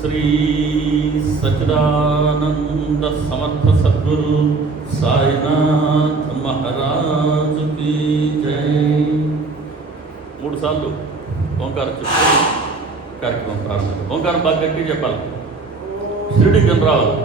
శ్రీ సచిదానంద సమర్థ సద్గురు సాయినాథ్ మహారాజు కీ జై. 3 సార్లు ఓంకారం చెప్పి కార్యక్రమం ప్రారంభం. ఓంకారం బాగా గట్టి చెప్పాలి, షిరిడీకి రావాలి.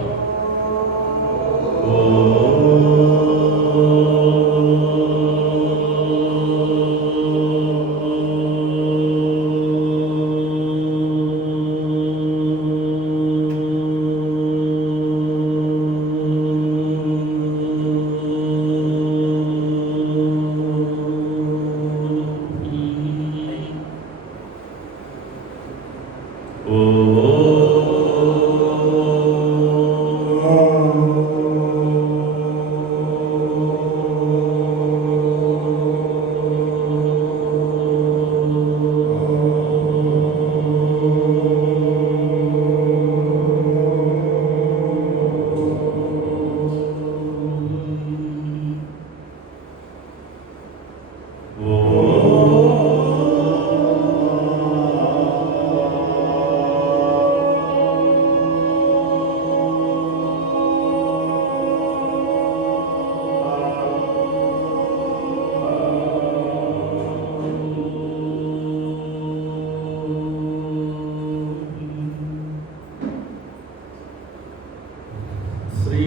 శ్రీ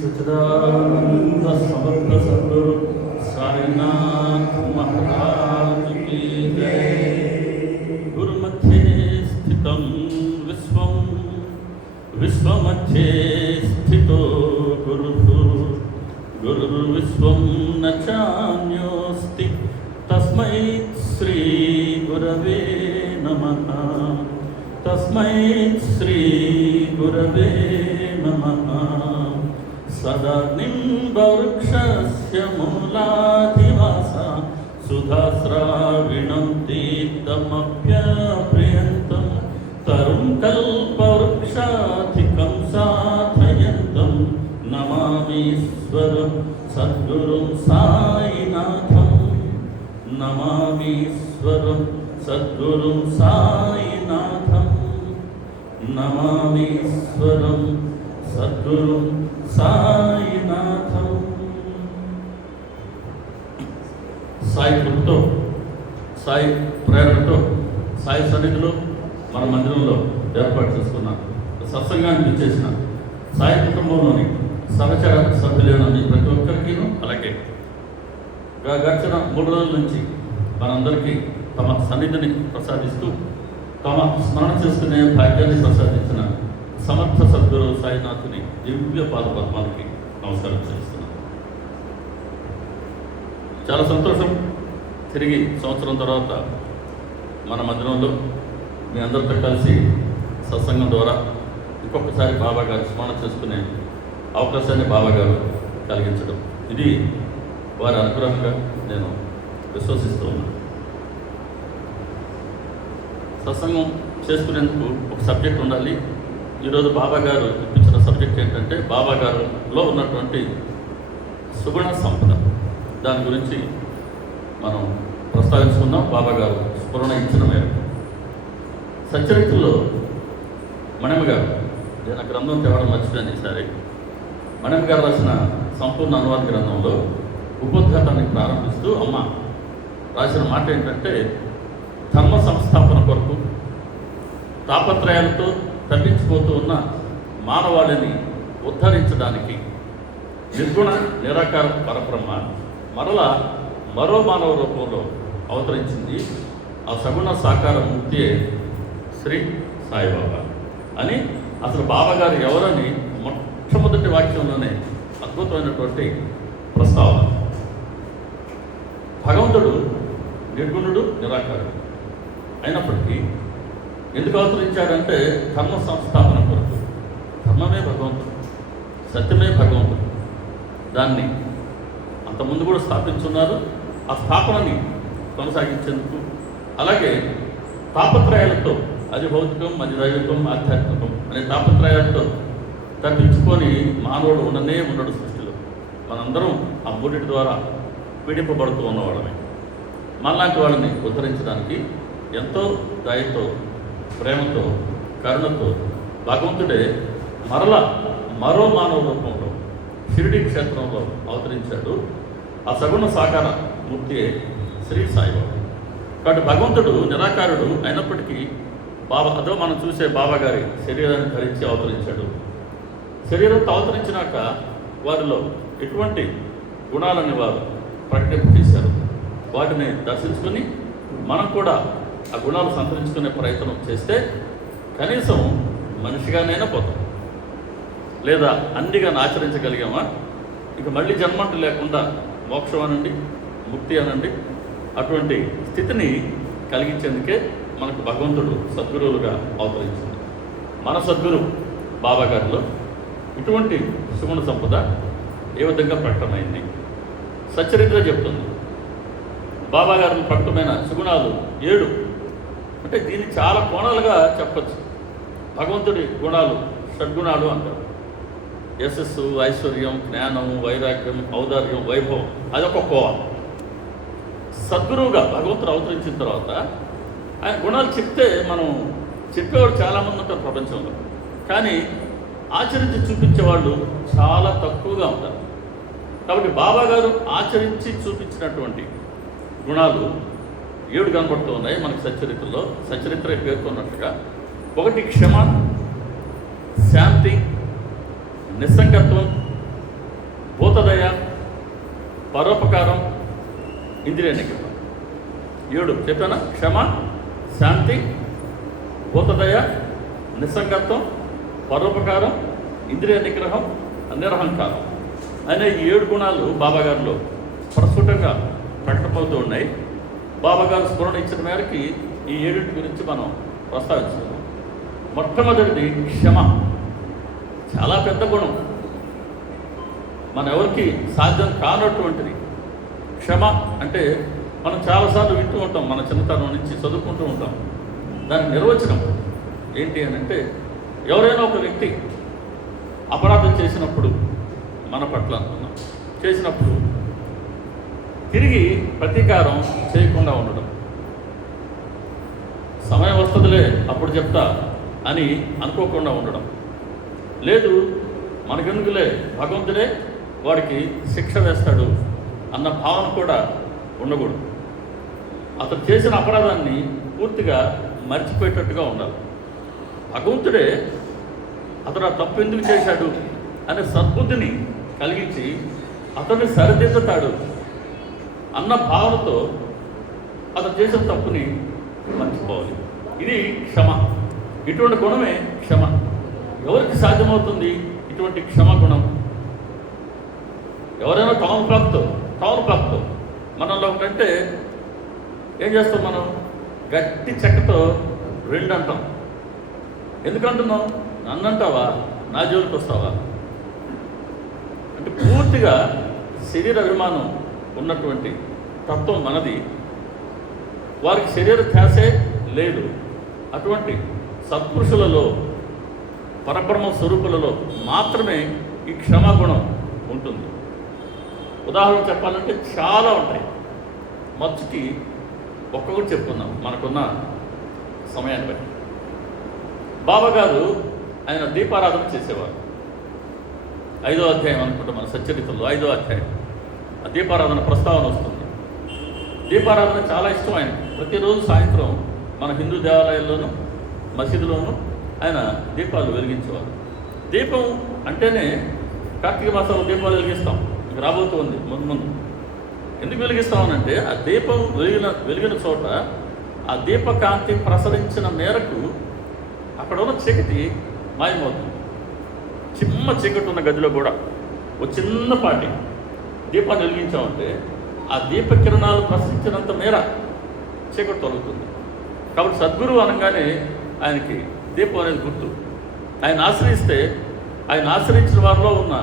సచిదానంద సమర్థ సద్గురు సాయినాథ్ మహారాజ్ కీ జై. గురుమధ్యే స్థితం విశ్వం, విశ్వమధ్యే స్థితో గురుః, గురుర్విశ్వం న చాన్యోస్తి తస్మై శ్రీ గురవే నమః, తస్మై శ్రీ గురవే నమః. సదా నింబవృక్షస్య మూలాధివాస సుధాస్రావిణం తీర్థమప్యప్రియంతం తరుం కల్పవృక్షాధికం సాధయంతం నమామీశ్వరం సద్గురుం సాయినాథం, నమామీశ్వరం సద్గురుం సాయినాథం, నమామీశ్వరం సద్గురుం సాయినాథం. సాయి కృపతో, సాయి ప్రేరణతో, సాయి సన్నిధిలో మన మందిరంలో ఏర్పాటు చేసుకున్న సత్సంగానికి ఇచ్చేసిన సాయి కుటుంబంలోని సహచర సభ్యులేనని ప్రతి ఒక్కరికిను, అలాగే గడిచిన 3 రోజుల నుంచి మనందరికీ తమ సన్నిధిని ప్రసాదిస్తూ తమ స్మరణ చేసుకునే భాగ్యాన్ని ప్రసాదించిన సమర్థ సద్గురు సాయినాథుని దివ్య పాదపద్మాలకి నమస్కారం చేస్తున్నాను. చాలా సంతోషం, తిరిగి సంవత్సరం తర్వాత మన మందిరంలో మీ అందరితో కలిసి సత్సంగం ద్వారా ఇంకొకసారి బాబా గారు స్మరణ చేసుకునే అవకాశాన్ని బాబా గారు కలిగించడం, ఇది వారి అనుగ్రహంగా నేను విశ్వసిస్తూ ఉన్నాను. సత్సంగం చేసుకునేందుకు ఒక సబ్జెక్ట్ ఉండాలి. ఈరోజు బాబా గారు ఇప్పించిన సబ్జెక్ట్ ఏంటంటే బాబా గారులో ఉన్నటువంటి సుగుణ సంపద. దాని గురించి మనం ప్రస్తావించుకుందాం. బాబా గారు స్ఫురణ ఇచ్చిన మేరకు సచ్చరిత్రలో మణిమ గారు, నేను ఆ గ్రంథం తేవడం మర్చిపోయాను ఈసారి. మణిమ గారు రాసిన సంపూర్ణ అనువాద గ్రంథంలో ఉపోద్ఘాతాన్ని ప్రారంభిస్తూ అమ్మ రాసిన మాట ఏంటంటే, ధర్మ సంస్థాపన కొరకు తాపత్రయాలతో తప్పించిపోతూ ఉన్న మానవాళిని ఉద్ధరించడానికి నిర్గుణ నిరాకార పరబ్రహ్మ మరలా మరో మానవ రూపంలో అవతరించింది. ఆ సగుణ సాకార మూర్తియే శ్రీ సాయిబాబా అని అసలు బాబా గారు ఎవరని మొట్టమొదటి వాక్యంలోనే అద్భుతమైనటువంటి ప్రస్తావన. భగవంతుడు నిర్గుణుడు, నిరాకారుడు అయినప్పటికీ ఎందుకు అవతరించాడంటే ధర్మ సంస్థాపన కొరకు. ధర్మమే భగవంతుడు, సత్యమే భగవంతుడు. దాన్ని అంతకుముందు కూడా స్థాపించున్నారు. ఆ స్థాపనని కొనసాగించేందుకు, అలాగే తాపత్రయాలతో, అది భౌతికం, అది దైవికం, ఆధ్యాత్మికం అనే తాపత్రయాలతో తప్పించుకొని మానవుడు ఉండనే ఉండడు సృష్టిలో. మనందరం ఆ మూడిటి ద్వారా పీడింపబడుతూ ఉన్నవాళ్ళమే. మనలాంటి వాళ్ళని ఉద్ధరించడానికి ఎంతో దయతో, ప్రేమతో కరుణతో భగవంతుడే మరో మానవ రూపంలో షిరిడి క్షేత్రంలో అవతరించాడు. ఆ సగుణ సాకార మూర్తి శ్రీ సాయిబాబా. కాబట్టి భగవంతుడు నిరాకారుడు అయినప్పటికీ అదో మనం చూసే బాబా గారి శరీరాన్ని ధరించి అవతరించాడు. శరీరంతో అవతరించినాక వారిలో ఎటువంటి గుణాలని వారు ప్రకటింప చేశారు. వాటిని దర్శించుకొని మనం కూడా ఆ గుణాలు సంతరించుకునే ప్రయత్నం చేస్తే కనీసం మనిషిగానైనా పోతాం. లేదా అన్నిగా ఆచరించగలిగామా ఇక మళ్ళీ జన్మంటూ లేకుండా మోక్షం అనండి, ముక్తి అనండి, అటువంటి స్థితిని కలిగించేందుకే మనకు భగవంతుడు సద్గురువులుగా అవతరించింది. మన సద్గురు బాబా గారిలో ఇటువంటి సుగుణ సంపద ఏ విధంగా ప్రకటమైంది సచ్చరిత్ర చెప్తుంది. బాబా గారిని ప్రకటమైన సుగుణాలు 7. అంటే దీన్ని చాలా కోణాలుగా చెప్పచ్చు. భగవంతుడి గుణాలు షడ్గుణాలు అంటారు. యశస్సు, ఐశ్వర్యం, జ్ఞానం, వైరాగ్యం, ఔదార్యం, వైభవం, అదొక కోణం. సద్గురువుగా భగవంతుడు అవతరించిన తర్వాత ఆయన గుణాలు చెప్తే మనం చెప్పేవాడు చాలామంది ఉంటారు ప్రపంచంలో, కానీ ఆచరించి చూపించేవాళ్ళు చాలా తక్కువగా ఉంటారు. కాబట్టి బాబా గారు ఆచరించి చూపించినటువంటి గుణాలు 7 కనబడుతూ ఉన్నాయి మనకి సచ్చరిత్రలో. సచ్చరిత్ర పేర్కొన్నట్టుగా 1 క్షమ, శాంతి, నిస్సంగత్వం, భూతదయ, పరోపకారం, ఇంద్రియ నిగ్రహం. 7 చెప్పానా? క్షమ, శాంతి, భూతదయ, నిస్సంగత్వం, పరోపకారం, ఇంద్రియ నిగ్రహం, నిరహంకారం అనే ఈ 7 గుణాలు బాబా గారిలో ప్రస్ఫుటంగా ప్రకటమవుతూ ఉన్నాయి. బాబా గారు స్ఫురణ ఇచ్చిన మేరకి ఈ 7 గురించి మనం ప్రస్తావించుకున్నాం. మొట్టమొదటిది క్షమ. చాలా పెద్ద గుణం, మన ఎవరికి సాధ్యం కానటువంటిది క్షమ. అంటే మనం చాలాసార్లు వింటూ ఉంటాం, మన చిన్నతనం నుంచి చదువుకుంటూ ఉంటాం. దాని నిర్వచనం ఏంటి అని అంటే, ఎవరైనా ఒక వ్యక్తి అపరాధం చేసినప్పుడు, మన పట్ల అనుకున్నాం చేసినప్పుడు తిరిగి ప్రతీకారం చేయకుండా ఉండడం. సమయం వస్తుందిలే అప్పుడు చెప్తా అని అనుకోకుండా ఉండడం. లేదు మనకెందుకులే భగవంతుడే వాడికి శిక్ష వేస్తాడు అన్న భావన కూడా ఉండకూడదు. అతను చేసిన అపరాధాన్ని పూర్తిగా మర్చిపోయేటట్టుగా ఉండాలి. భగవంతుడే అతను ఆ తప్పు ఎందుకు చేశాడు అనే సద్బుద్ధిని కలిగించి అతన్ని సరిదిద్దుతాడు అన్న భావనతో అతను చేసిన తప్పుని మర్చిపోవాలి. ఇది క్షమ. ఇటువంటి గుణమే క్షమ. ఎవరికి సాధ్యమవుతుంది ఇటువంటి క్షమ గుణం? ఎవరైనా తాను ప్రాప్తం మనలో ఒకటంటే ఏం చేస్తాం? మనం గట్టి చెక్కతో 2 అంటాం. ఎందుకంటున్నాం? నన్ను అంటావా, నా జోలికి వస్తావా అంటే పూర్తిగా శరీర అభిమానం ఉన్నటువంటి తత్వం మనది. వారికి శరీర ధ్యాసే లేదు. అటువంటి సత్పురుషులలో, పరబ్రహ్మ స్వరూపులలో మాత్రమే ఈ క్షమాగుణం ఉంటుంది. ఉదాహరణ చెప్పాలంటే చాలా ఉంటాయి. మొదటికి ఒక్కొక్కటి చెప్పుకుందాం మనకున్న సమయాన్ని బట్టి. బాబా గారు ఆయన దీపారాధన చేసేవారు. 5వ అధ్యాయం అనుకుంటా మన సచ్చరిత్రలో 5వ అధ్యాయం ఆ దీపారాధన ప్రస్తావన వస్తుంది. దీపారాధన చాలా ఇష్టం ఆయన. ప్రతిరోజు సాయంత్రం మన హిందూ దేవాలయాల్లోనూ మసీదులోనూ ఆయన దీపాలు వెలిగించేవారు. దీపం అంటేనే కార్తీక మాసంలో దీపాలు వెలిగిస్తాం. ఇక రాబోతుంది ముందు. ఎందుకు వెలిగిస్తామనంటే ఆ దీపం వెలిగిన చోట ఆ దీపకాంతి ప్రసరించిన మేరకు అక్కడ ఉన్న చీకటి మాయమవుతుంది. చిన్న చీకటి ఉన్న గదిలో కూడా ఒక చిన్నపాటి దీపాన్ని వెలిగించామంటే ఆ దీప కిరణాలు ప్రసరించినంత మేర చీకటి తొలగుతుంది. కాబట్టి సద్గురువు అనగానే ఆయనకి దీపం అనేది గుర్తు. ఆయన ఆశ్రయిస్తే ఆయన ఆశ్రయించిన వారిలో ఉన్న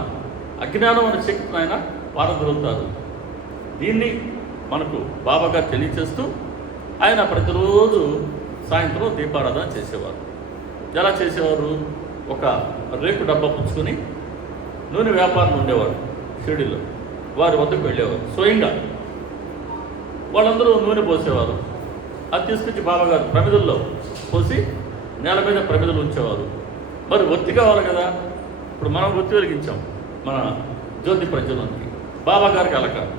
అజ్ఞానం అనే చీకటిని ఆయన పారదొలుగుతారు. దీన్ని మనకు బాబాగా తెలియచేస్తూ ఆయన ప్రతిరోజు సాయంత్రం దీపారాధన చేసేవారు. ఎలా చేసేవారు? ఒక రేకు డబ్బా పుచ్చుకొని నూనె వ్యాపారం ఉండేవాడు షిరిడీలో. వారి వద్దకు వెళ్ళేవారు. స్వయంగా వాళ్ళందరూ నూనె పోసేవారు. అది తీసుకొచ్చి బాబాగారు ప్రమిదల్లో పోసి నేల మీద ప్రమిదలు ఉంచేవారు. మరి ఒత్తి కావాలి కదా, ఇప్పుడు మనం ఒత్తి వెలిగించాం మన జ్యోతి ప్రజ్వలనకి. బాబా గారికి అలా కాదు,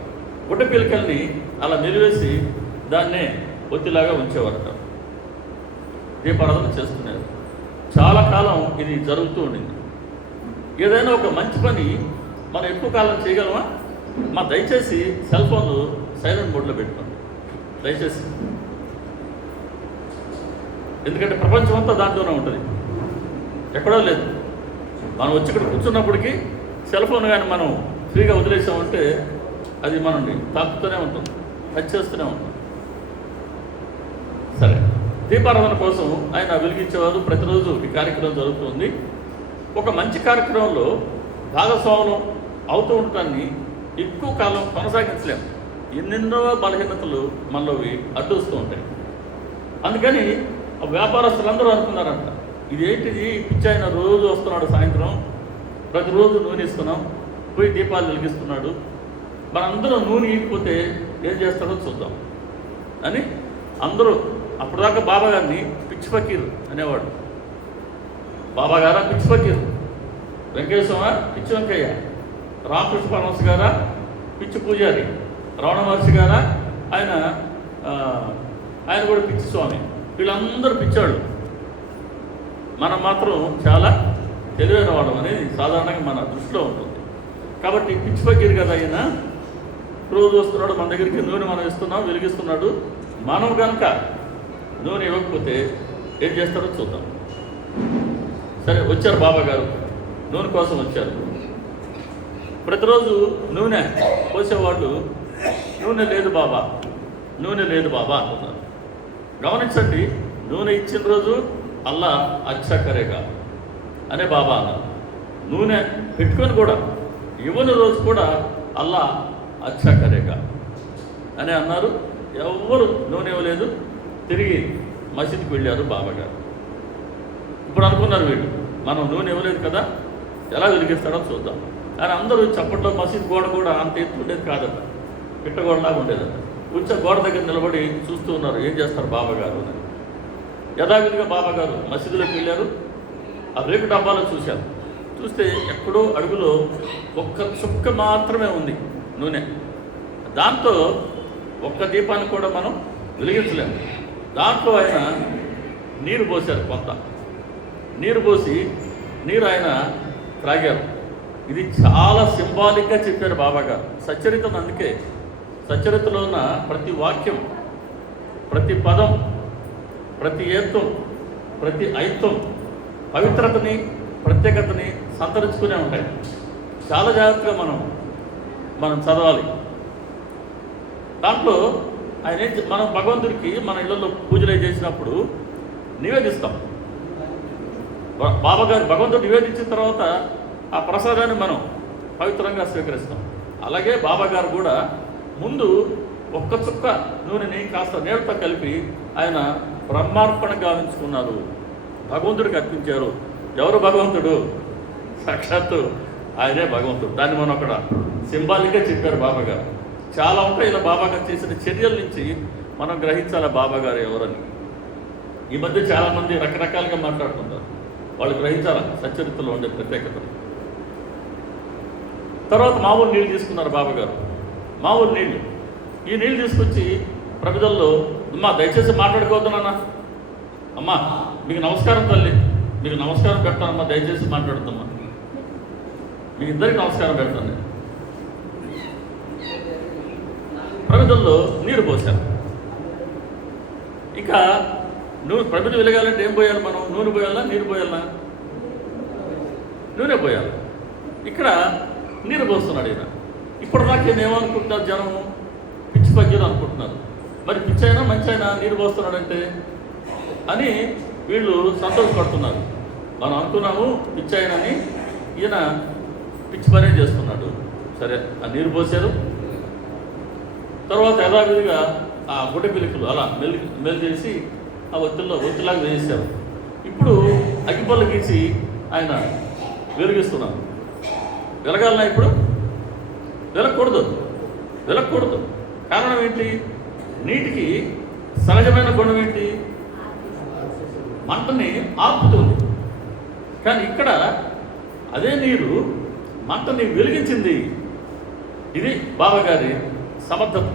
గుడ్డ పిలకల్ని అలా నిలివేసి దాన్నే ఒత్తిలాగా ఉంచేవారట. దీపారాధన చేస్తున్నారు. చాలా కాలం ఇది జరుగుతూ ఉండింది. ఏదైనా ఒక మంచి పని మనం ఎక్కువ కాలం చేయగలమా? దయచేసి సెల్ ఫోన్లు సైలెంట్ మోడ్లో పెట్టుకోండి దయచేసి. ఎందుకంటే ప్రపంచం అంతా దాంట్లోనే ఉంటుంది, ఎక్కడో లేదు. మనం వచ్చి ఇక్కడ కూర్చున్నప్పటికీ సెల్ ఫోన్ కానీ మనం ఫ్రీగా వదిలేసామంటే అది మనల్ని తాకుతూనే ఉంటుంది, టచ్ చేస్తూనే ఉంటుంది. సరే, దీపారాధన కోసం ఆయన వెలిగించేవారు. ప్రతిరోజు ఈ కార్యక్రమం జరుగుతుంది. ఒక మంచి కార్యక్రమంలో భాగస్వామ్యం అవుతూ ఉండటాన్ని ఎక్కువ కాలం కొనసాగించలేము. ఎన్నెన్నో బలహీనతలు మనలోవి అడ్డొస్తూ ఉంటాయి. అందుకని వ్యాపారస్తులందరూ అనుకున్నారంట, ఇదేంటిది పిచ్చి, ఆయన రోజు వస్తున్నాడు, సాయంత్రం ప్రతిరోజు నూనె ఇస్తున్నాం, పోయి దీపాలు వెలిగిస్తున్నాడు, మనందరం నూనె ఇకపోతే ఏం చేస్తాడో చూద్దాం అని అందరూ. అప్పటిదాకా బాబా గారిని పిచ్చి ఫకీరు అనేవాడు. బాబా గారా పిచ్చి ఫకీరు, వెంకటేశ్వర పిచ్చి వెంకయ్య, రామకృష్ణ పరమహంస గారా పిచ్చి పూజారి, రమణ మహర్షి గారా ఆయన కూడా పిచ్చి స్వామి. వీళ్ళందరూ పిచ్చాడు, మనం మాత్రం చాలా తెలివైన వాళ్ళం అనేది సాధారణంగా మన దృష్టిలో ఉంటుంది. కాబట్టి పిచ్చి ఫకీరు కదా ఆయన, రోజు వస్తున్నాడు మన దగ్గరికి, నూనె మనం ఇస్తున్నాం, వెలిగిస్తున్నాడు. మనం కనుక నూనె ఇవ్వకపోతే ఏం చేస్తారో చూద్దాం. సరే, వచ్చారు బాబా గారు, నూనె కోసం వచ్చారు. ప్రతిరోజు నూనె పోసేవాళ్ళు నూనె లేదు బాబా, నూనె లేదు బాబా అంటున్నారు. గమనించండి, నూనె ఇచ్చిన రోజు అల్లా అచ్చా కరేగా అనే బాబా అన్నారు. నూనె పెట్టుకొని కూడా ఇవ్వని రోజు కూడా అల్లా అచ్చా కరేగా అని అన్నారు. ఎవ్వరు నూనె ఇవ్వలేదు. తిరిగి మసీద్కి వెళ్ళారు బాబా గారు. ఇప్పుడు అనుకున్నారు వీళ్ళు, మనం నూనె ఇవ్వలేదు కదా, ఎలా వెలిగిస్తాడో చూద్దాం అని అందరూ చప్పట్లో. మసీద్ గోడ కూడా అంత ఎత్తు ఉండేది కాదట, పిట్టగోడలాగా ఉండేదట. కొంచెం గోడ దగ్గర నిలబడి చూస్తూ ఉన్నారు, ఏం చేస్తారు బాబా గారు అని. యథావిధిగా బాబా గారు మసీదులోకి వెళ్ళారు. ఆ రేకు డబ్బాలో చూశారు. చూస్తే ఎక్కడో అడుగులో ఒక్క చుక్క మాత్రమే ఉంది నూనె. దాంతో ఒక్క దీపాన్ని కూడా మనం వెలిగించలేము. దాంట్లో ఆయన నీరు పోశారు, కొంత నీరు పోసి నీరు ఆయన త్రాగారు. ఇది చాలా సింబాలిక్గా చెప్పారు బాబా గారు. సచ్చరితం, అందుకే సచ్చరితలో ఉన్న ప్రతి వాక్యం, ప్రతి పదం, ప్రతి ఏత్వం, ప్రతి ఐత్వం పవిత్రతని, ప్రత్యేకతని సంతరించుకునే ఉంటాయి. చాలా జాగ్రత్తగా మనం చదవాలి. దాంట్లో ఆయన మనం భగవంతుడికి మన ఇళ్లలో పూజలు చేసినప్పుడు నివేదిస్తాం. బాబా గారు భగవంతుడు నివేదించిన తర్వాత ఆ ప్రసాదాన్ని మనం పవిత్రంగా స్వీకరిస్తాం. అలాగే బాబా గారు కూడా ముందు ఒక్క చుక్క నూనెని కాస్త నీళ్ళతో కలిపి ఆయన బ్రహ్మార్పణ గావించుకున్నారు, భగవంతుడికి అర్పించారు. ఎవరు భగవంతుడు? సాక్షాత్తు ఆయనే భగవంతుడు. దాన్ని మనం అక్కడ సింబాలిక్గా చెప్పారు బాబా గారు. చాలా ఉంటాయి ఇలా బాబా గారు చేసిన చర్యల నుంచి మనం గ్రహించాలి బాబా గారు ఎవరని. ఈ మధ్య చాలామంది రకరకాలుగా మాట్లాడుతుంటారు, వాళ్ళు గ్రహించాలి సచ్చరిత్రలో ఉండే ప్రత్యేకతను. తర్వాత మామూలు నీళ్ళు తీసుకున్నారు బాబా గారు, మామూలు నీళ్ళు. ఈ నీళ్ళు తీసుకొచ్చి ప్రమిదల్లో, అమ్మా దయచేసి మాట్లాడుకోవద్దనన్నా, అమ్మా మీకు నమస్కారం తల్లి, మీకు నమస్కారం పెడతానమ్మా, దయచేసి మాట్లాడుతామ్మా, మీకు ఇద్దరికి నమస్కారం పెడతాను నేను. ప్రమిదల్లో నీరు పోసాను. ఇంకా ప్రమిద వెలగాలంటే ఏం పోయాలి మనం? నూనె పోయాలా, నీరు పోయాలా? నూనె పోయాలి. ఇక్కడ నీరు పోస్తున్నాడు ఈయన. ఇప్పుడు నాకేమేమనుకుంటున్నారు జనం? పిచ్చి పగ్గిలు అనుకుంటున్నారు. మరి పిచ్చి అయినా మంచి అయినా నీరు పోస్తున్నాడంటే అని వీళ్ళు సంతోషపడుతున్నారు. మనం అనుకున్నాము పిచ్చి అయినని, ఈయన పిచ్చి పనే చేస్తున్నాడు. సరే, ఆ నీరు పోసారు. తర్వాత యథావిధిగా ఆ గుడ్డ పిలుకలు అలా మెలిచేసి ఆ ఒత్తిలాగా వేసేశారు. ఇప్పుడు అగ్గిపళ్ళు గీసి ఆయన వెలిగిస్తున్నారు. వెలగాలన్నా ఇప్పుడు? వెలగకూడదు. కారణం ఏంటి? నీటికి సహజమైన గుణం ఏంటి? మంటని ఆపుతుంది. కానీ ఇక్కడ అదే నీరు మంటని వెలిగించింది. ఇది బాబాగారి సమర్థత,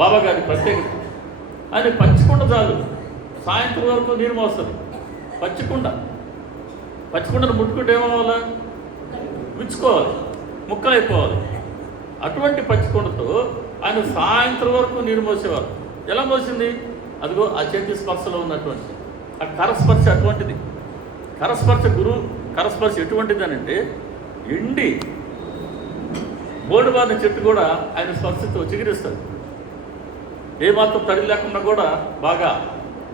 బాబాగారి ప్రత్యేకత. ఆయన పచ్చికుండ చాలు, సాయంత్రం వరకు నీరు మోస్తుంది. పచ్చికుండను ముట్టుకుంటే ఏమవ్వాలా? విచ్చుకోవాలి, ముక్కలైపోవాలి. అటువంటి పచ్చికుండతో ఆయన సాయంత్రం వరకు నీరు మోసేవారు. ఎలా మోసింది? అదిగో ఆ చేతి స్పర్శలో ఉన్నటువంటి ఆ కరస్పర్శ అటువంటిది. కరస్పర్శ ఎటువంటిది అని అంటే, ఎండి బోర్డుబారిన చెట్టు కూడా ఆయన స్పర్శతో చిగురిస్తుంది. ఏమాత్రం తడి లేకుండా కూడా బాగా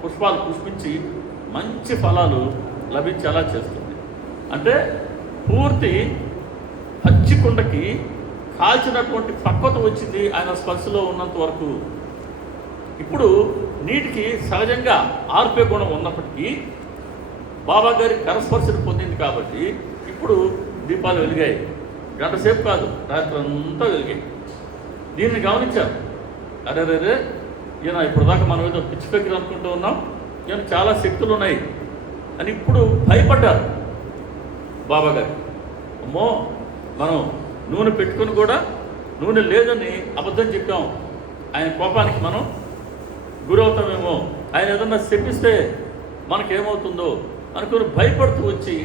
పుష్పాలు పుష్పించి మంచి ఫలాలు లభించేలా చేస్తుంది. అంటే పూర్తి పచ్చికుండకి కాల్చినటువంటి పక్వత వచ్చింది ఆయన స్పర్శలో ఉన్నంత వరకు. ఇప్పుడు నీటికి సహజంగా ఆర్పే గుణం ఉన్నప్పటికీ బాబాగారి కరస్పర్శను పొందింది కాబట్టి ఇప్పుడు దీపాలు వెలిగాయి. గంట సేపు కాదు, రాత్రి అంతా వెలిగాయి. దీన్ని గమనించారు. అరే ఈయన ఇప్పుడు దాకా మనం ఏదో పిచ్చి పెక్కిరి అనుకుంటూ ఉన్నాం, ఈయన చాలా శక్తులు ఉన్నాయి అని ఇప్పుడు భయపడ్డారు బాబాగారు. అమ్మో, మనం నూనె పెట్టుకుని కూడా నూనె లేదని అబద్ధం చెప్పాం, ఆయన కోపానికి మనం గురవుతామేమో, ఆయన ఏదన్నా శపిస్తే మనకేమవుతుందో అనుకుని భయపడుతూ వచ్చి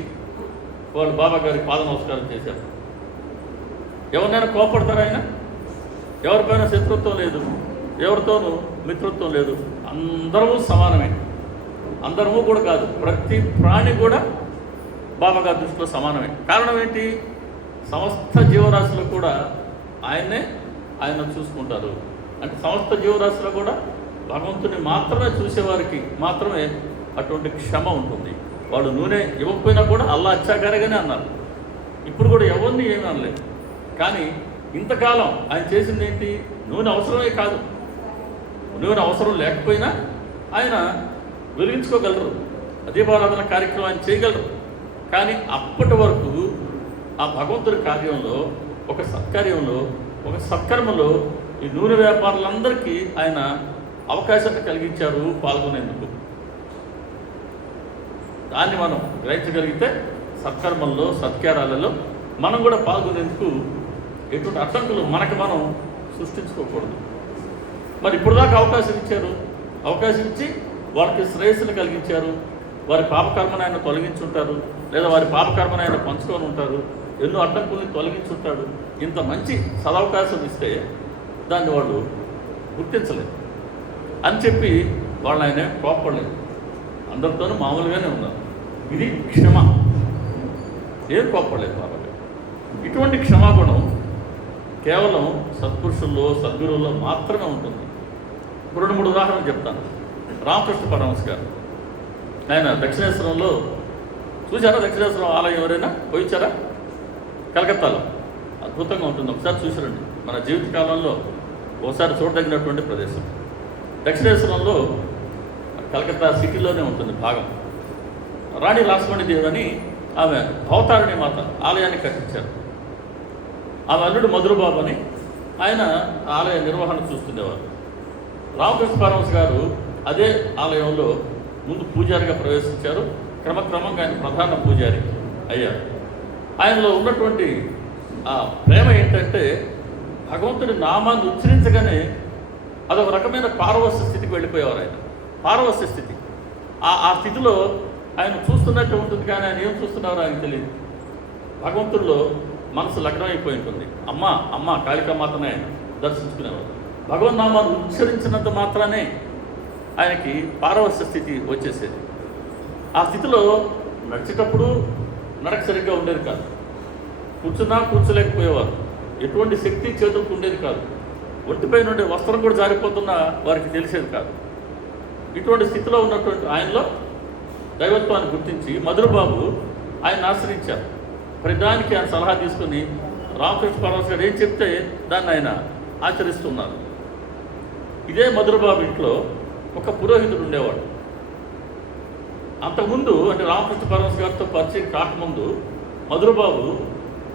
వాళ్ళు బాబాగారికి పాద నమస్కారం చేశారు. ఎవరినైనా కోపడతారు? ఆయన ఎవరిపైన శత్రుత్వం లేదు, ఎవరితోనూ మిత్రత్వం లేదు. అందరము సమానమే. అందరము కూడా కాదు, ప్రతి ప్రాణి కూడా బాబాగారి దృష్టిలో సమానమే. కారణం ఏంటి? సమస్త జీవరాశులు కూడా ఆయన చూసుకుంటారు. అంటే సమస్త జీవరాశులు కూడా భగవంతుని మాత్రమే చూసేవారికి మాత్రమే అటువంటి క్షమ ఉంటుంది. వాళ్ళు నూనె ఇవ్వకపోయినా కూడా అల్లా అచ్చాగారేగానే అన్నారు. ఇప్పుడు కూడా ఎవరిని ఏమీ అనలేదు. కానీ ఇంతకాలం ఆయన చేసింది ఏంటి? నూనె అవసరమే కాదు, నూనె అవసరం లేకపోయినా ఆయన వెలిగించుకోగలరు, దీపారాధన కార్యక్రమం ఆయన చేయగలరు. కానీ అప్పటి వరకు ఆ భగవంతుడి కార్యంలో, ఒక సత్కార్యంలో, ఒక సత్కర్మలో ఈ నూనె వ్యాపారులందరికీ ఆయన అవకాశాన్ని కలిగించారు పాల్గొనేందుకు. దాన్ని మనం గ్రహించగలిగితే సత్కర్మల్లో, సత్కారాలలో మనం కూడా పాల్గొనేందుకు ఎటువంటి అడ్డంకులు మనకు మనం సృష్టించుకోకూడదు. మరి ఇప్పుడు దాకా అవకాశం ఇచ్చారు, అవకాశం ఇచ్చి వాళ్ళకి శ్రేయస్సును కలిగించారు. వారి పాపకర్మను ఆయన తొలగించుంటారు, లేదా వారి పాపకర్మను ఆయన పంచుకొని ఉంటారు, ఎన్నో అడ్డంకుల్ని తొలగించుంటాడు. ఇంత మంచి సదవకాశం ఇస్తే దాన్ని వాళ్ళు గుర్తించలేదు అని చెప్పి వాళ్ళు ఆయన కోప్పడలేదు. అందరితోనూ మామూలుగానే ఉన్నారు. ఇది క్షమ. ఏం కోప్పడలేదు బాబాగారు. ఇటువంటి క్షమాగుణం కేవలం సత్పురుషుల్లో, సద్గురువుల్లో మాత్రమే ఉంటుంది. 2-3 ఉదాహరణలు చెప్తాను. రామకృష్ణ పరమహంస గారు, ఆయన దక్షిణేశ్వరంలో చూసారా? దక్షిణేశ్వరం ఆలయం ఎవరైనా పోయించారా? కలకత్తాలో అద్భుతంగా ఉంటుంది, ఒకసారి చూసారండి. మన జీవితకాలంలో ఒకసారి చూడదగినటువంటి ప్రదేశం. దక్షిణేశ్వరంలో కలకత్తా సిటీలోనే ఉంటుంది భాగం. రాణి లక్ష్మణీదేవి అని ఆమె భవతారిణి మాత ఆలయాన్ని కట్టించారు. ఆమె అల్లుడు మధురబాబు అని ఆయన ఆలయ నిర్వహణ చూస్తుండేవారు. రామకృష్ణ పరమహంస గారు అదే ఆలయంలో ముందు పూజారిగా ప్రవేశించారు. క్రమక్రమంగా ఆయన ప్రధాన పూజారి అయ్యారు. ఆయనలో ఉన్నటువంటి ఆ ప్రేమ ఏంటంటే, భగవంతుడి నామాన్ని ఉచ్చరించగానే అదొక రకమైన పారవస్య స్థితికి వెళ్ళిపోయేవారు. ఆయన పారవస్య స్థితి. ఆ స్థితిలో ఆయన చూస్తున్నట్టు ఉంటుంది, కానీ ఆయన ఏం చూస్తున్నారో ఆయన తెలియదు. భగవంతుడిలో మనసు లగ్నమైపోయి ఉంటుంది. అమ్మ కాళికామాతనే ఆయన దర్శించుకునేవారు. భగవన్నామాన్ని ఉచ్చరించినంత మాత్రానే ఆయనకి పారవస్య స్థితి వచ్చేసేది. ఆ స్థితిలో నడిచేటప్పుడు నడక సరిగ్గా ఉండేది కాదు, కూర్చోలేకపోయేవారు. ఎటువంటి శక్తి చేతులకు ఉండేది కాదు. ఒంటిపై నుండి వస్త్రం కూడా జారిపోతున్నా వారికి తెలిసేది కాదు. ఇటువంటి స్థితిలో ఉన్నటువంటి ఆయనలో దైవత్వాన్ని గుర్తించి మధురబాబు ఆయన ఆశ్రయించారు. ప్రతిదానికి ఆయన సలహా తీసుకుని రామకృష్ణ పరమహంస గారు ఏం చెప్తే దాన్ని ఆయన ఆచరిస్తున్నారు. ఇదే మధురబాబు ఇంట్లో ఒక పురోహితుడు ఉండేవాడు. అంతకుముందు అంటే రామకృష్ణ పరమహంస గారితో పరిచయం కాకముందు మధురబాబు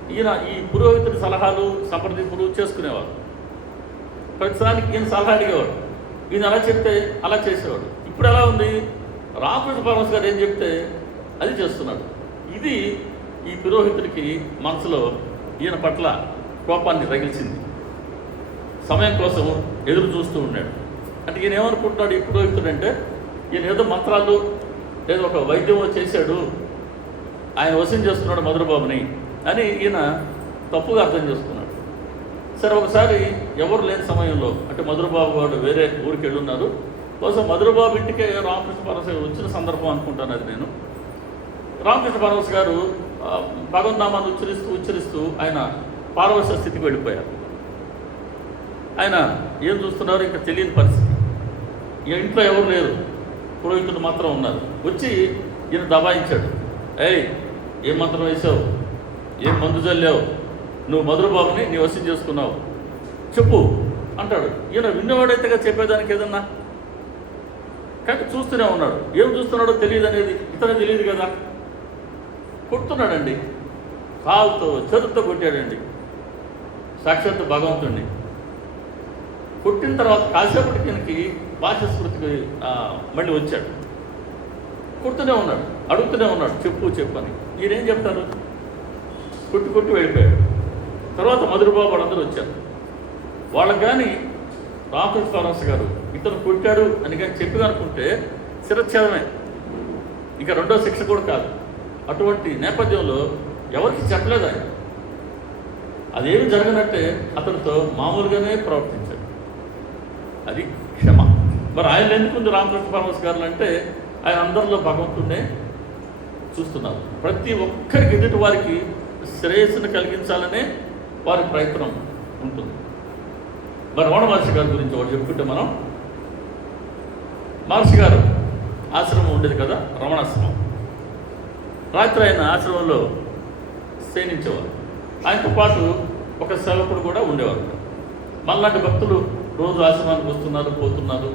ఈ పురోహితుడి సలహాలు, సంప్రదింపులు చేసుకునేవాడు. ప్రతిసారికి ఈయన సలహా అడిగేవాడు, ఈయన అలా చెప్తే అలా చేసేవాడు. ఇప్పుడు ఎలా ఉంది? రామకృష్ణ పరమహంస గారు ఏం చెప్తే అది చేస్తున్నాడు. ఇది ఈ పురోహితుడికి మనసులో ఈయన పట్ల కోపాన్ని రగిల్చింది. సమయం కోసం ఎదురు చూస్తూ ఉన్నాడు. అంటే ఈయన ఏమనుకుంటున్నాడు, ఈ పురోహితుడు అంటే ఈయన ఏదో మంత్రాలు ఏదో ఒక వైద్యం చేశాడు, ఆయన వశం చేస్తున్నాడు మధురబాబుని అని ఈయన తప్పుగా అర్థం చేసుకున్నాడు. సరే ఒకసారి ఎవరు లేని సమయంలో అంటే మధురబాబు వాడు వేరే ఊరికి వెళ్ళున్నారు. బహుశా మధురబాబు ఇంటికే రామకృష్ణ పరమహంస వచ్చిన సందర్భం అనుకుంటాను అది నేను. రామకృష్ణ పరమహంస గారు భగవన్నామాన్ని ఉచ్చరిస్తూ ఆయన పారవశ స్థితికి వెళ్ళిపోయారు. ఆయన ఏం చూస్తున్నారు ఇంకా తెలియని పరిస్థితి. ఇంట్లో ఎవరు లేరు, పురోహితుడు మాత్రం ఉన్నారు. వచ్చి ఈయన దబాయించాడు. ఏం మంత్రం వేసావు, ఏం మందు చల్లావు, నువ్వు మధురబాబుని నీ వశం చేసుకున్నావు, చెప్పు అంటాడు. ఈయన విన్నవాడైతేగా చెప్పేదానికి ఏదన్నా, కానీ చూస్తూనే ఉన్నాడు. ఏం చూస్తున్నాడో తెలియదు అనేది ఇతనే తెలియదు కదా. కొడుతున్నాడండి, కాలుతో చెరుతో కొట్టాడండి సాక్షాత్తు భగవంతుడిని. కొట్టిన తర్వాత కాసేపటికి ఈయనకి భాష స్మృతికి మళ్ళీ వచ్చాడు. కొడుతూనే ఉన్నాడు, అడుగుతూనే ఉన్నాడు, చెప్పు అని. ఈయనేం చెప్తారు, కొట్టి వెళ్ళిపోయాడు. తర్వాత మధురబాబు వాళ్ళందరూ వచ్చారు. వాళ్ళకి కానీ రామకృష్ణ పరమహంస గారు ఇతను కొట్టాడు అని కానీ చెప్పి అనుకుంటే శిరచ్ఛేదమే, ఇంకా రెండో శిక్ష కూడా కాదు. అటువంటి నేపథ్యంలో ఎవరికి చెప్పలేదు ఆయన. అదేమి జరగనట్టే అతనితో మామూలుగానే ప్రవర్తించాడు. అది క్షమ. మరి ఆయన ఎందుకుంది రామకృష్ణ పరమహంస గారు అంటే ఆయన అందరిలో భగవంతుడినే చూస్తున్నారు. ప్రతి ఒక్కరికి ఎదుటి వారికి శ్రేయస్సును కలిగించాలనే వారి ప్రయత్నం ఉంటుంది. మరి రమణ మహర్షి గారి గురించి ఒకటి చెప్పుకుంటే మనం, మహర్షి గారు ఆశ్రమం ఉండేది కదా, రమణాశ్రమం. రాత్రి ఆయన ఆశ్రమంలో శయనించేవారు. ఆయనతో పాటు ఒక సేవకుడు కూడా ఉండేవారు. మనలాంటి భక్తులు రోజు ఆశ్రమానికి వస్తున్నారు పోతున్నారు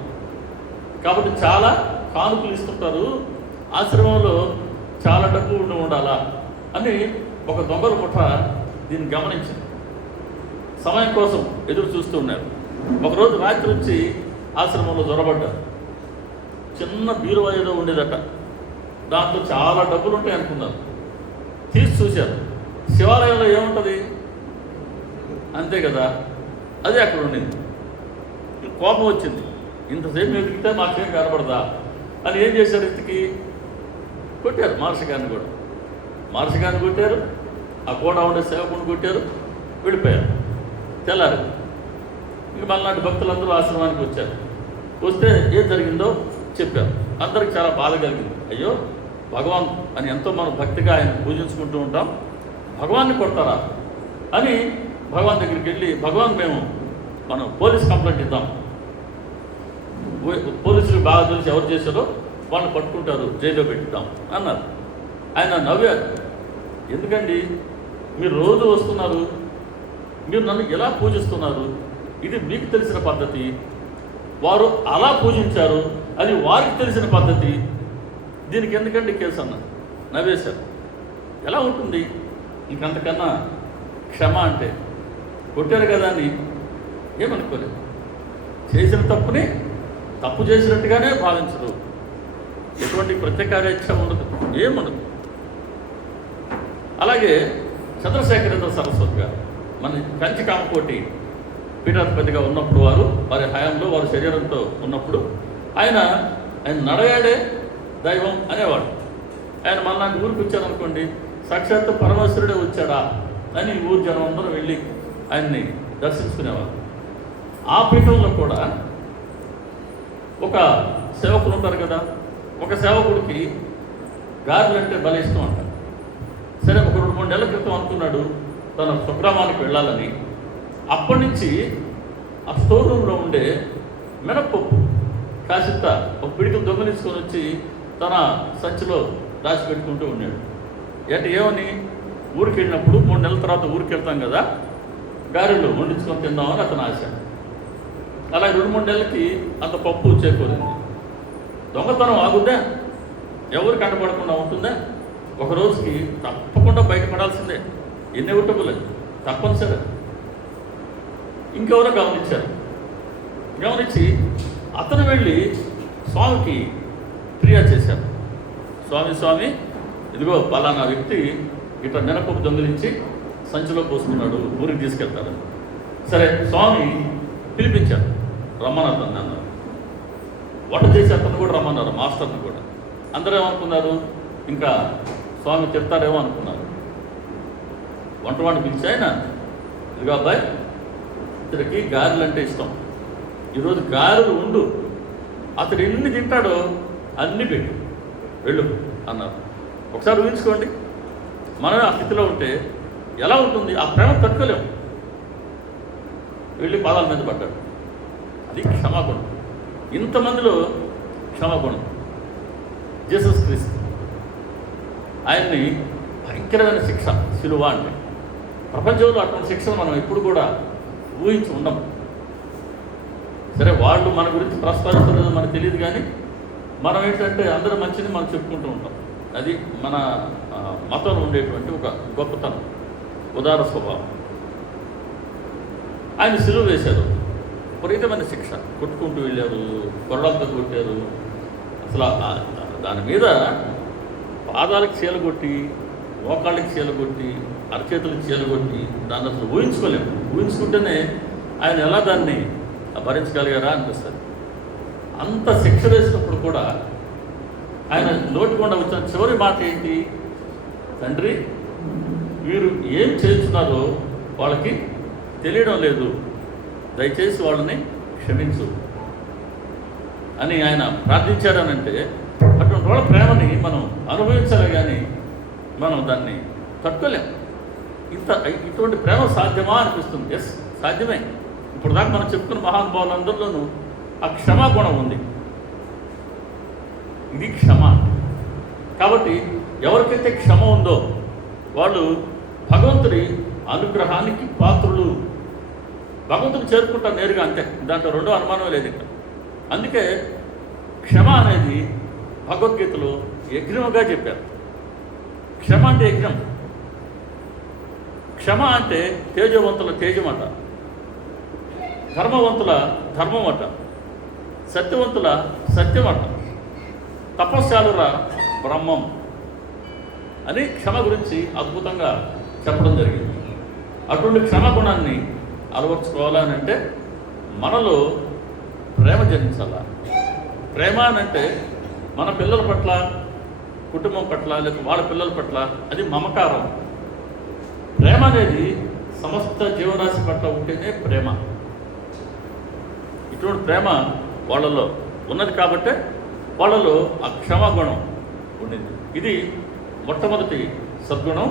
కాబట్టి చాలా కానుకలు ఇస్తుంటారు. ఆశ్రమంలో చాలా డబ్బు ఉండాలా అని ఒక దొంగల ముఠ దీన్ని గమనించింది. సమయం కోసం ఎదురు చూస్తూ ఉన్నారు. ఒకరోజు రాత్రి వచ్చి ఆశ్రమంలో దొరబడ్డారు. చిన్న బీరువా ఏదో ఉండేదట, దాంట్లో చాలా డబ్బులు ఉంటాయి అనుకున్నారు. తీసి చూశారు. శివాలయంలో ఏముంటుంది అంతే కదా, అదే అక్కడ ఉండింది. కోపం వచ్చింది, ఇంతసేపు వెతికితే మాకేం కనబడదా అని ఏం చేశారు, ఇంతకి కొట్టారు మహర్షి గారిని కూడా. మహర్షి గారిని కొట్టారు, ఆ కూడా ఉండే సేవకుని కొట్టారు, వెళ్ళిపోయారు. తెల్లారు ఇంక మళ్ళీ భక్తులందరూ ఆశ్రమానికి వచ్చారు. వస్తే ఏం జరిగిందో చెప్పారు. అందరికి చాలా బాధ కలిగింది. అయ్యో భగవాన్ అని ఎంతో మనం భక్తిగా ఆయన పూజించుకుంటూ ఉంటాం, భగవాన్ని కొడతారా అని భగవాన్ దగ్గరికి వెళ్ళి, భగవాన్ మనం పోలీస్ కంప్లైంట్ ఇద్దాం, పోలీసులు బాగా తెలిసి ఎవరు చేశారో వాళ్ళని పట్టుకుంటారు, జైల్లో పెట్టిద్దాం అన్నారు. ఆయన నవ్వారు. ఎందుకండి మీరు రోజు వస్తున్నారు, మీరు నన్ను ఎలా పూజిస్తున్నారు, ఇది మీకు తెలిసిన పద్ధతి, వారు అలా పూజించారు, అది వారికి తెలిసిన పద్ధతి, దీనికి ఎందుకండి కేసు అన్నారు. నవ్వేశారు. ఎలా ఉంటుంది ఇంకంతకన్నా క్షమ అంటే, కొట్టారు కదా అని ఏమనుకోలేదు. చేసిన తప్పుని తప్పు చేసినట్టుగానే భావించరు. ఎటువంటి ప్రత్యేకారేచ్ఛ ఉండదు, ఏముండదు. అలాగే చంద్రశేఖరేంద్ర సరస్వతి గారు మన కంచి కామకోటి పీఠాధిపతిగా ఉన్నప్పుడు, వారి హయాంలో వారి శరీరంతో ఉన్నప్పుడు ఆయన నడయాడే దైవం అనేవాడు. ఆయన మనలాంటి ఊరికి వచ్చారనుకోండి, సాక్షాత్తు పరమేశ్వరుడే వచ్చాడా అని ఊరు జనం అందరూ వెళ్ళి ఆయన్ని దర్శించుకునేవారు. ఆ పీఠంలో కూడా ఒక సేవకులు ఉంటారు కదా, ఒక సేవకుడికి గారెలు అంటే భలే ఇష్టం అంటారు. సరే ఒక 2-3 నెలల క్రితం అనుకున్నాడు తన స్వగ్రామానికి వెళ్ళాలని. అప్పటి నుంచి ఆ స్టోర్ రూమ్లో ఉండే మినప్పప్పు కాసింత ఒక పిడికలు దొంగలించుకొని వచ్చి తన సంచిలో దాచిపెట్టుకుంటూ ఉన్నాడు. అంటే ఏమని, ఊరికి వెళ్ళినప్పుడు 3 నెలల తర్వాత ఊరికి వెళ్తాం కదా, గారెలు వండించుకొని తిందామని అతను ఆశ. అలా 2-3 నెలలకి అంత పప్పు చేకూరింది. దొంగతనం ఆగుద్దా, ఎవరు కంటపడకుండా ఉంటుందా? ఒక రోజుకి తప్పకుండా బయటపడాల్సిందే, ఇన్నెవిటబుల్, తప్పనిసరి. ఇంకెవరో గమనించి అతను వెళ్ళి స్వామికి ఫిర్యాదు చేశారు. స్వామి ఇదిగో పలానా వ్యక్తి ఇట్లా మినపప్పు దొంగిలించి సంచిలో పోసుకున్నాడు, ఊరికి తీసుకెళ్తాడు. సరే, స్వామి పిలిపించారు, రమ్మన్నారు అన్నారు. వంట చేసి అతను కూడా రమ్మన్నారు, మాస్టర్ని కూడా. అందరూ ఏమనుకున్నారు, ఇంకా స్వామి చెప్తారేమో అనుకున్నారు. వంటవాడిని పిలిచి ఆయన, ఇదిగో అబ్బాయి, ఇతడికి గారెలు అంటే ఇష్టం, ఈరోజు గారెలు ఉండు, అతడు ఎన్ని తింటాడో అన్నీ పెట్టు, వెళ్ళు అన్నారు. ఒకసారి ఊహించుకోండి, మనం ఆ స్థితిలో ఉంటే ఎలా ఉంటుంది, ఆ ప్రేమ తట్టుకోలేము. వెళ్ళి పాదాల మీద పడ్డాడు. అది క్షమాగుణం. ఇంతమందిలో క్షమాగుణం. జీసస్ క్రీస్తు ఆయన్ని భయంకరమైన శిక్ష, శిలువ అంటే. ప్రపంచంలో అటువంటి శిక్షను మనం ఎప్పుడు కూడా ఊహించి ఉండం. సరే, వాళ్ళు మన గురించి ప్రస్తావిస్తున్నదో మనకు తెలియదు, కానీ మనం ఏంటంటే అందరూ మంచిని మనం చెప్పుకుంటూ ఉంటాం. అది మన మతంలో ఉండేటువంటి ఒక గొప్పతనం, ఉదార స్వభావం. ఆయన సిలువ వేశారు, విపరీతమైన శిక్ష, కొట్టుకుంటూ వెళ్ళారు, కొరడాలతో కొట్టారు. అసలు దాని మీద పాదాలకు చీలగొట్టి, మోకాళ్ళకి చీలగొట్టి, అరచేతులకు చీలగొట్టి, దాన్ని అసలు ఊహించుకోలేము. ఊహించుకుంటేనే ఆయన ఎలా దాన్ని భరించగలిగారా అనిపిస్తుంది. అంత శిక్ష వేసినప్పుడు కూడా ఆయన నోటికుండా వచ్చిన చివరి మాట ఏంటి? తండ్రి, వీరు ఏం చేస్తున్నారో వాళ్ళకి తెలియడం లేదు, దయచేసి వాళ్ళని క్షమించు అని ఆయన ప్రార్థించాడనంటే, అటువంటి వాళ్ళ ప్రేమని మనం అనుభవించాలి, కానీ మనం దాన్ని తట్టుకోలేం. ఇటువంటి ప్రేమ సాధ్యమా అనిపిస్తుంది. ఎస్, సాధ్యమే. ఇప్పుడు దాకా మనం చెప్పుకున్న మహానుభావులందరిలోనూ ఆ క్షమాగుణం ఉంది. ఇది క్షమ. కాబట్టి ఎవరికైతే క్షమ ఉందో వాళ్ళు భగవంతుడి అనుగ్రహానికి పాత్రులు. భగవంతుడు చేరుకుంటారు నేరుగా, అంతే. దాంట్లో రెండో అనుమానం లేదు ఇక్కడ. అందుకే క్షమ అనేది భగవద్గీతలో యజ్ఞముగా చెప్పారు. క్షమ అంటే యజ్ఞం. క్షమ అంటే తేజవంతుల తేజం అట, ధర్మవంతుల ధర్మం అట, సత్యవంతుల సత్యం అట, తపస్యాలుర బ్రహ్మం అని క్షమ గురించి అద్భుతంగా చెప్పడం జరిగింది. అటువంటి క్షమాగుణాన్ని అలవర్చుకోవాలని అంటే మనలో ప్రేమ జనించాల. ప్రేమ అనంటే మన పిల్లల పట్ల, కుటుంబం పట్ల, లేక వాళ్ళ పిల్లల పట్ల అది మమకారం. ప్రేమ అనేది సమస్త జీవరాశి పట్ల ఉంటేనే ప్రేమ. ఇటువంటి ప్రేమ వాళ్ళలో ఉన్నది కాబట్టే వాళ్ళలో ఆ క్షమాగుణం ఉండింది. ఇది మొట్టమొదటి సద్గుణం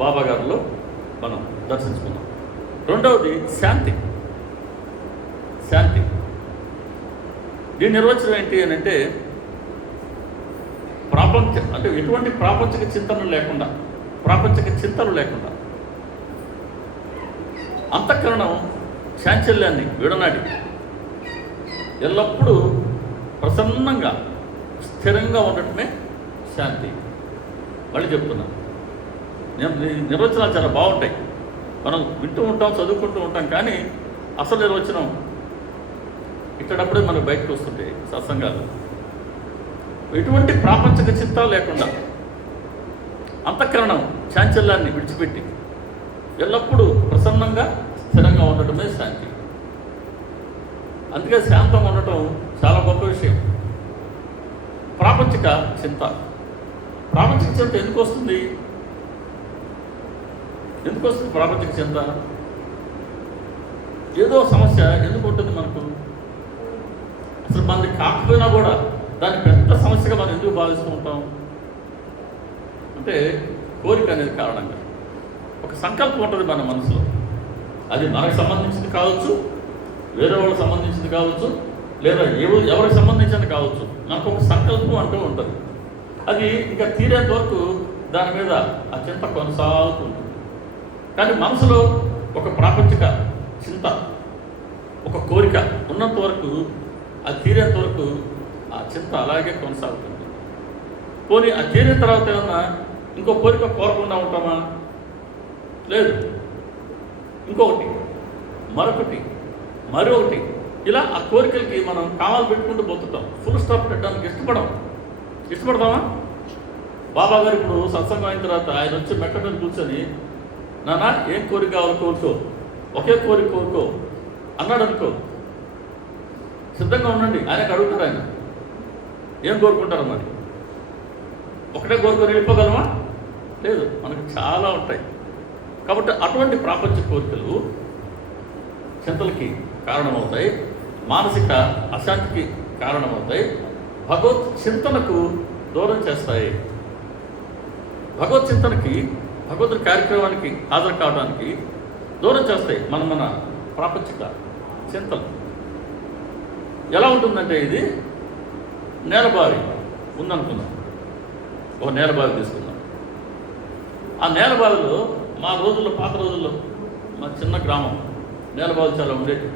బాబాగారిలో మనం దర్శించుకున్నాం. రెండవది శాంతి. శాంతి దీని నిర్వచనం ఏంటి అని అంటే, అంటే ఎటువంటి ప్రాపంచిక చింతనలు లేకుండా, ప్రాపంచిక చింతలు లేకుండా, అంతఃకరణం చాంచల్యాన్ని విడనాడి ఎల్లప్పుడూ ప్రసన్నంగా స్థిరంగా ఉండటమే శాంతి. మళ్ళీ చెప్తున్నా, నిర్వచనాలు చాలా బాగుంటాయి, మనం వింటూ ఉంటాం, చదువుకుంటూ ఉంటాం, కానీ అసలు నిర్వచనం ఇక్కడప్పుడే మనకు బయటకు వస్తుంటాయి సత్సంగాలు. ఎటువంటి ప్రాపంచిక చింతలు లేకుండా అంతఃకరణం చాంచల్యాన్ని విడిచిపెట్టి ఎల్లప్పుడూ ప్రసన్నంగా స్థిరంగా ఉండటమే శాంతి. అందుకే శాంతంగా ఉండటం చాలా గొప్ప విషయం. ప్రాపంచిక చింత ఎందుకు వస్తుంది? ప్రాపంచిక చింత ఏదో సమస్య ఎందుకు ఉంటుంది మనకు? అసలు మనది కాకపోయినా కూడా దాన్ని పెద్ద సమస్యగా మనం ఎందుకు భావిస్తూ ఉంటాం అంటే, కోరిక అనేది కారణంగా ఒక సంకల్పం ఉంటుంది మన మనసులో. అది మనకు సంబంధించింది కావచ్చు, వేరే వాళ్ళకి సంబంధించింది కావచ్చు, లేదా ఎవరికి సంబంధించింది కావచ్చు. మనకు ఒక సంకల్పం అంటూ ఉంటుంది. అది ఇంకా తీరేంత వరకు దాని మీద ఆ చింత కొనసాగుతూ ఉంటుంది. కానీ మనసులో ఒక ప్రాపంచిక చింత, ఒక కోరిక ఉన్నంత వరకు, అది తీరేంత వరకు ఆ చింత అలాగే కొనసాగుతుంది. పోనీ అది తీరిన తర్వాత ఏమన్నా ఇంకో కోరిక కోరకుండా ఉంటామా? లేదు. ఇంకొకటి, మరొకటి, మరొకటి, ఇలా ఆ కోరికలకి మనం కావాలి పెట్టుకుంటూ పోతుంటాం. ఫుల్ స్టాప్ పెట్టడానికి ఇష్టపడం. ఇష్టపడతామా? బాబా గారు ఇప్పుడు సత్సంగం అయిన తర్వాత ఆయన వచ్చి మెట్ట మీద కూర్చొని, నాన్న ఏం కోరిక కావాలో కోరుకో, ఒకే కోరిక కోరుకో అన్నాడు అనుకో, సిద్ధంగా ఉండండి. ఆయనకు అడుగుతారు. ఆయన ఏం కోరుకుంటారు మరి? ఒకటే కోరుకొని వెళ్ళిపోగలమా? లేదు, మనకు చాలా ఉంటాయి. కాబట్టి అటువంటి ప్రాపంచ కోరికలు చింతలకి కారణమవుతాయి, మానసిక అశాంతికి కారణమవుతాయి, భగవత్ చింతనకు దూరం చేస్తాయి. భగవత్ చింతనకి, భగవద్గీత కార్యక్రమానికి హాజరు కావడానికి దూరం చేస్తాయి మన ప్రాపంచిక చింతలు. ఎలా ఉంటుందంటే, ఇది నేలబావి ఉందనుకుందాం, ఒక నేలబావి తీసుకుందాం. ఆ నేలబావిలో మా రోజుల్లో, పాత రోజుల్లో మా చిన్న గ్రామం నేలబావి చాలా ఉండేది.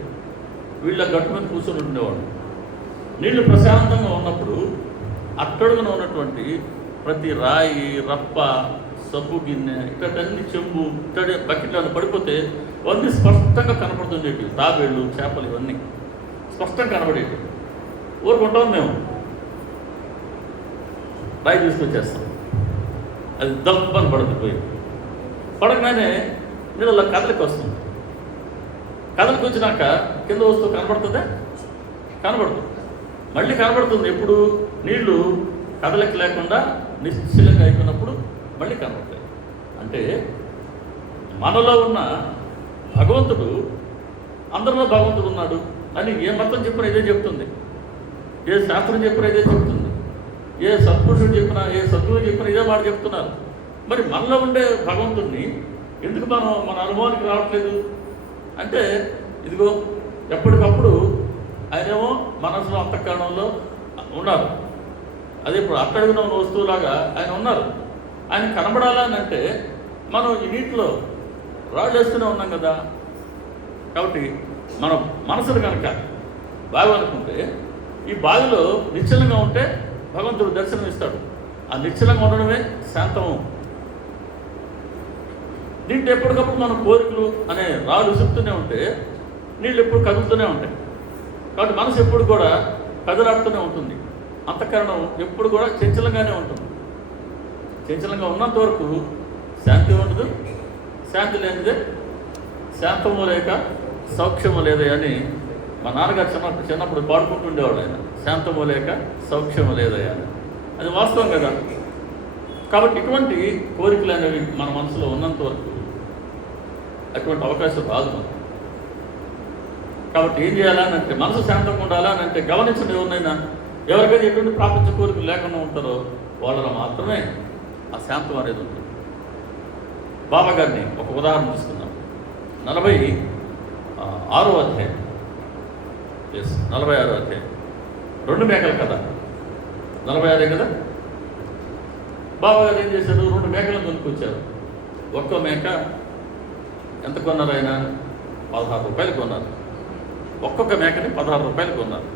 వీళ్ళ గట్టు మీద కూర్చొని ఉండేవాడు. నీళ్లు ప్రశాంతంగా ఉన్నప్పుడు అట్టడుగున ఉన్నటువంటి ప్రతి రాయి, రప్ప, సబ్బు గిన్నె, ఇట్లాంటి చెంబు, ఇట్లాంటి బకెట్లను పడిపోతే అవన్నీ స్పష్టంగా కనపడుతుండేవి. తాబేళ్ళు, చేపలు ఇవన్నీ స్పష్టంగా కనబడేవి. ఊరుకుంటాం మేము, రాయి తీసుకొచ్చేస్తాం, అది దబ్బని పడుతుంది. పోయి పడగానే నీళ్ళలో కదలికి వస్తుంది. కదలికి వచ్చినాక కింద వస్తువు కనబడుతుందా? కనబడుతుంది. మళ్ళీ కనబడుతుంది ఎప్పుడు? నీళ్లు కదలిక లేకుండా నిశ్చలంగా అయిపోయినప్పుడు మళ్ళీ కనబడతాయి. అంటే మనలో ఉన్న భగవంతుడు, అందరిలో భగవంతుడు ఉన్నాడు అని ఏ మతం చెప్పినా ఇదే చెప్తుంది, ఏ శాస్త్రం చెప్పినా ఇదే చెప్తుంది, ఏ సత్పురుషుడు చెప్పినా, ఏ సద్గురు చెప్పినా ఇదే మాట చెప్తున్నారు. మరి మనలో ఉండే భగవంతుడిని ఎందుకు మన అనుభవానికి రావట్లేదు అంటే, ఇదిగో ఎప్పటికప్పుడు ఆయనేమో మనసులో, అంతఃకరణంలో ఉన్నారు. అదే ఇప్పుడు అట్టడుగున ఉన్న వస్తువులాగా ఆయన ఉన్నారు. ఆయన కనబడాలని అంటే మనం ఈ నీటిలో రాళ్ళు వేస్తూనే ఉన్నాం కదా. కాబట్టి మనం మనసులు కనుక బావి అనుకుంటే, ఈ బావిలో నిశ్చలంగా ఉంటే భగవంతుడు దర్శనం ఇస్తాడు. ఆ నిశ్చలంగా ఉండడమే శాంతము. దీంట్లో ఎప్పటికప్పుడు మన కోరికలు అనే రాళ్ళు విసురుతూనే ఉంటే నీళ్ళు ఎప్పుడు కదులుతూనే ఉంటాయి. కాబట్టి మనసు ఎప్పుడు కూడా కదలాడుతూనే ఉంటుంది. అంతఃకరణం ఎప్పుడు కూడా చంచలంగానే ఉంటుంది. చంచలంగా ఉన్నంత వరకు శాంతి ఉండదు. శాంతి లేనిదే శాంతము లేక సౌఖ్యము లేదే అని మా నాన్నగారు చిన్నప్పుడు పాడుకుంటుండేవాడు. ఆయన శాంతము లేక సౌఖ్యము లేదయ్యా అని. అది వాస్తవం కదా. కాబట్టి ఇటువంటి కోరికలు అనేవి మన మనసులో ఉన్నంత వరకు అటువంటి అవకాశం రాదు మనకు. కాబట్టి ఏం చేయాలని అంటే, మనసు శాంతంగా ఉండాలని అంటే గమనించండి. ఎవరికైనా ఎటువంటి ప్రాపంచ కోరికలు లేకుండా ఉంటారో వాళ్ళలో మాత్రమే ఆ శాంతం అనేది ఉంటుంది. బాబా గారిని ఒక ఉదాహరణ తీసుకుందాం. 46వ అధ్యాయం, 46వ అధ్యాయం, 2 మేకల కథ. 46 కదా. బాబా గారు ఏం చేశారు? 2 మేకలను కొనుక్కొచ్చారు. ఒక్కో మేక ఎంత కొన్నారు? ఆయన 16 రూపాయలు కొన్నారు. ఒక్కొక్క మేకని 16 రూపాయలు కొన్నారు.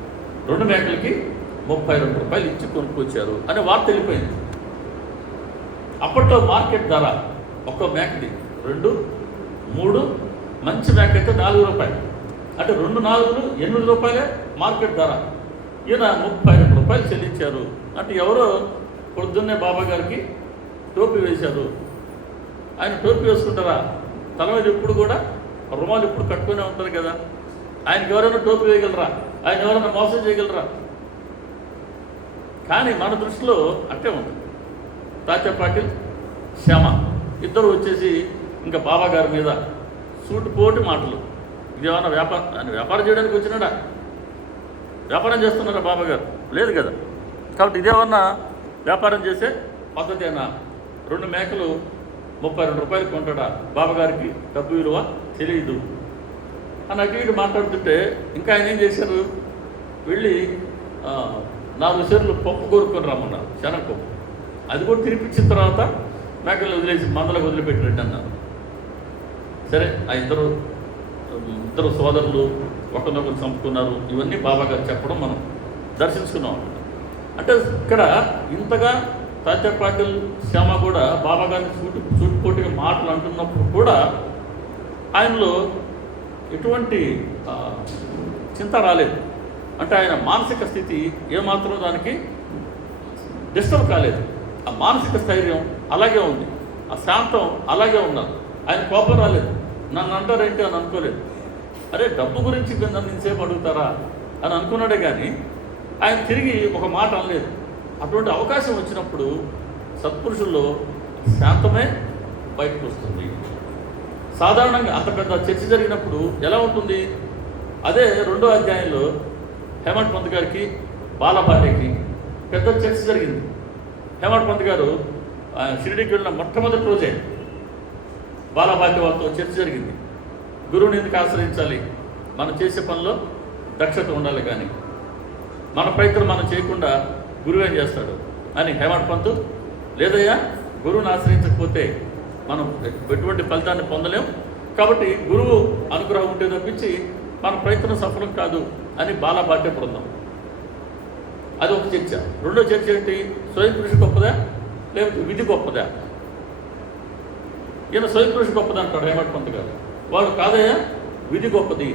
2 మేకలకి 32 రూపాయలు ఇచ్చి కొనుక్కొచ్చారు అనే వార్త వెళ్ళిపోయింది. అప్పట్లో మార్కెట్ ధర ఒక్కో మేకది 2, 3, మంచి మేక అయితే 4 రూపాయలు. అంటే 2 4 8 రూపాయలే మార్కెట్ ధర. ఈయన 32 రూపాయలు చెల్లించారు. అంటే ఎవరో పొద్దున్నే బాబా గారికి టోపీ వేశారు. ఆయన టోపీ వేసుకుంటారా? తల మీద ఎప్పుడు కూడా రుమాలు ఎప్పుడు కట్టుకునే ఉంటారు కదా. ఆయనకి ఎవరైనా టోపీ వేయగలరా? ఆయన ఎవరైనా మోసం చేయగలరా? కానీ మన దృష్టిలో అట్టే ఉంది. తాత్యా పాటిల్, శ్యామ ఇద్దరు వచ్చేసి ఇంకా బాబా గారి మీద సూటిపోటి మాటలు. ఇదేమన్నా వ్యాపారం చేయడానికి వచ్చినాడా? వ్యాపారం చేస్తున్నారా బాబా గారు? లేదు కదా. కాబట్టి ఇదేమన్నా వ్యాపారం చేసే పద్ధతేనా? 2 మేకలు 32 రూపాయలు కొంటాడా? బాబా గారికి డబ్బు విలువ తెలియదు అని అటు ఇటు మాట్లాడుతుంటే ఇంకా ఆయన ఏం చేశారు? వెళ్ళి 4 సేర్లు పప్పు కోరుకొని రమ్మన్నారు, శనగపప్పు. అది కూడా తినిపించిన తర్వాత మేకలు వదిలేసి మందలకు వదిలిపెట్టినట్టు అన్నారు. సరే, ఆ ఇద్దరు సోదరులు ఒకరినొకరు చంపుకున్నారు. ఇవన్నీ బాబా గారు చెప్పడం మనం దర్శించుకున్నాం. అంటే ఇక్కడ ఇంతగా తాత్యా పాటిల్, శ్యామ కూడా బాబా గారిని సూటిపోటిగా మాటలు అంటున్నప్పుడు కూడా ఆయనలో ఎటువంటి చింత రాలేదు. అంటే ఆయన మానసిక స్థితి ఏమాత్రం దానికి డిస్టర్బ్ కాలేదు. ఆ మానసిక స్థైర్యం అలాగే ఉంది, ఆ శాంతం అలాగే ఉన్నారు. ఆయన కోపం రాలేదు, నన్ను అంటారేంటి అని అనుకోలేదు. అరే డబ్బు గురించి నన్ను ఇంతసేపు అడుగుతారా అని అనుకున్నాడే కానీ ఆయన తిరిగి ఒక మాట అనలేదు. అటువంటి అవకాశం వచ్చినప్పుడు సత్పురుషుల్లో శాంతమే బయటకు వస్తుంది. సాధారణంగా అంత పెద్ద చర్చ జరిగినప్పుడు ఎలా ఉంటుంది? అదే 2వ అధ్యాయంలో హేమంత్ పంత్ గారికి బాలభార్యకి పెద్ద చర్చ జరిగింది. హేమంత్ పంత్ గారు షిరిడీకి వెళ్ళిన మొట్టమొదటి రోజే బాలభార్య వాళ్ళతో చర్చ జరిగింది. గురువుని ఎందుకు ఆశ్రయించాలి, మనం చేసే పనిలో దక్షత ఉండాలి, కానీ మన ప్రయత్నం మనం చేయకుండా గురువు ఏం చేస్తాడు అని హేమంత్ పంత్, లేదయ్యా గురువుని ఆశ్రయించకపోతే మనం ఎటువంటి ఫలితాన్ని పొందలేం, కాబట్టి గురువు అనుగ్రహం ఉంటే తప్పించి మన ప్రయత్నం సఫలం కాదు అని బాలభార్య బృందం. అది ఒక చర్చ. రెండో చర్చ ఏంటి? స్వయం కృషి గొప్పదా లేకపోతే విధి గొప్పదా? ఈయన స్వయం కృషి గొప్పదా అంటాడు హేమంత్ పంత్ గారు. వాళ్ళు కాదయ్యా విధి గొప్పది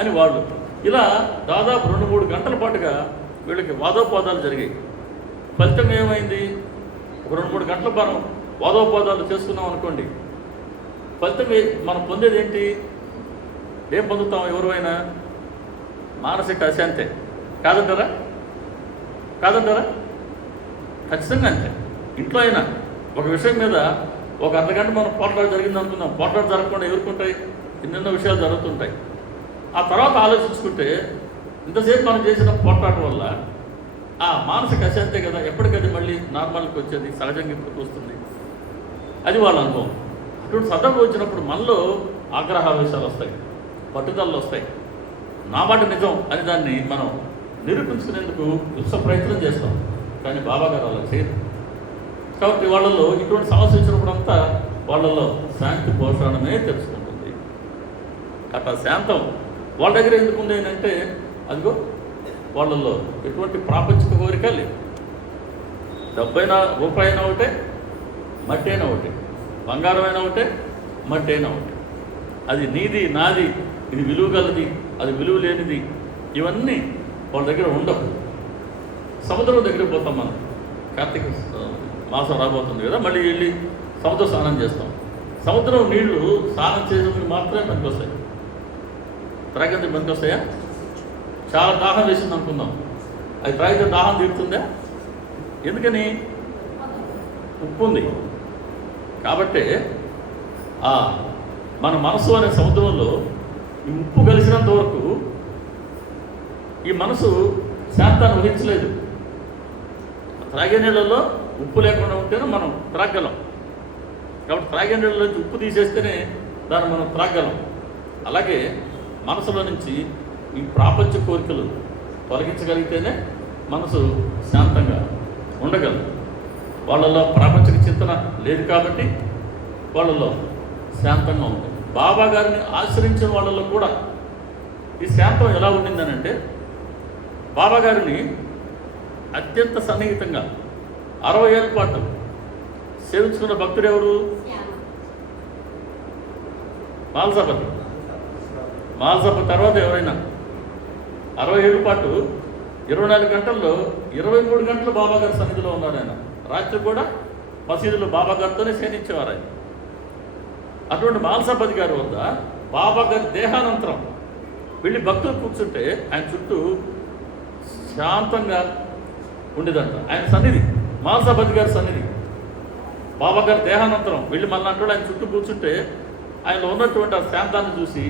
అని వాళ్ళు. ఇలా దాదాపు 2-3 గంటల పాటుగా వీళ్ళకి వాదోపాదాలు జరిగాయి. ఫలితంగా ఏమైంది? ఒక 2-3 గంటల మనం వాదోపాదాలు చేసుకున్నాం అనుకోండి, ఫలితంగా మనం పొందేది ఏంటి? ఏం పొందుతాం? ఎవరైనా మానసిక అశాంతే. కాదంటారా? ఖచ్చితంగా అంతే. ఇంట్లో అయినా ఒక విషయం మీద ఒక అర్ధగంట మనం పోట్లాట జరిగింది అనుకుందాం, పోట్లాట జరగకుండా ఎదుర్కొంటాయి, ఎన్నెన్నో విషయాలు జరుగుతుంటాయి. ఆ తర్వాత ఆలోచించుకుంటే ఇంతసేపు మనం చేసిన పోట్లాట వల్ల ఆ మానసిక అశాంతే కదా, ఎప్పటికది మళ్ళీ నార్మల్కి వచ్చేది, సహజంగా ఇప్పటికి వస్తుంది. అది వాళ్ళ అనుభవం. అటువంటి సందర్భం వచ్చినప్పుడు మనలో ఆగ్రహావేశాలు వస్తాయి, పట్టుదలలు వస్తాయి. నా మాట నిజం అని దాన్ని మనం నిరూపించుకునేందుకు విశ్వ ప్రయత్నం చేస్తాం, కానీ బాబాగారు అలా చేయరు. కాబట్టి వాళ్ళలో ఇటువంటి సమస్య వచ్చినప్పుడంతా వాళ్ళలో శాంతి పోషణమే తెలుసుకుంటుంది. అట్లా శాంతం వాళ్ళ దగ్గర ఎందుకు ఉంది అంటే అదిగో వాళ్ళల్లో ఎటువంటి ప్రాపంచిక కోరిక లేదు. డబ్బైనా రూపాయైనా ఒకటే, మట్టి అయినా ఒకటే, బంగారం అయినా ఒకటే, మట్టి అయినా ఒకటే. అది నీది నాది, ఇది విలువ గలది, అది విలువ లేనిది, ఇవన్నీ వాళ్ళ దగ్గర ఉండవు. సముద్రం దగ్గరికి పోతాం మనం, కార్తీక మాసం రాబోతుంది కదా, మళ్ళీ వెళ్ళి సముద్ర స్నానం చేస్తాం. సముద్రం నీళ్లు స్నానం చేసేందుకు మాత్రమే పనికొస్తాయి, త్రాగేందుకు పనికొస్తాయా? చాలా దాహం వేసింది అనుకుందాం, అది త్రాగితే దాహం తీరుతుందా? ఎందుకని? ఉప్పు ఉంది కాబట్టి. మన మనసు అనే సముద్రంలో ఈ ఉప్పు కలిసినంత వరకు ఈ మనసు శాంతాన్ని వహించలేదు. త్రాగే నీళ్ళలో ఉప్పు లేకుండా ఉంటేనే మనం త్రాగలం. కాబట్టి త్రాగే నీళ్ళలోంచి ఉప్పు తీసేస్తేనే దాన్ని మనం త్రాగలం. అలాగే మనసులో నుంచి ఈ ప్రాపంచ కోరికలు తొలగించగలిగితేనే మనసు శాంతంగా ఉండగలదు. వాళ్ళలో ప్రాపంచిక చింతన లేదు కాబట్టి వాళ్ళలో శాంతంగా ఉంది. బాబా గారిని ఆశ్రయించిన వాళ్ళలో కూడా ఈ శాంతం ఎలా ఉండిందని అంటే, బాబా గారిని అత్యంత సన్నిహితంగా 60 ఏళ్ళ పాటు సేవించుకున్న భక్తుడు ఎవరు? మాల్సాపతి. మాల్సాపతి తర్వాత ఎవరైనా 60 ఏళ్ళ పాటు 24 గంటల్లో 23 గంటలు బాబా గారి సన్నిధిలో ఉన్నారు ఆయన. రాత్రి కూడా మసీదులో బాబా గారితోనే శయనించేవారు ఆయన. అటువంటి మాల్సాపతి గారి వద్ద బాబా గారి దేహానంతరం వెళ్ళి భక్తులు కూర్చుంటే ఆయన చుట్టూ శాంతంగా ఉండేదంట. ఆయన సన్నిధి, మాల్సాపతి గారి సన్నిధి. బాబా గారి దేహానంతరం వెళ్ళి మళ్ళీ అంటాడు ఆయన చుట్టూ కూర్చుంటే ఆయనలో ఉన్నటువంటి ఆ శాంతాన్ని చూసి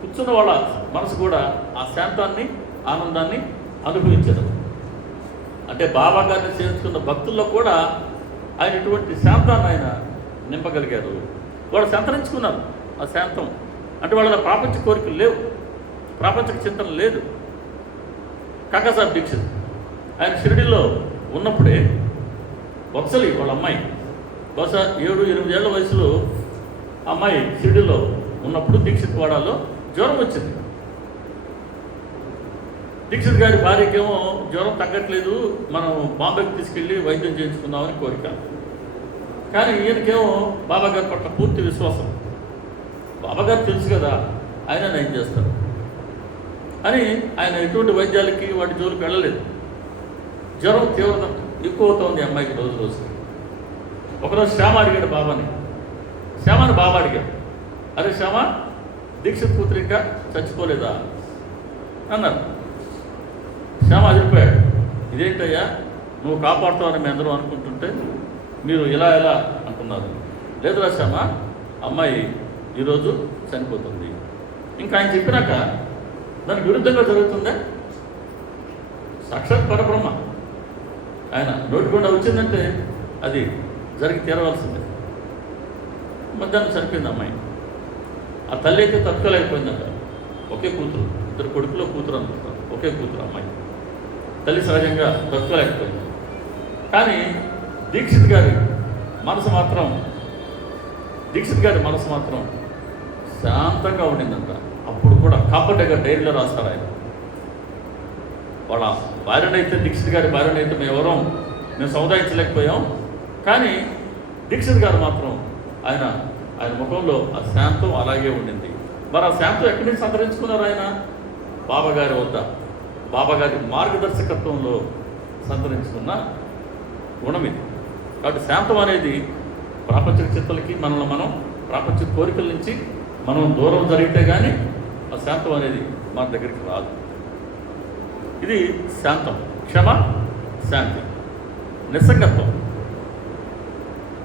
కూర్చున్న వాళ్ళ మనసు కూడా ఆ శాంతాన్ని, ఆనందాన్ని అనుభవించదు. అంటే బాబా గారిని సేవించుకున్న భక్తుల్లో కూడా ఆయన ఇటువంటి శాంతాన్ని ఆయన నింపగలిగారు. వాళ్ళు సంతరించుకున్నారు ఆ శాంతం. అంటే వాళ్ళ ప్రాపంచిక కోరికలు లేవు, ప్రాపంచిక చింతన లేదు. కాకాసాహెబ్ దీక్షిత్ ఆయన షిరిడీలో ఉన్నప్పుడే వత్సలి వాళ్ళ అమ్మాయి, బహుశా 7-8 ఏళ్ల వయసులో అమ్మాయి షిరిడీలో ఉన్నప్పుడు దీక్షిత్ వాడాలో జ్వరం వచ్చింది. దీక్షిత్ గారి భార్యకేమో జ్వరం తగ్గట్లేదు, మనం బాంబేకి తీసుకెళ్ళి వైద్యం చేయించుకుందామని కోరిక. కానీ ఈయనకేమో బాబా గారి పట్ల పూర్తి విశ్వాసం. బాబా గారు తెలుసు కదా ఆయన నయం చేస్తారు అని ఆయన ఎటువంటి వైద్యాలకి వాటి జోలికి వెళ్ళలేదు. జ్వరం ఎక్కువ అవుతుంది అమ్మాయికి రోజు రోజు. ఒకరోజు శ్యామ అడిగాడు బాబాని, శ్యామని బాబా అడిగాడు, అరే శ్యామ, దీక్షిత్ కూతురు ఇంకా చచ్చిపోలేదా అన్నారు. శ్యామ అదిరిపోయాడు, ఇదేంటయ్యా నువ్వు కాపాడుతావని మేము అందరూ అనుకుంటుంటే మీరు ఇలా ఎలా అంటున్నారు. లేదురా శ్యామ, అమ్మాయి ఈరోజు చనిపోతుంది. ఇంకా ఆయన చెప్పినాక దానికి విరుద్ధంగా జరుగుతుందే. సాక్షాత్ పరబ్రహ్మ ఆయన నోటికుండా వచ్చిందంటే అది జరిగి తీరవలసిందే. మధ్యాహ్నం చనిపోయింది అమ్మాయి. ఆ తల్లి అయితే తట్టుకోలేకపోయిందంట. ఒకే కూతురు, ఇద్దరు కొడుకులో కూతురు అనుకుంటారు, ఒకే కూతురు అమ్మాయి. తల్లి సహజంగా తట్టుకోలేకపోయింది. కానీ దీక్షిత్ గారి మనసు మాత్రం శాంతంగా ఉండిందంట. అప్పుడు కూడా కప్పటిగా డైరీలో రాస్తారు ఆయన. వాళ్ళ భార్యనైతే, దీక్షిత్ గారి భార్యనైతే మేము సముదాయించలేకపోయాం. కానీ దీక్షిత్ గారు మాత్రం ఆయన ముఖంలో ఆ శాంతం అలాగే ఉండింది. మరి ఆ శాంతం ఎక్కడి నుంచి సంతరించుకున్నారు ఆయన? బాబాగారి వద్ద, బాబాగారి మార్గదర్శకత్వంలో సంతరించుకున్న గుణం ఇది. కాబట్టి శాంతం అనేది ప్రాపంచిక చిత్తలకి మనం ప్రాపంచిక కోరికల నుంచి మనం దూరం జరిగితే కానీ ఆ శాంతం అనేది మన దగ్గరికి రాదు. ఇది శాంతం. క్షమ, శాంతి.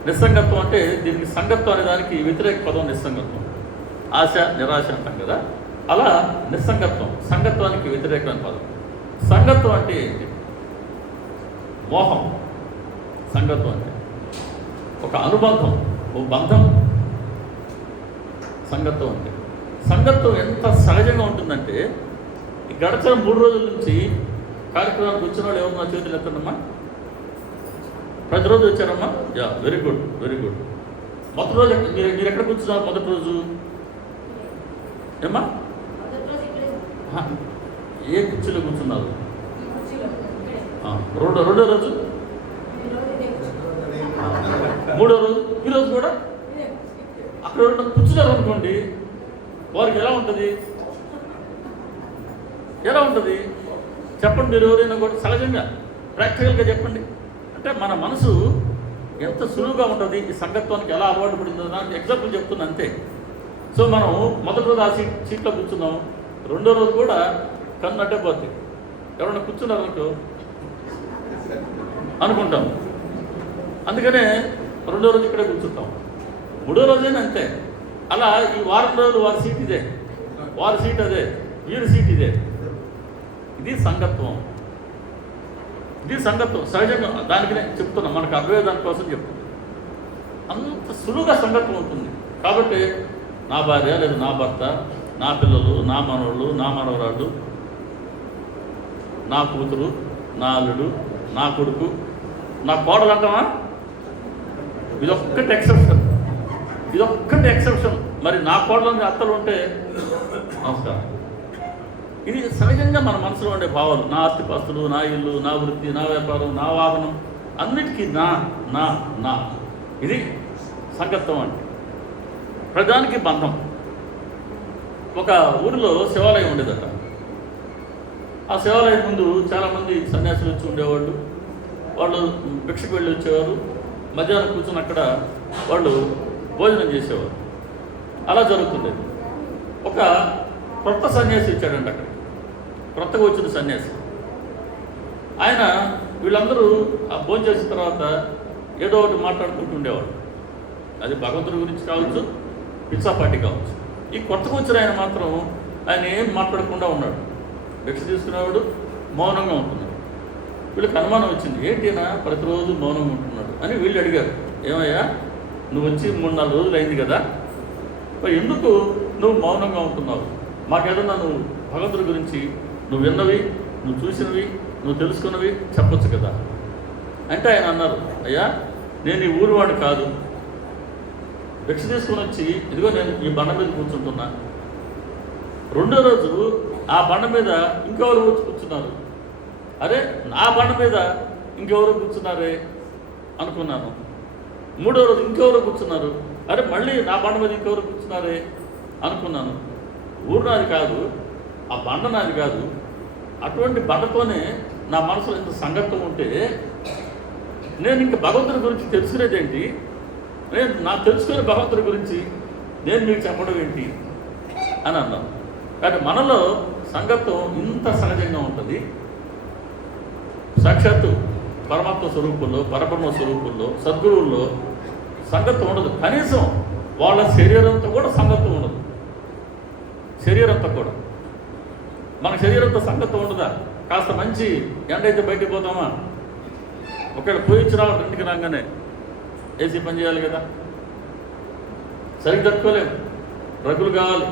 నిస్సంగత్వం అంటే దీనికి సంగత్వం అనే దానికి వ్యతిరేక పదం నిస్సంగత్వం. ఆశ, నిరాశ అంటాం కదా, అలా నిస్సంగత్వం సంగత్వానికి వ్యతిరేకమైన పదం. సంగత్వం అంటే ఏంటి? మోహం. సంగత్వం అంటే ఒక అనుబంధం, ఓ బంధం. సంగత్వం అంటే సంగత్వం ఎంత సహజంగా ఉంటుందంటే, ఈ గడచిన 3 రోజుల నుంచి కార్యక్రమానికి వచ్చిన వాళ్ళు ఏమన్నా చేతులు ఎత్తనమ్మా? ప్రతిరోజు వచ్చారమ్మా? Yeah, very good. మొదటి రోజు మీరు ఎక్కడ కూర్చున్నారు? మొదటి రోజు ఏమ్మా? ఏ కుర్చీలో కూర్చున్నారు? రెండో రోజు, మూడో రోజు, ఈరోజు కూడా అక్కడ కూర్చున్నారు అనుకోండి, వారికి ఎలా ఉంటుంది చెప్పండి. మీరు ఎవరైనా కూడా సహజంగా ప్రాక్టికల్గా చెప్పండి. అంటే మన మనసు ఎంత సులువుగా ఉంటుంది ఈ సంగత్వానికి ఎలా అలవాటు పడిందో దానికి ఎగ్జాంపుల్ చెప్తున్నా అంతే. సో మనం మొదటి రోజు ఆ సీట్లో కూర్చున్నాం, రెండో రోజు కూడా కన్ను అడ్డే పోద్ది. ఎవరైనా కూర్చున్నారనుకో అనుకుంటాం. అందుకనే రెండో రోజు ఇక్కడే కూర్చుంటాం. మూడో రోజైనా అంతే. అలా ఈ వారం రోజులు వారి సీట్ ఇదే, వారి సీట్ అదే, వీరి సీట్ ఇదే. ఇది సంగత్వం. సహజంగా దానికినే చెప్తున్నాం, మనకు అర్థమయ్యే దానికోసం చెప్తుంది. అంత సులువుగా సంగత్వం ఉంటుంది. కాబట్టి నా భార్య లేదా నా భర్త, నా పిల్లలు, నా మనవళ్ళు, నా మనవరాళ్ళు, నా కూతురు, నా అల్లుడు, నా కొడుకు, నా కోడలు అంటామా? ఇదొక్కటి ఎక్సెప్షన్. మరి నా కోడలు అత్తలు ఉంటే నమస్కారం. ఇది సహజంగా మన మనసులో ఉండే భావాలు. నా ఆస్తిపాస్తులు, నా ఇల్లు, నా వృత్తి, నా వ్యాపారం, నా వాహనం, అన్నిటికీ నా నా నా ఇది సంగత్వం అంటే. ప్రజానికి బంధం. ఒక ఊరిలో శివాలయం ఉండేదట. ఆ శివాలయం ముందు చాలామంది సన్యాసులు వచ్చి ఉండేవాళ్ళు. వాళ్ళు భిక్షకు వెళ్ళి వచ్చేవారు. మధ్యాహ్నం కూర్చొని అక్కడ వాళ్ళు భోజనం చేసేవారు. అలా జరుగుతుండేది. ఒక కొత్త సన్యాసి ఇచ్చాడంట అక్కడ, కొత్తగా వచ్చిన సన్యాసి. ఆయన వీళ్ళందరూ ఆ భోజనం చేసిన తర్వాత ఏదో ఒకటి మాట్లాడుకుంటూ ఉండేవాడు. అది భగవంతుడి గురించి కావచ్చు, పిచ్చాపాటి కావచ్చు. ఈ కొత్తగా వచ్చిన ఆయన మాత్రం ఆయన ఏం మాట్లాడకుండా ఉన్నాడు. భిక్ష తీసుకునేవాడు, మౌనంగా ఉంటున్నాడు. వీళ్ళకి అనుమానం వచ్చింది, ఏంటినా ప్రతిరోజు మౌనంగా ఉంటున్నాడు అని. వీళ్ళు అడిగారు, ఏమయ్యా నువ్వు వచ్చి 3-4 రోజులు అయింది కదా, మరి ఎందుకు నువ్వు మౌనంగా ఉంటున్నావు? మాకేదన్నా నువ్వు భగవంతుడి గురించి నువ్వు విన్నవి, నువ్వు చూసినవి, నువ్వు తెలుసుకున్నవి చెప్పొచ్చు కదా అంటే ఆయన అన్నారు, అయ్యా నేను ఈ ఊరు వాడు కాదు. భిక్ష తీసుకుని వచ్చి ఇదిగో నేను ఈ బండ మీద కూర్చుంటున్నా. రెండో రోజు ఆ బండ మీద ఇంకెవరు కూర్చున్నారు. అరే నా బండ మీద ఇంకెవరు కూర్చున్నారే అనుకున్నాను. మూడో రోజు ఇంకెవరు కూర్చున్నారు. అరే మళ్ళీ నా బండ మీద ఇంకెవరు కూర్చున్నారే అనుకున్నాను. ఊరు నాది కాదు, ఆ బండ నాది కాదు. అటువంటి బండతోనే నా మనసులో ఇంత సంగత్వం ఉంటే నేను ఇంక భగవంతుడి గురించి తెలుసుకునేది ఏంటి, నేను నాకు తెలుసుకునే భగవంతుడి గురించి నేను మీకు చెప్పడం ఏంటి అని అన్నాం. కాబట్టి మనలో సంగత్వం ఇంత సహజంగా ఉంటుంది. సాక్షాత్తు పరమాత్మ స్వరూపుల్లో, పరబ్రహ్మ స్వరూపుల్లో, సద్గురువుల్లో సంగత్వం ఉండదు. కనీసం వాళ్ళ శరీరంతో కూడా సంగత్వం ఉండదు. శరీరంతో కూడా మన శరీరంతో సంగత్వం ఉండదా? కాస్త మంచి ఎండ అయితే బయటికి పోతామా? ఒకవేళ పోయిచ్చి రావాలి, ఇంటికి రాగానే ఏసీ పని చేయాలి కదా, సరిగ్గా తట్టుకోలేము, రగ్గులు కావాలి.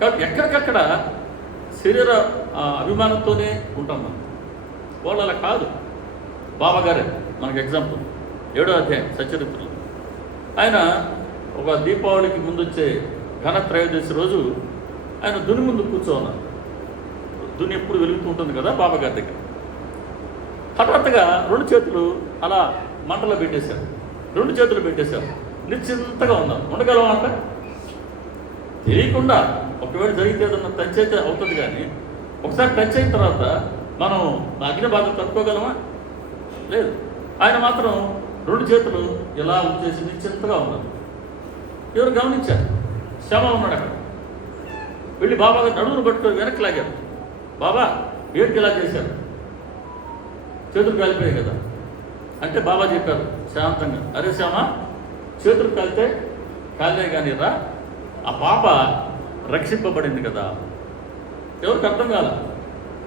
కాబట్టి ఎక్కడికక్కడ శరీర అభిమానంతోనే ఉంటాం మనం. వాళ్ళు అలా కాదు. బాబాగారే మనకు ఎగ్జాంపుల్. 7వ అధ్యాయం సచ్చరిత్రలో ఆయన ఒక దీపావళికి ముందు వచ్చే ఘన త్రయోదశి రోజు ఆయన దుని ముందు కూర్చోన్నారు. దుని ఎప్పుడు వెలుగుతూ ఉంటుంది కదా బాబాగారి దగ్గర. హఠాత్తుగా 2 చేతులు అలా మంటలో పెట్టేశారు. 2 చేతులు పెట్టేశారు. నిశ్చింతగా ఉన్నారు. ఉండగలవా అంట? తెలియకుండా ఒకవేళ జరిగితే ఏదన్నా టచ్ అయితే అవుతుంది, కానీ ఒకసారి టచ్ అయిన తర్వాత మనం అగ్ని బాధ తట్టుకోగలమా? లేదు. ఆయన మాత్రం 2 చేతులు ఇలా ఉంచేసి నిశ్చింతగా ఉన్నారు. ఎవరు గమనించారు? శ్యామ ఉన్నాడు అక్కడ. వెళ్ళి బాబా గారు నడుమును పట్టుకొని వెనక్కి లాగారు. బాబా ఏంటి ఇలా చేశారు? చేతులు కాలిపోయాయి కదా అంటే బాబా చెప్పారు శాంతంగా, అరే శ్యామ, చేతులు కాలితే కాలే కానీ రా, ఆ పాప రక్షింపబడింది కదా. ఎవరికి అర్థం కాల.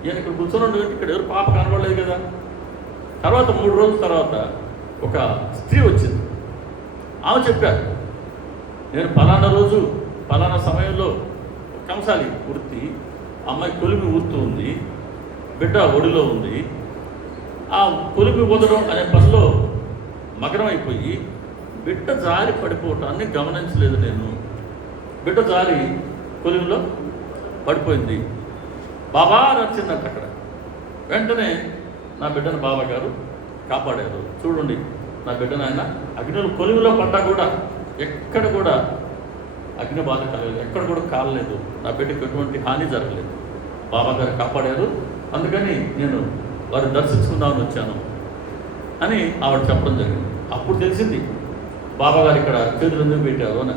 ఈయన ఇక్కడ కూర్చొని ఇక్కడ ఎవరు పాప కనబడలేదు కదా. తర్వాత 3 రోజుల తర్వాత ఒక స్త్రీ వచ్చింది. ఆమె చెప్పారు, నేను పలానా రోజు పలానా సమయంలో కంసాలి వృత్తి, అమ్మాయి కొలిమి ఊరుతూ ఉంది, బిడ్డ ఒడిలో ఉంది. ఆ కొలిమి వదడం అనే పనిలో మగనమైపోయి బిడ్డ జారి పడిపోవటాన్ని గమనించలేదు నేను. బిడ్డ జారి కొలిమిలో పడిపోయింది. బాబా నచ్చిందంట అక్కడ. వెంటనే నా బిడ్డను బాబా గారు కాపాడారు. చూడండి, నా బిడ్డను ఆయన అగ్నిలో కొలిమిలో పడ్డా కూడా ఎక్కడ కూడా అగ్ని బాధ కలగలేదు, ఎక్కడ కూడా కాలలేదు, నా బిడ్డకి ఎటువంటి హాని జరగలేదు. బాబా గారు కాపాడారు, అందుకని నేను వారు దర్శించుకుందామని వచ్చాను అని ఆవిడ చెప్పడం జరిగింది. అప్పుడు తెలిసింది బాబా గారు ఇక్కడ చేతులు ఎందుకు పెట్టారు అని.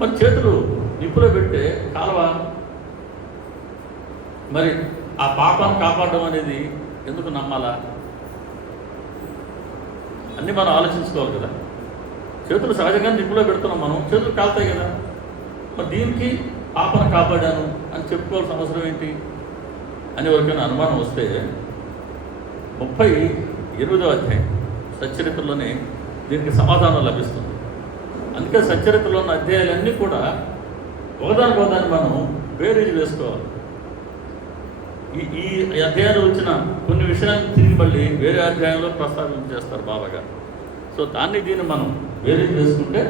మరి చేతులు నిప్పులో పెట్టే కాలువ, మరి ఆ పాపాన్ని కాపాడడం అనేది ఎందుకు నమ్మాలా? అన్నీ మనం ఆలోచించుకోవాలి కదా. చేతులు సహజంగా నిప్పులో పెడుతున్నాం మనం, చేతులు కాలుతాయి కదా. మరి దీనికి పాపను కాపాడాను అని చెప్పుకోవాల్సిన అవసరం ఏంటి అని ఎవరికైనా అనుమానం వస్తే 38వ అధ్యాయం సచ్చరిత్రలోనే దీనికి సమాధానం లభిస్తుంది. అందుకే సచ్చరిత్రలో ఉన్న అధ్యాయాలన్నీ కూడా ఒకదానికొకదాన్ని మనం బేరీజు వేసుకోవాలి. ఈ అధ్యాయంలో వచ్చిన కొన్ని విషయాలను తిరిగి మళ్ళీ వేరే అధ్యాయంలో ప్రస్తావన చేస్తారు బాబా గారు. సో దీన్ని మనం బేరీజు వేసుకుంటే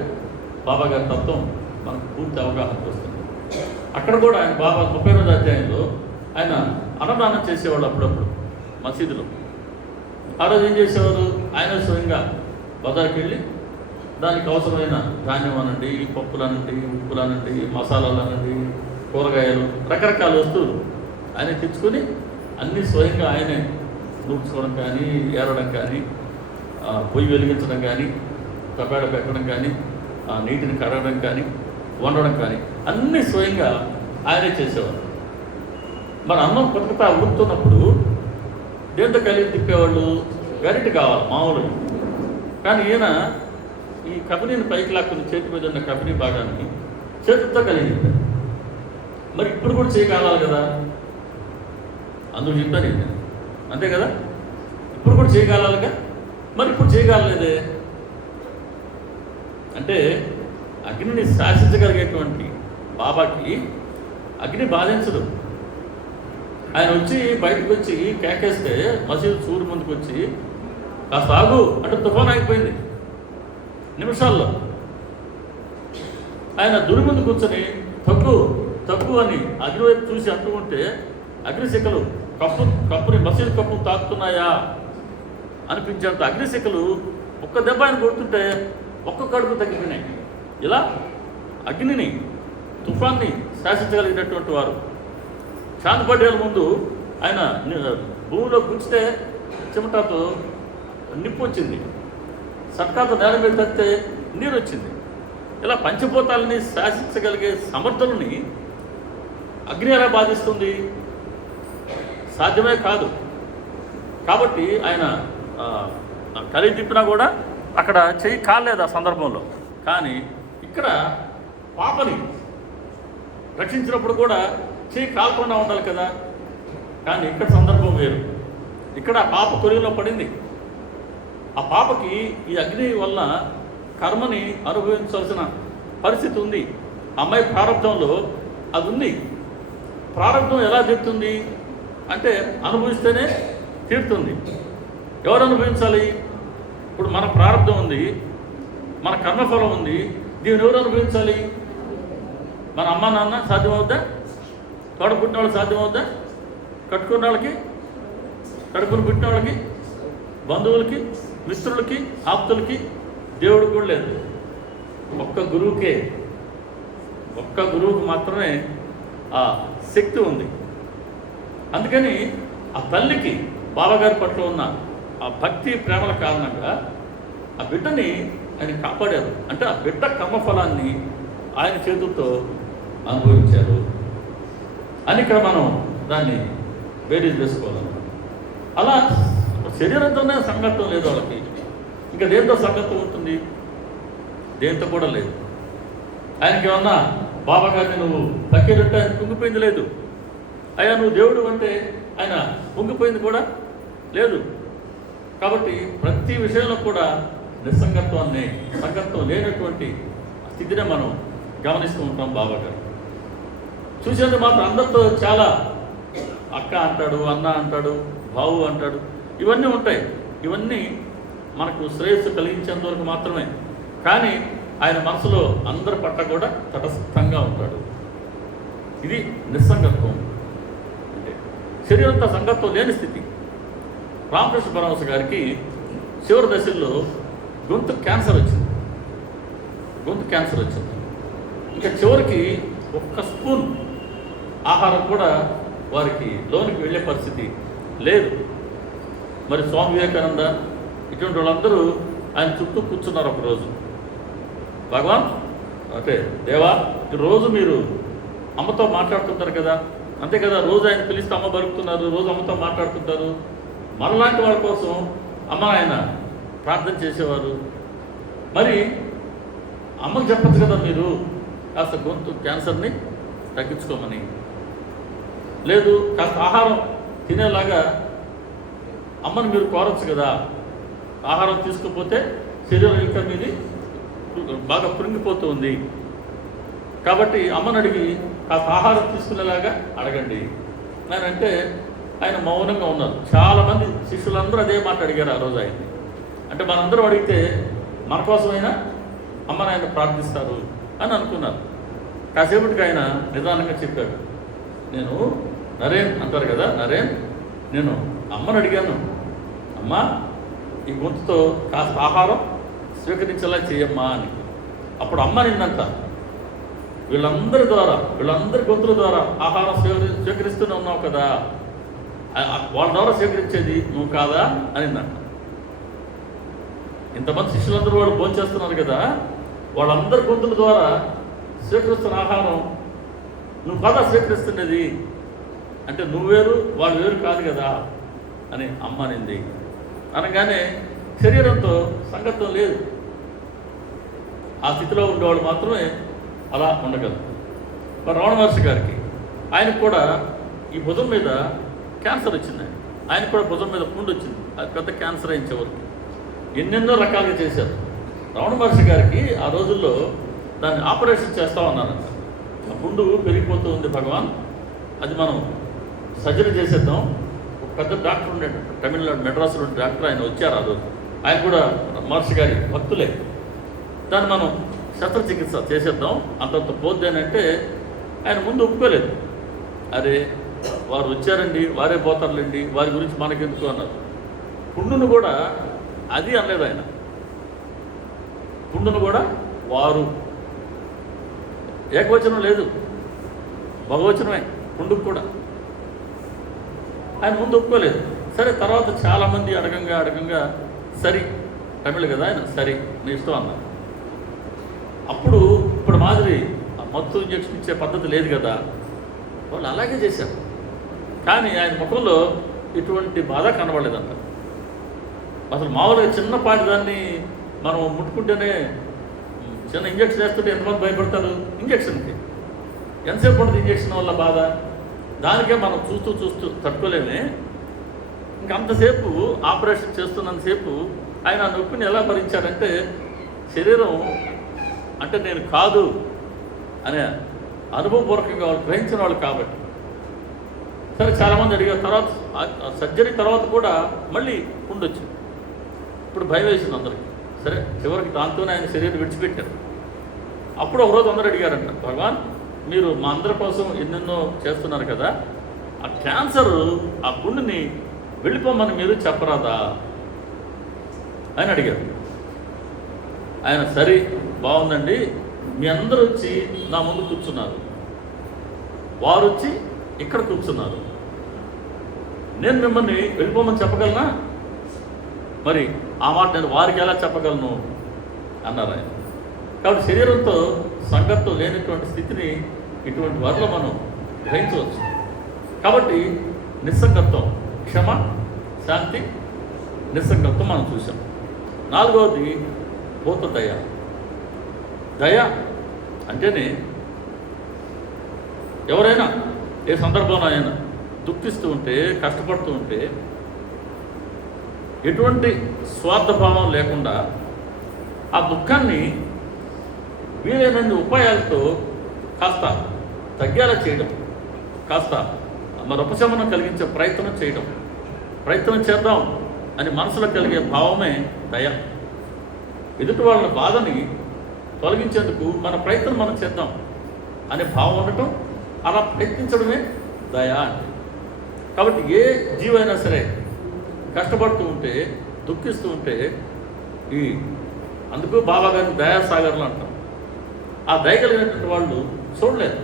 బాబా గారి తత్వం మనకు పూర్తి అవగాహనకు వస్తుంది. అక్కడ కూడా ఆయన బాబా 38వ అధ్యాయంలో ఆయన అన్నదానం చేసేవాళ్ళు అప్పుడప్పుడు మసీదులో. ఆ రోజు ఏం చేసేవారు? ఆయన స్వయంగా బజార్కి వెళ్ళి దానికి అవసరమైన ధాన్యం అనండి, పప్పులు అనండి, ఉప్పులు అనండి, మసాలాలు అనండి, కూరగాయలు, రకరకాల వస్తువులు ఆయన తెచ్చుకొని అన్నీ స్వయంగా ఆయనే నూడ్చుకోవడం కానీ, ఏరడం కానీ, పొయ్యి వెలిగించడం కానీ, తపేడ పెట్టడం కానీ, నీటిని కడగడం కానీ, వండడం కానీ అన్నీ స్వయంగా ఆయనే చేసేవారు. మన అన్నం కొత్తగా ఉడుకుతున్నప్పుడు దేంతో కలిగి తిప్పేవాళ్ళు? గరిటె కావాలి మామూలుగా. కానీ ఈయన ఈ కబనీని పైకి లాక్కుని చేతి మీద ఉన్న కబనీ భాగాన్ని చేతులతో కలిగి తిప్పారు. మరి ఇప్పుడు కూడా చేయగలాలి కదా, అందుకు చెప్పాను నేను, అంతే కదా. ఇప్పుడు కూడా చేయగలాలిగా, మరి ఇప్పుడు చేయగలలేదే అంటే అగ్నిని శాసించగలిగేటువంటి బాబాకి అగ్ని బాధించదు. ఆయన వచ్చి బయటకు వచ్చి కేకేస్తే మసీదు చూడు ముందుకు వచ్చి కాస్త ఆగు అంటే తుఫాన్ ఆగిపోయింది నిమిషాల్లో. ఆయన దుని ముందు కూర్చొని తగ్గు అని అగ్ని వైపు చూసి అంటుకుంటే అగ్నిశిఖలు కప్పుని మసీదు కప్పును తాకుతున్నాయా అనిపించేంత అగ్నిశిఖలు ఒక్క దెబ్బ ఆయన కొడుతుంటే ఒక్కొక్క అడుగు తగ్గిపోయినాయి. ఇలా అగ్నిని, తుఫాన్ని శాసించగలిగినటువంటి వారు. శాంతిపడేల ముందు ఆయన భూమిలో గుంచితే చెమటతో నిప్పు వచ్చింది, సట్కాత నేల మీద తడితే నీరు వచ్చింది. ఇలా పంచభూతాలని శాసించగలిగే సమర్థులని అగ్ని ఎలా బాధిస్తుంది? సాధ్యమే కాదు. కాబట్టి ఆయన కలి తిప్పినా కూడా అక్కడ చెయ్యి కాలేదు ఆ సందర్భంలో. కానీ ఇక్కడ పాపని రక్షించినప్పుడు కూడా చెయ్యి కాలకుండా ఉండాలి కదా. కానీ ఇక్కడ సందర్భం వేరు. ఇక్కడ ఆ పాప కొలిలో పడింది. ఆ పాపకి ఈ అగ్ని వల్ల కర్మని అనుభవించాల్సిన పరిస్థితి ఉంది. అమ్మాయి ప్రారంభంలో అది ఉంది. ప్రారంభం ఎలా తీరుతుంది అంటే అనుభవిస్తేనే తీరుతుంది. ఎవరు అనుభవించాలి? ఇప్పుడు మన ప్రారంభం ఉంది, మన కర్మఫలం ఉంది. దీన్ని ఎవరు అనుభవించాలి? మన అమ్మ నాన్న సాధ్యమవుద్దా? తోడ పుట్టిన వాళ్ళకి సాధ్యమవుద్దా? కట్టుకున్న వాళ్ళకి, కడుపును పుట్టిన వాళ్ళకి, బంధువులకి, మిత్రులకి, ఆప్తులకి, దేవుడికి కూడా లేదు. ఒక్క గురువుకి మాత్రమే ఆ శక్తి ఉంది. అందుకని ఆ తల్లికి బాబాగారి పట్ల ఉన్న ఆ భక్తి ప్రేమల కారణంగా ఆ బిడ్డని ఆయన కాపాడారు. అంటే ఆ బిడ్డ కర్మఫలాన్ని ఆయన చేతులతో అనుభవించారు అని ఇక్కడ మనం దాన్ని బేరీజ్ చేసుకోవాలన్నమాట. అలా శరీరంతోనే సంగతం లేదు వాళ్ళకి. ఇంకా దేంతో సంగతం ఉంటుంది? దేంతో కూడా లేదు. ఆయనకి ఏమన్నా బాబా గారిని నువ్వు తక్కేటట్టు ఆయన కుంగిపోయింది లేదు. అయ్యా నువ్వు దేవుడు అంటే ఆయన కుంగిపోయింది కూడా లేదు. కాబట్టి ప్రతి విషయంలో కూడా నిస్సంగత్వాన్ని, సంగత్వం లేనటువంటి స్థితినే మనం గమనిస్తూ ఉంటాం. బాబా గారు చూసేది మాత్రం అందరితో చాలా అక్క అంటాడు, అన్న అంటాడు, బావు అంటాడు, ఇవన్నీ ఉంటాయి. ఇవన్నీ మనకు శ్రేయస్సు కలిగించేంత వరకు మాత్రమే. కానీ ఆయన మనసులో అందరి పట్ల కూడా తటస్థంగా ఉంటాడు. ఇది నిస్సంగత్వం అంటే శరీరంతో సంగత్వం లేని స్థితి. రామకృష్ణ పరమహంస గారికి చివరి దశల్లో గొంతు క్యాన్సర్ వచ్చింది. ఇంకా చివరికి ఒక్క స్పూన్ ఆహారం కూడా వారికి లోనికి వెళ్ళే పరిస్థితి లేదు. మరి స్వామి వివేకానంద ఇటువంటి వాళ్ళందరూ ఆయన చుట్టూ కూర్చున్నారు ఒకరోజు. భగవాన్ అంటే దేవా, రోజు మీరు అమ్మతో మాట్లాడుతుంటారు కదా, అంతే కదా, రోజు ఆయన పిలిస్తే అమ్మ బరుకుతున్నారు, రోజు అమ్మతో మాట్లాడుతుంటారు. మనలాంటి వాళ్ళ కోసం అమ్మ ఆయన ప్రార్థన చేసేవారు. మరి అమ్మకు చెప్పచ్చు కదా మీరు కాస్త గొంతు క్యాన్సర్ని తగ్గించుకోమని. లేదు, కాస్త ఆహారం తినేలాగా అమ్మని మీరు కోరచ్చు కదా. ఆహారం తీసుకోకపోతే శరీరం ఇంకా మీది బాగా పురింగిపోతూ ఉంది. కాబట్టి అమ్మని అడిగి కాస్త ఆహారం తీసుకునేలాగా అడగండి అని అంటే ఆయన మౌనంగా ఉన్నారు. చాలామంది శిష్యులందరూ అదే మాట అడిగారు ఆ రోజు ఆయన్ని. అంటే మనందరూ అడిగితే మన కోసమైనా అమ్మని ఆయన ప్రార్థిస్తారు అని అనుకున్నారు. కాసేపటికి ఆయన నిదానంగా చెప్పాడు, నేను నరేన్ అంటారు కదా, నరేన్, నేను అమ్మని అడిగాను, అమ్మ ఈ గొంతుతో కాస్త ఆహారం స్వీకరించేలా చేయమ్మా అని. అప్పుడు అమ్మ నిన్నంట, వీళ్ళందరి గొంతుల ద్వారా ఆహారం స్వీకరిస్తూనే ఉన్నావు కదా, వాళ్ళ ద్వారా స్వీకరించేది నువ్వు కాదా అనిందంట. ఇంతమంది శిష్యులందరూ వాళ్ళు భోంచేస్తున్నారు కదా, వాళ్ళందరి గొంతుల ద్వారా స్వీకరిస్తున్న ఆహారం నువ్వు కాదా స్వీకరిస్తున్నది అంటే నువ్వు వేరు వాళ్ళు వేరు కాదు కదా అని అమ్మ అనింది. అనగానే శరీరంతో సంగతం లేదు. ఆ స్థితిలో ఉండేవాళ్ళు మాత్రమే అలా ఉండగలరు. మరి రమణ మహర్షి గారికి ఆయనకు కూడా ఈ భుజం మీద క్యాన్సర్ వచ్చింది. ఆయనకు కూడా భుజం మీద పుండు వచ్చింది. అది పెద్ద క్యాన్సర్ అయిన చివరికి ఎన్నెన్నో రకాలుగా చేశారు. రమణ మహర్షి గారికి ఆ రోజుల్లో దాన్ని ఆపరేషన్ చేస్తామన్నారంట. ఆ పుండు పెరిగిపోతూ ఉంది భగవాన్, అది మనం సర్జరీ చేసేద్దాం. ఒక పెద్ద డాక్టర్ ఉండేట తమిళనాడు మెడ్రాస్లో డాక్టర్, ఆయన వచ్చారు ఆ రోజు. ఆయన కూడా మహర్షి గారి భక్తులే. దాన్ని మనం శస్త్రచికిత్స చేసేద్దాం అంతంత పోద్దేనంటే ఆయన ముందు ఒప్పుకోలేదు. అరే వారు వచ్చారండి, వారే పోతారులేండి, వారి గురించి మనకెందుకు అన్నారు. పుండును కూడా అది అనలేదు ఆయన. పుండును కూడా వారు, ఏకవచనం లేదు, బహువచనమే పుండుకు కూడా. ఆయన ముందు ఒప్పుకోలేదు. సరే, తర్వాత చాలామంది అడగంగా సరి తమిళ కదా ఆయన, సరి నీ ఇష్టం అన్నా. అప్పుడు ఇప్పుడు మాదిరి ఆ మత్తు ఇంజక్షన్ ఇచ్చే పద్ధతి లేదు కదా, వాళ్ళు అలాగే చేశారు. కానీ ఆయన ముఖంలో ఇటువంటి బాధ కనబడలేదంట. అసలు మామూలుగా చిన్నపాటి దాన్ని మనం ముట్టుకుంటేనే, చిన్న ఇంజక్షన్ వేస్తుంటే ఎంతమంది భయపడతారు ఇంజక్షన్కి. ఎంతసేపు పడుతుంది ఇంజక్షన్ వల్ల బాధ, దానికే మనం చూస్తూ చూస్తూ తట్టుకోలేమే. ఇంకంతసేపు ఆపరేషన్ చేస్తున్నంతసేపు ఆయన ఆ నొప్పిని ఎలా భరించాడంటే, శరీరం అంటే నేను కాదు అనే అనుభవపూర్వకంగా వాళ్ళు గ్రహించిన వాళ్ళు కాబట్టి. సరే, చాలామంది అడిగారు తర్వాత సర్జరీ తర్వాత కూడా మళ్ళీ ఉండొచ్చు. ఇప్పుడు భయం వేసింది అందరికీ. సరే, చివరికి దాంతోనే ఆయన శరీరం విడిచిపెట్టారు. అప్పుడు ఒకరోజు అందరూ అడిగారంట, భగవాన్ మీరు మా అందరి కోసం ఎన్నెన్నో చేస్తున్నారు కదా, ఆ క్యాన్సర్ ఆ గుండెని వెళ్ళిపోమని మీరు చెప్పరాదా అని అడిగారు. ఆయన సరే బాగుందండి, మీ అందరూ వచ్చి నా ముందు కూర్చున్నారు, వారు వచ్చి ఇక్కడ కూర్చున్నారు, నేను మిమ్మల్ని వెళ్ళిపోమని చెప్పగలనా? మరి ఆ మాట నేను వారికి ఎలా చెప్పగలను అన్నారు ఆయన. కాబట్టి శరీరంతో సంగతితో లేనటువంటి స్థితిని ఇటువంటి వారిలో మనం గ్రహించవచ్చు. కాబట్టి నిస్సంగత్వం, క్షమ, శాంతి, నిస్సంగత్వం మనం చూసాం. నాలుగవది భూత దయ. దయ అంటేనే ఎవరైనా ఏ సందర్భంలో అయినా దుఃఖిస్తూ ఉంటే, కష్టపడుతూ ఉంటే ఎటువంటి స్వార్థభావం లేకుండా ఆ దుఃఖాన్ని వీలైనన్ని ఉపాయాలతో కాస్త తగ్గేలా చేయడం, కాస్త మరి ఉపశమనం కలిగించే ప్రయత్నం చేద్దాం అని మనసులో కలిగే భావమే దయ. ఎదుటి వాళ్ళ బాధని తొలగించేందుకు మన ప్రయత్నం మనం చేద్దాం అనే భావం ఉండటం, అలా ప్రయత్నించడమే దయ అంటే. కాబట్టి ఏ జీవైనా సరే కష్టపడుతూ ఉంటే, దుఃఖిస్తూ ఉంటే, అందుకు బాబా గారిని దయాసాగర్లు అంటాం. ఆ దయ కలిగినటువంటి వాళ్ళు చూడలేదు.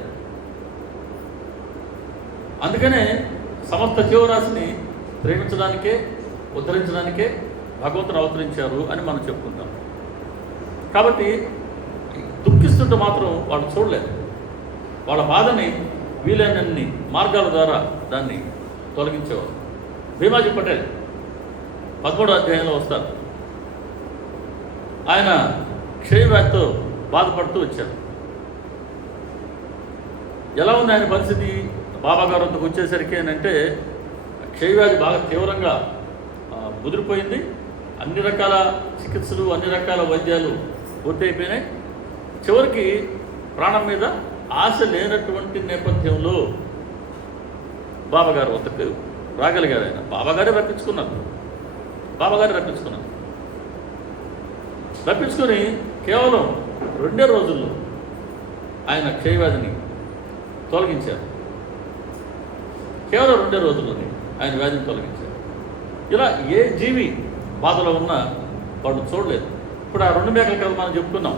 అందుకనే సమస్త జీవరాశిని ప్రేమించడానికే, ఉద్ధరించడానికే భగవంతుడు అవతరించారు అని మనం చెప్పుకుంటాం. కాబట్టి దుఃఖిస్తుంటే మాత్రం వాళ్ళు చూడలేదు. వాళ్ళ బాధని వీలైనన్ని మార్గాల ద్వారా దాన్ని తొలగించేవారు. భీమాజీ పటేల్ 13వ అధ్యాయంలో వస్తారు. ఆయన క్షయవ్యాధితో బాధపడుతూ వచ్చారు. ఎలా ఉంది ఆయన పరిస్థితి? బాబా గారు వద్దకు వచ్చేసరికి ఏంటంటే క్షయవ్యాధి బాగా తీవ్రంగా ముదిరిపోయింది. అన్ని రకాల చికిత్సలు, అన్ని రకాల వైద్యాలు పూర్తి అయిపోయినాయి. చివరికి ప్రాణం మీద ఆశ లేనటువంటి నేపథ్యంలో బాబాగారు వద్దకు రాగలిగారు. ఆయన బాబాగారే రప్పించుకున్నారు. రప్పించుకొని కేవలం 2 రోజుల్లో ఆయన క్షయవ్యాధిని తొలగించారు. కేవలం 2 రోజుల్లోనే ఆయన వ్యాధిని తొలగించారు. ఇలా ఏ జీవి బాధలో ఉన్నా వాడు చూడలేదు. ఇప్పుడు ఆ 2 మేకల కథ మనం చెప్పుకున్నాం.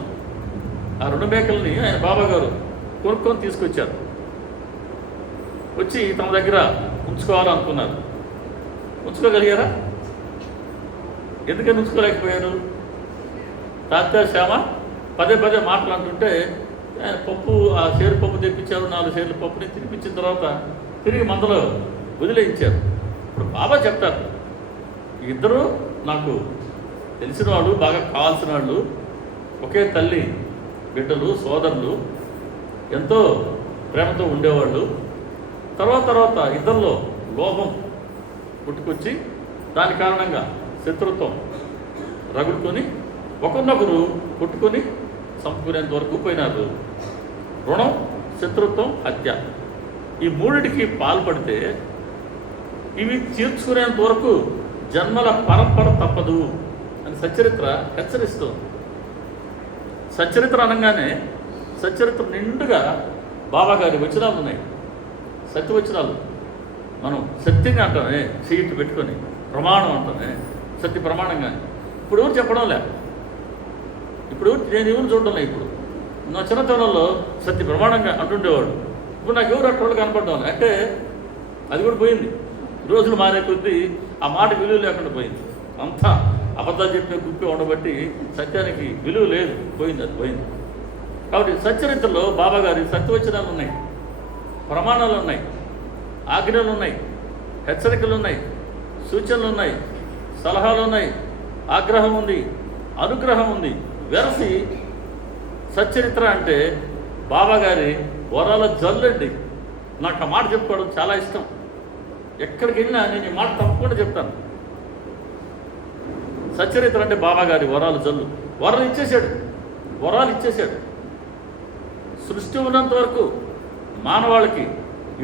ఆ 2 మేకల్ని ఆయన బాబా గారు కొనుక్కొని తీసుకొచ్చారు. వచ్చి తమ దగ్గర ఉంచుకోవాలనుకున్నారు. ఉంచుకోగలిగారా? ఎందుకని ఉంచుకోలేకపోయారు? తాత శ్యామ పదే మాట్లాడుతుంటే ఆయన పప్పు, ఆ సేరు పప్పు తెప్పించారు. 4 సేర్లు పప్పుని తినిపించిన తర్వాత తిరిగి మందలో వదిలేయించారు. ఇప్పుడు బాబా చెప్తారు, ఇద్దరు నాకు తెలిసిన వాళ్ళు, బాగా కావాల్సిన వాళ్ళు, ఒకే తల్లి బిడ్డలు, సోదరులు, ఎంతో ప్రేమతో ఉండేవాళ్ళు. తర్వాత ఇద్దరిలో లోభం పుట్టుకొచ్చి దాని కారణంగా శత్రుత్వం రగులుకొని ఒకరినొకరు కొట్టుకొని చంపుకునేంత వరకు పోయినారు. రుణం, శత్రుత్వం, హత్య, ఈ 3టికి పాల్పడితే ఇవి తీర్చుకునేంత వరకు జన్మల పరంపర తప్పదు అని సచ్చరిత్ర హెచ్చరిస్తుంది. సచ్చరిత్ర అనగానే సచ్చరిత్ర నిండుగా బాబాగారి వచనాలు ఉన్నాయి. సత్యవచనాలు మనం సత్యంగా అంటామే, సీటు పెట్టుకొని ప్రమాణం అంటామే, సత్య ప్రమాణంగా. ఇప్పుడు ఎవరు చెప్పడం లే. ఇప్పుడు నేను ఎవరు చూడడం లే. ఇప్పుడు నా చిన్నతనంలో సత్య ప్రమాణంగా అంటుండేవాడు. ఇప్పుడు నాకు ఎవరు అట్లా కనపడడం లే. అంటే అది కూడా పోయింది. రోజులు మారే కొద్దీ ఆ మాట విలువ లేకుండా పోయింది. అంతా అబద్ధాలు చెప్పే గుప్పే ఉండబట్టి సత్యానికి విలువ లేదు, పోయింది, అది పోయింది. కాబట్టి సచ్చరిత్రలో బాబాగారి సత్యవచనాలు ఉన్నాయి, ప్రమాణాలు ఉన్నాయి, ఆజ్ఞలు ఉన్నాయి, హెచ్చరికలు ఉన్నాయి, సూచనలు ఉన్నాయి, సలహాలు ఉన్నాయి, ఆగ్రహం ఉంది, అనుగ్రహం ఉంది. వెరసి సచ్చరిత్ర అంటే బాబాగారి వరాల జల్లండి. నాకు ఆ మాట చెప్పుకోవడం చాలా ఇష్టం. ఎక్కడికి వెళ్ళినా నేను ఈ మాట తప్పకుండా చెప్తాను. సచ్చరిత్ర అంటే బాబాగారి వరాలు జల్లు. వరాలు ఇచ్చేశాడు. సృష్టి ఉన్నంత వరకు మానవాళికి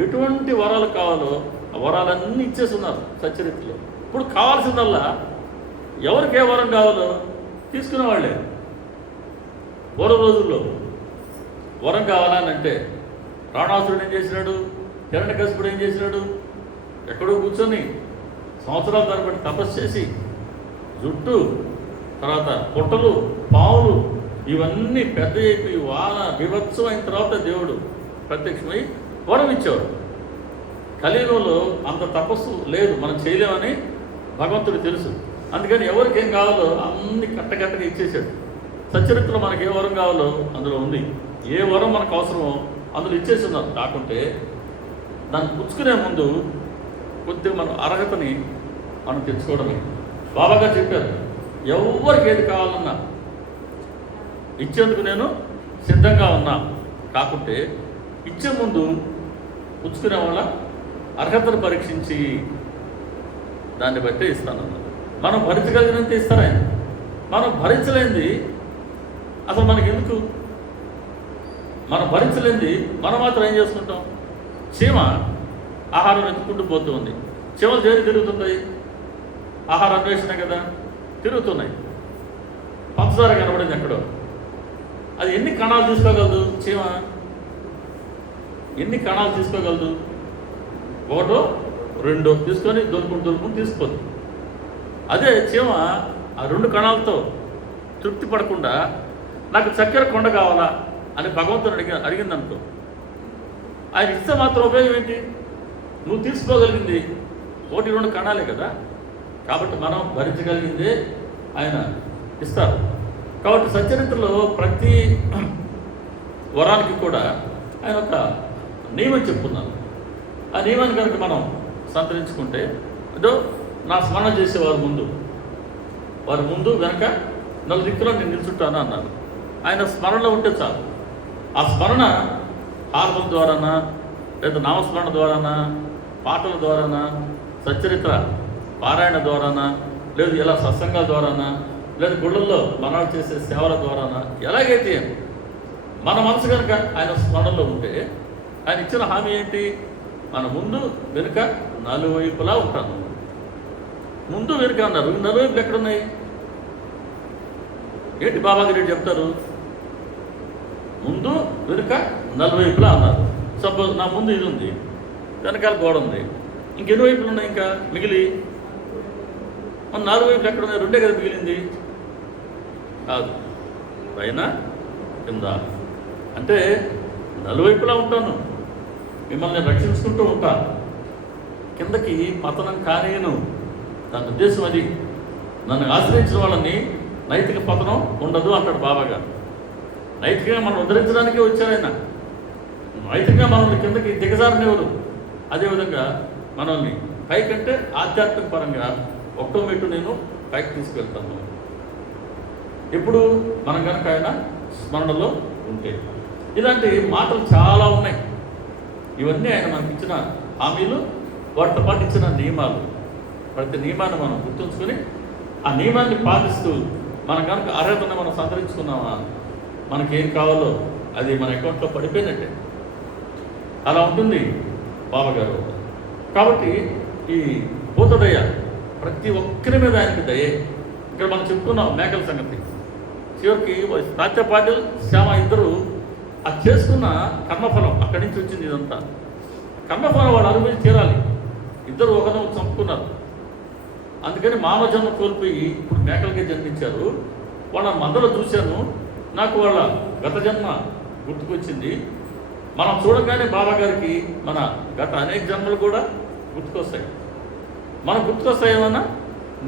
ఎటువంటి వరాలు కావాలో ఆ వరాలన్నీ ఇచ్చేస్తున్నారు సచ్చరిత్రలో. ఇప్పుడు కావాల్సిందల్లా ఎవరికి ఏ వరం కావాలో తీసుకునేవాళ్ళే. పూర్వ రోజుల్లో వరం కావాలని అంటే రావణాసురుడు ఏం చేసినాడు, హిరణ్యకశిపుడు ఏం చేసినాడు, ఎక్కడో కూర్చొని సంవత్సరాల తరబడి తపస్సు చేసి జుట్టు, తర్వాత పొట్టలు, పావులు ఇవన్నీ పెద్ద అయిపోయి వాన విభత్సం అయిన తర్వాత దేవుడు ప్రత్యక్షమై వరం ఇచ్చేవాడు. కలియుగంలో అంత తపస్సు లేదు, మనం చేయలేమని భగవంతుడు తెలుసు. అందుకని ఎవరికి ఏం కావాలో అన్ని కట్టకట్టగా ఇచ్చేసాడు. సచ్చరిత్రలో మనకి ఏ వరం కావాలో అందులో ఉంది. ఏ వరం మనకు అవసరమో అందులో ఇచ్చేస్తున్నారు. కాకుంటే దాన్ని పుచ్చుకునే ముందు కొద్దిగా మనం అర్హతని మనం తెచ్చుకోవడమే. బాబాగారు చెప్పారు, ఎవరికి ఏది కావాలన్నా ఇచ్చేందుకు నేను సిద్ధంగా ఉన్నా. కాకుంటే ఇచ్చే ముందు పుచ్చుకునే వాళ్ళ అర్హతను పరీక్షించి దాన్ని బట్టే ఇస్తానన్నారు. మనం భరించగలిగినంత ఇస్తారు ఆయన. మనం భరించలేనిది అసలు మనకి ఎందుకు? మనం భరించలేనిది మనం మాత్రం ఏం చేసుకుంటాం? చీమ ఆహారం వెతుక్కుంటూ పోతూ ఉంది. చీమలు దేని తిరుగుతున్నాయి? ఆహార అన్వేషణ కదా, తిరుగుతున్నాయి. పంచదార కనబడింది ఎక్కడో, అది ఎన్ని కణాలు తీసుకోగలదు? చీమ ఎన్ని కణాలు తీసుకోగలదు? ఒకటో రెండో తీసుకొని దొరుకుని తీసుకోదు. అదే చీమ ఆ 2 కణాలతో తృప్తి పడకుండా నాకు చక్కెర కొండ కావాలా అని భగవంతుని అడిగిందనుకో, ఆయన ఇస్తే మాత్రం ఉపయోగం ఏంటి? నువ్వు తీసుకోగలిగింది 1-2 కణాలే కదా. కాబట్టి మనం భరించగలిగిందే ఆయన ఇస్తారు. కాబట్టి సచ్చరిత్రలో ప్రతి వరానికి కూడా ఆయన ఒక నియమం చెప్పుకున్నారు. ఆ నియమాన్ని కనుక మనం సంతరించుకుంటే, అదో నా స్మరణ చేసేవారు వారి ముందు వెనక 4 దిక్కులో నేను నిల్చుంటాను అన్నారు. ఆయన స్మరణలో ఉంటే చాలు. ఆ స్మరణ హార్మోన్ ద్వారానా, లేదా నామస్మరణ ద్వారానా, పాటల ద్వారానా, సచ్చరిత్ర పారాయణ ద్వారానా, లేదు ఇలా సత్సంగాల ద్వారానా, లేదా గుళ్ళల్లో మనాలు చేసే సేవల ద్వారానా, ఎలాగైతే మన మనసు కనుక ఆయన స్మరణలో ఉంటే ఆయన ఇచ్చిన హామీ ఏంటి? మన ముందు వెనుక 4 వైపులా ఉంటాను. ముందు వెనుక అన్నారు. 4 వైపులు ఎక్కడున్నాయి? ఏంటి బాబాగారు చెప్తారు? ముందు వెనుక 4 వైపులా అన్నారు. సపోజ్ నా ముందు ఇది ఉంది, వెనకాల గోడ ఉంది, ఇంకెన్ని వైపులు ఉన్నాయి? ఇంకా మిగిలి మన 4 వైపులు ఎక్కడున్నాయి? 2 కదా మిగిలింది. కాదు, పైన కింద. అంటే 4 వైపులా ఉంటాను, మిమ్మల్ని రక్షించుకుంటూ ఉంటాను, కిందకి పతనం కానేను. దాని ఉద్దేశం అది. నన్ను ఆశ్రయించిన వాళ్ళని నైతిక పతనం ఉండదు అంటాడు బాబాగారు. నైతికంగా మనం ఉద్ధరించడానికే వచ్చారు ఆయన. నైతికంగా మనల్ని కిందకి దిగజారనివ్వరు. అదేవిధంగా మనల్ని పైకంటే ఆధ్యాత్మిక పరంగా ఒక్కో మెట్టు నేను పైకి తీసుకెళ్తాను. ఇప్పుడు మనం కనుక ఆయన స్మరణలో ఉంటే. ఇలాంటి మాటలు చాలా ఉన్నాయి. ఇవన్నీ ఆయన మనకి ఇచ్చిన హామీలు, వాటితో పాటు ఇచ్చిన నియమాలు. ప్రతి నియమాన్ని మనం గుర్తుంచుకొని ఆ నియమాన్ని పాటిస్తూ మనం కనుక అర్హతను మనం సంతరించుకున్నామా, మనకేం కావాలో అది మన అకౌంట్లో పడిపోయినట్టే. అలా ఉంటుంది బాబాగారు. కాబట్టి ఈ భూతదయ ప్రతి ఒక్కరి మీద ఆయనకి దయే. ఇక్కడ మనం చెప్పుకున్నాం మేకల సంగతి. చివరికి తాత్య పాటిల్ శ్యామ ఇద్దరు అది చేసుకున్న కర్మఫలం అక్కడి నుంచి వచ్చింది. ఇదంతా కర్మఫలం వాళ్ళు అనుభవించి తీరాలి. ఇద్దరు ఒకరిని చంపుకున్నారు. అందుకని మానవ జన్మ కోల్పోయి ఇప్పుడు మేకలకే జన్మించారు. వాళ్ళ మదలో చూశాను, నాకు వాళ్ళ గత జన్మ గుర్తుకొచ్చింది. మనం చూడగానే బాబాగారికి మన గత అనేక జన్మలు కూడా గుర్తుకొస్తాయి. మనకు గుర్తుకొస్తాయి ఏమన్నా?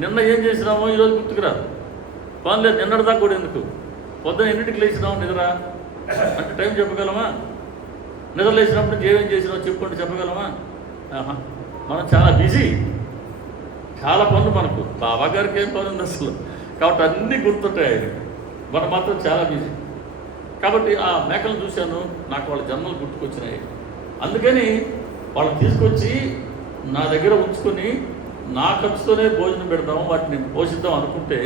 నిన్న ఏం చేసినామో ఈరోజు గుర్తుకురాదు. పనిలేదు నిన్నటిదాకా కూడా ఎందుకు, పొద్దున ఎన్నింటికి లేచినాము నిద్ర అంటే టైం చెప్పగలమా? నిద్ర లేచినప్పుడు ఏమేం చేసినామో చెప్పుకుంటే చెప్పగలమా? మనం చాలా బిజీ, చాలా పనులు మనకు. బాబా గారికి ఏం పని ఉంది అసలు, కాబట్టి అన్నీ గుర్తుంటాయి ఆయనకి. మనం మాత్రం చాలా బిజీ. కాబట్టి ఆ మేకలు చూశాను, నాకు వాళ్ళ జన్మలు గుర్తుకొచ్చినాయి. అందుకని వాళ్ళు తీసుకొచ్చి నా దగ్గర ఉంచుకొని నా ఖర్చుతోనే భోజనం పెడతాము, వాటిని పోషిద్దాం అనుకుంటే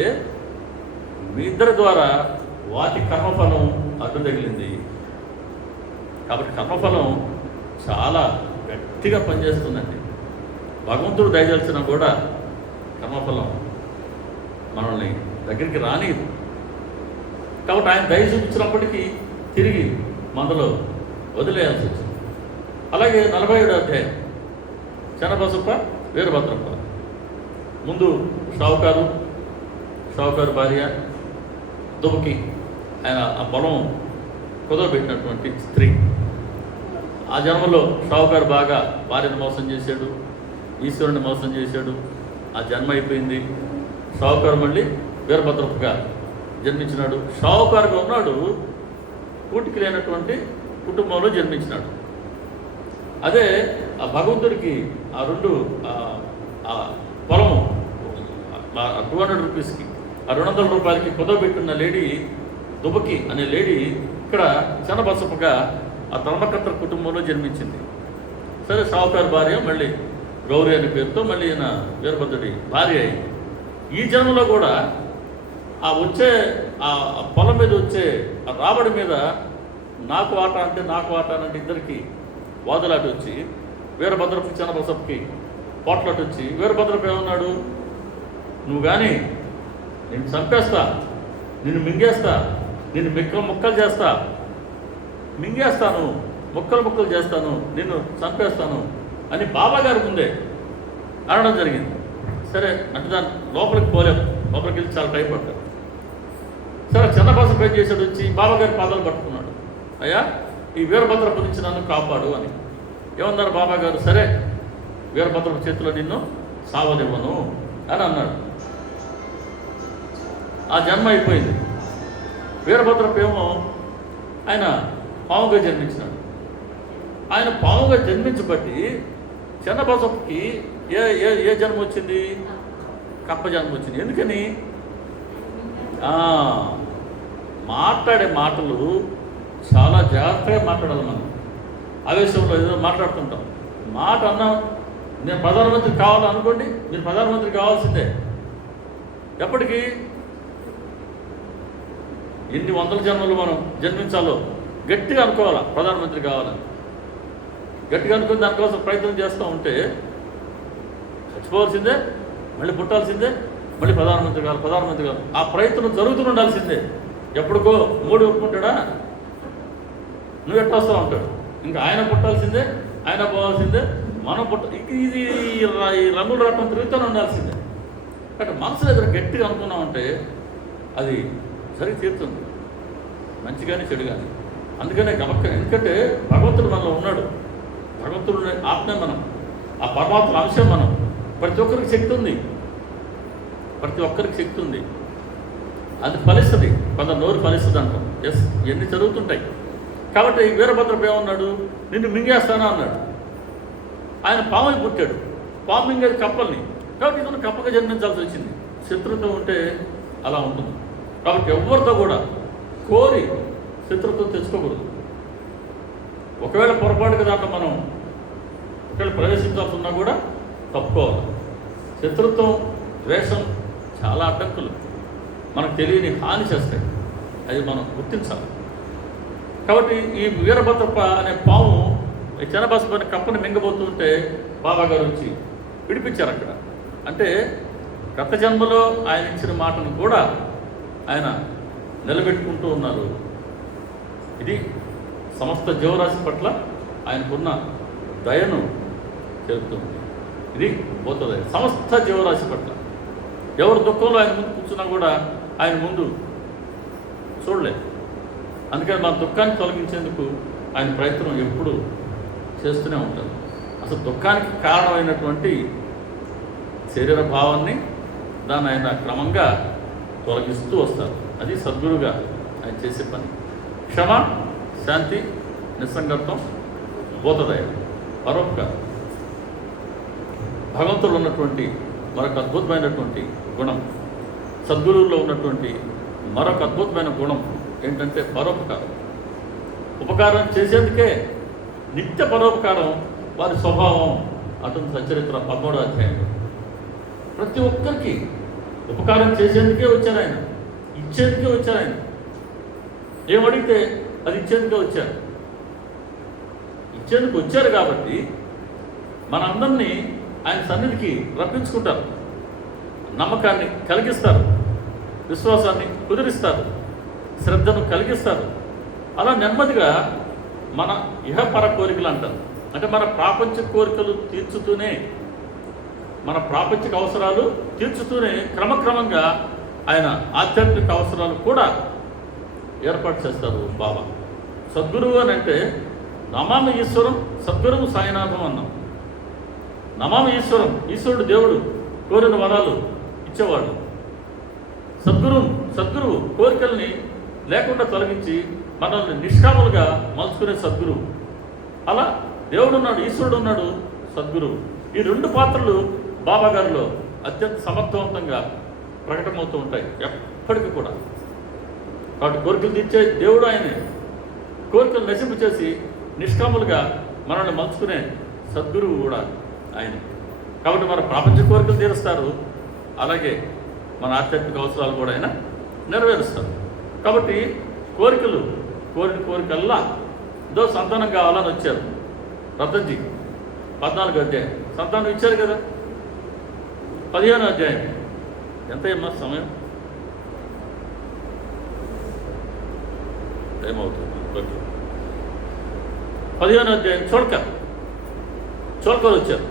మీ ఇద్దరి ద్వారా వాటి కర్మఫలం అడ్డు తగిలింది. కాబట్టి కర్మఫలం చాలా గట్టిగా పనిచేస్తుందండి. భగవంతుడు దయచేసినా కూడా కర్మఫలం మనల్ని దగ్గరికి రానిది. కాబట్టి ఆయన దయ చూపించినప్పటికీ తిరిగి మందలో వదిలేయాల్సి వచ్చింది. అలాగే 47వ అధ్యాయం చెన్నబసప్ప వీరభద్రప్ప. ముందు షావుకారు భార్య దుబకి, ఆయన ఆ పొలం కుదవబెట్టినటువంటి స్త్రీ. ఆ జన్మలో షావుకారు బాగా భార్యను మోసం చేశాడు, ఈశ్వరుని మోసం చేశాడు. ఆ జన్మ అయిపోయింది. షావుకారు మళ్ళీ వీరభద్రప్పగా జన్మించినాడు. షావుకారుగా ఉన్నాడు, కూటికి లేనటువంటి కుటుంబంలో జన్మించినాడు. అదే ఆ భగవంతుడికి ఆ పొలము 200 రూపీస్కి, ఆ 200 రూపాయలకి కుదవబెట్టిన లేడీ దుబకి అనే లేడీ ఇక్కడ చెన్నబసప్పగా ఆ ధర్మకర్త కుటుంబంలో జన్మించింది. సరే, షావుకారు భార్య మళ్ళీ గౌరీ అనే పేరుతో మళ్ళీ ఈయన వీరభద్రుడి భార్య అయింది. ఈ జన్మలో కూడా ఆ వచ్చే ఆ పొలం మీద వచ్చే ఆ రాబడి మీద నాకు ఆట అంటే నాకు ఆట అంటే ఇద్దరికి వాదులాట వచ్చి వీరభద్రపు చెన్నబసప్పకి పోట్లాట వచ్చి వీరభద్రపు ఏమన్నాడు, నువ్వు కానీ నేను చంపేస్తా, నిన్ను మింగేస్తా, నిన్ను ముక్కలు చేస్తా, మింగేస్తాను, ముక్కలు చేస్తాను, నిన్ను చంపేస్తాను అని బాబాగారి ముందే అనడం జరిగింది. సరే అంటే దాని లోపలికి పోలేము, లోపలికి వెళ్ళి చాలా టైం పట్టారు. సరే, చెన్నబసప్ప ఏం చేశాడు, వచ్చి బాబాగారి పాదాలు పట్టుకున్నాడు. అయ్యా, ఈ వీరభద్రప్ప నుంచి నన్ను కాపాడు అని. ఏమన్నారు బాబాగారు, సరే వీరభద్రప్ప చేతిలో నిన్ను సావనివ్వను అని అన్నాడు. ఆ జన్మ అయిపోయింది. వీరభద్రప్ప ఏమో ఆయన పాముగా జన్మించినాడు. ఆయన పాముగా జన్మించబట్టి చెన్నబసప్పకి ఏ ఏ ఏ జన్మ వచ్చింది? కప్ప జన్మ వచ్చింది. ఎందుకని? మాట్లాడే మాటలు చాలా జాగ్రత్తగా మాట్లాడాలి. మనం ఆవేశంలో ఏదో మాట్లాడుతుంటాం. మాట అన్నా, నేను ప్రధానమంత్రి కావాలనుకోండి, మీరు ప్రధానమంత్రి కావాల్సిందే. ఎప్పటికీ ఎన్ని వందల జన్మలు మనం జన్మించాలో గట్టిగా అనుకోవాలా, ప్రధానమంత్రి కావాలని గట్టిగా అనుకుని దానికోసం ప్రయత్నం చేస్తూ ఉంటే చచ్చిపోవాల్సిందే, మళ్ళీ పుట్టాల్సిందే, మళ్ళీ ప్రధానమంత్రి కావాలి. ఆ ప్రయత్నం జరుగుతూ ఉండాల్సిందే. ఎప్పటికో మూడు ఒప్పుకుంటాడా, నువ్వు ఎట్లా వస్తూ ఉంటాడు. ఇంకా ఆయన పుట్టాల్సిందే, ఆయన పోవాల్సిందే, మనం ఇది ఈ రంగుల రకం తిరుగుతూనే ఉండాల్సిందే. అంటే మనసులో ఎదురు గట్టిగా అనుకున్నామంటే అది సరిగ్గా తీరుతుంది, మంచి కానీ చెడు కానీ. అందుకనే ఎందుకంటే భగవంతుడు మనలో ఉన్నాడు, భగవంతుడు ఆత్మే మనం, ఆ పరమాత్మ అంశం మనం. ప్రతి ఒక్కరికి శక్తి ఉంది, అది ఫలిస్తుంది. కొంత నోరు ఫలిస్తుంది అంటాం. ఎస్, ఇవన్నీ జరుగుతుంటాయి. కాబట్టి వీరభద్రప్ప ఏమన్నాడు, నిన్ను మింగేస్తానా అన్నాడు. ఆయన పాముని పుట్టాడు, పాము మింగేది కప్పల్ని. కాబట్టి ఇతను కప్పగా జన్మించాల్సి వచ్చింది. శత్రుత్వం ఉంటే అలా ఉంటుంది. కాబట్టి ఎవరితో కూడా కోరి శత్రుత్వం తెచ్చుకోకూడదు. ఒకవేళ పొరపాటుగా దాంట్లో మనం ఒకవేళ ప్రవేశించాల్సి ఉన్నా కూడా తప్పుకోవాలి. శత్రుత్వం, ద్వేషం చాలా అడ్డంకులు, మనకు తెలియని హాని చేస్తాయి. అది మనం గుర్తించాలి. కాబట్టి ఈ వీరభద్రప్ప అనే పాము చెన్నబసప్ప అనే కప్పని మింగబోతుంటే బాబాగారు వచ్చి విడిపించారు అక్కడ. అంటే గత జన్మలో ఆయన ఇచ్చిన మాటను కూడా ఆయన నిలబెట్టుకుంటూ ఉన్నారు. ఇది సమస్త జీవరాశి పట్ల ఆయనకున్న దయను తెలుపుతుంది. ఇది పోతుంది సమస్త జీవరాశి పట్ల. ఎవరు దుఃఖంలో ఆయన ముందు కూర్చున్నా కూడా ఆయన ముందు చూడలేదు. అందుకని మన దుఃఖాన్ని తొలగించేందుకు ఆయన ప్రయత్నం ఎప్పుడు చేస్తూనే ఉంటారు. అసలు దుఃఖానికి కారణమైనటువంటి శరీర భావాన్ని దాన్ని ఆయన క్రమంగా తొలగిస్తూ వస్తారు. అది సద్గురుగా ఆయన చేసే పని. క్షమ, శాంతి, నిస్సంగత్వం, బోధదయ, పరోపకారం. భగవంతుడు ఉన్నటువంటి మరొక అద్భుతమైనటువంటి గుణం, సద్గురువుల్లో ఉన్నటువంటి మరొక అద్భుతమైన గుణం ఏంటంటే పరోపకారం. ఉపకారం చేసేందుకే నిత్య పరోపకారం వారి స్వభావం. అతని సచరిత్ర 13వ అధ్యాయంలో ప్రతి ఒక్కరికి ఉపకారం చేసేందుకే వచ్చారు ఆయన, ఇచ్చేందుకే వచ్చారు ఆయన. ఏమడిగితే అది ఇచ్చేందుకే వచ్చారు. ఇచ్చేందుకు వచ్చారు కాబట్టి మనందరినీ ఆయన సన్నిధికి రప్పించుకుంటారు, నమ్మకాన్ని కలిగిస్తారు, విశ్వాసాన్ని కుదిరిస్తారు, శ్రద్ధను కలిగిస్తారు. అలా నెమ్మదిగా మన ఇహపర కోరికలు అంటారు, అంటే మన ప్రాపంచిక కోరికలు తీర్చుతూనే, మన ప్రాపంచిక అవసరాలు తీర్చుతూనే క్రమక్రమంగా ఆయన ఆధ్యాత్మిక అవసరాలు కూడా ఏర్పాటు చేస్తారు బాబా. సద్గురువు అని అంటే నమామి ఈశ్వరం సద్గురువు సాయినాథం అన్నాం. నమామి ఈశ్వరం, ఈశ్వరుడు దేవుడు, కోరిన వరాలు ఇచ్చేవాడు. సద్గురువు కోరికల్ని లేకుండా తొలగించి మనల్ని నిష్కాములుగా మలుచుకునే సద్గురువు. అలా దేవుడు ఉన్నాడు, ఈశ్వరుడు ఉన్నాడు, సద్గురువు. ఈ రెండు పాత్రలు బాబా గారిలో అత్యంత సమర్థవంతంగా ప్రకటమవుతూ ఉంటాయి ఎప్పటికీ కూడా. కాబట్టి కోరికలు తీర్చే దేవుడు ఆయనే, కోరికలు నశింపు చేసి నిష్కాములుగా మనల్ని మలుచుకునే సద్గురువు కూడా ఆయన. కాబట్టి మన ప్రాపంచిక కోరికలు తీరుస్తారు, అలాగే మన ఆధ్యాత్మిక అవసరాలు కూడా ఆయన నెరవేరుస్తారు. కాబట్టి కోరిన కోరికల్లా ఏదో సంతానం కావాలని వచ్చారు రతన్జీ. 14వ అధ్యాయం సంతానం ఇచ్చారు కదా. 15వ అధ్యాయం ఎంత ఏమో సమయం ఏమవుతుంది. 15వ అధ్యాయం చోల్కర్ వచ్చారు.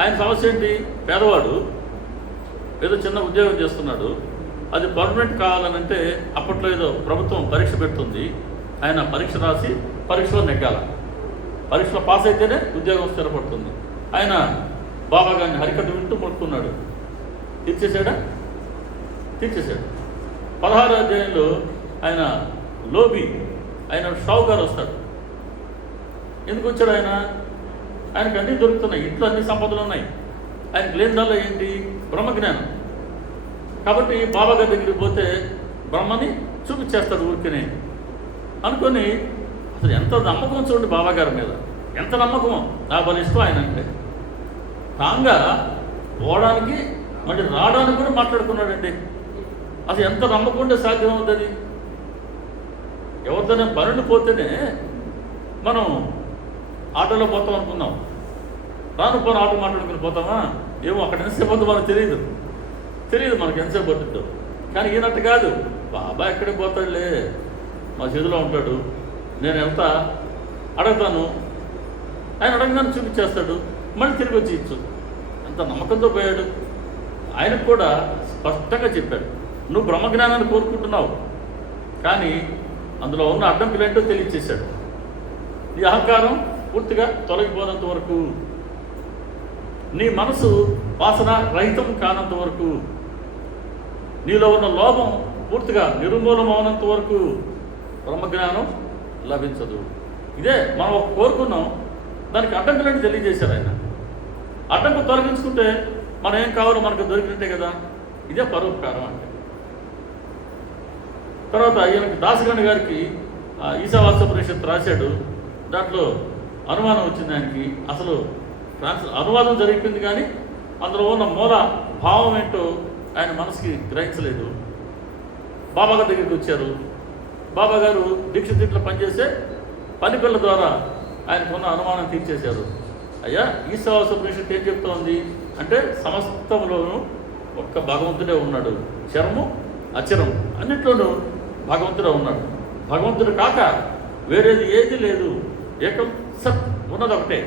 ఆయన సమస్య ఏంటి? పేదవాడు, ఏదో చిన్న ఉద్యోగం చేస్తున్నాడు, అది పర్మనెంట్ కావాలనంటే అప్పట్లో ఏదో ప్రభుత్వం పరీక్ష పెడుతుంది, ఆయన పరీక్ష రాసి పరీక్షలో నెగ్గాల, పరీక్షలో పాస్ అయితేనే ఉద్యోగం స్థిరపడుతుంది. ఆయన బాబా గారిని హరికట్టు వింటూ మొక్కున్నాడు. తీర్చేశాడు. 16వ అధ్యాయంలో ఆయన లోబి, ఆయన షావుకారు వస్తాడు. ఎందుకు వచ్చాడు ఆయన? ఆయనకు అన్నీ దొరుకుతున్నాయి, ఇంట్లో అన్ని సంపదలు ఉన్నాయి. ఆయనకు లేనిదాల్లో ఏంటి? బ్రహ్మజ్ఞానం. కాబట్టి బాబా గారి దగ్గరికి పోతే బ్రహ్మని చూపించేస్తాడు ఊరికనే అనుకొని. అసలు ఎంత నమ్మకం చూడండి బాబా గారి మీద, ఎంత నమ్మకమో. నా బలిష్టం ఆయన అంటే తాంగా పోవడానికి మళ్ళీ రావడానికి కూడా మాట్లాడుకున్నాడండి. అసలు ఎంత నమ్మకం ఉంటే సాధ్యం అవుతుంది? ఎవరితోనే పనులు పోతేనే మనం ఆటోలో పోతాం అనుకున్నాం, రాను పోను ఆటో మాట్లాడుకుని పోతామా? ఏమో అక్కడ ఎంతసేపు పోతుందో మనకు తెలియదు మనకు ఎంతసేపు పడుతుందో. కానీ ఈయనట్టు కాదు, బాబా ఎక్కడికి పోతాడులే, మా చేతిలో ఉంటాడు, నేను వెళ్తా అడుగుతాను, ఆయన అడగగానే చూపించేస్తాడు, మళ్ళీ తిరిగి వచ్చి ఇచ్చు. ఎంత నమ్మకంతో పోయాడు. ఆయనకు కూడా స్పష్టంగా చెప్పాడు, నువ్వు బ్రహ్మజ్ఞానాన్ని కోరుకుంటున్నావు, కానీ అందులో ఉన్న అడ్డంకులేంటో తెలియచేశాడు. నీ అహంకారం పూర్తిగా తొలగిపోనంత వరకు, నీ మనసు వాసన రహితం కానంత వరకు, నీలో ఉన్న లోపం పూర్తిగా నిర్మూలమవునంత వరకు బ్రహ్మజ్ఞానం లభించదు. ఇదే మనం ఒక కోరుకున్నాం, దానికి అడ్డంకులని తెలియజేశారు ఆయన. అడ్డంకు తొలగించుకుంటే మనం ఏం కావాలో మనకు దొరికినట్టే కదా. ఇదే పరోపకారం అంటే. తర్వాత ఈయనకి దాసగణి గారికి ఈశావాస్యోపనిషత్తు రాశాడు. దాంట్లో అనుమానం వచ్చింది ఆయనకి. అసలు అనువాదం జరిగిపోయింది, కానీ అందులో ఉన్న మూల భావం ఏంటో ఆయన మనసుకి గ్రహించలేదు. బాబా గారి దగ్గరికి వచ్చారు. బాబా గారు దీక్ష దీంట్లో పనిచేసే పని పిల్ల ద్వారా ఆయనకున్న అనుమానం తీర్చేశారు. అయ్యా, ఈశావాస్యోపనిషత్తు ఏం చెప్తోంది అంటే సమస్తంలోనూ ఒక్క భగవంతుడే ఉన్నాడు, చరము అచరం అన్నిట్లోనూ భగవంతుడే ఉన్నాడు, భగవంతుడు కాక వేరేది ఏది లేదు, ఏకం సత్ ఉన్నది ఒకటే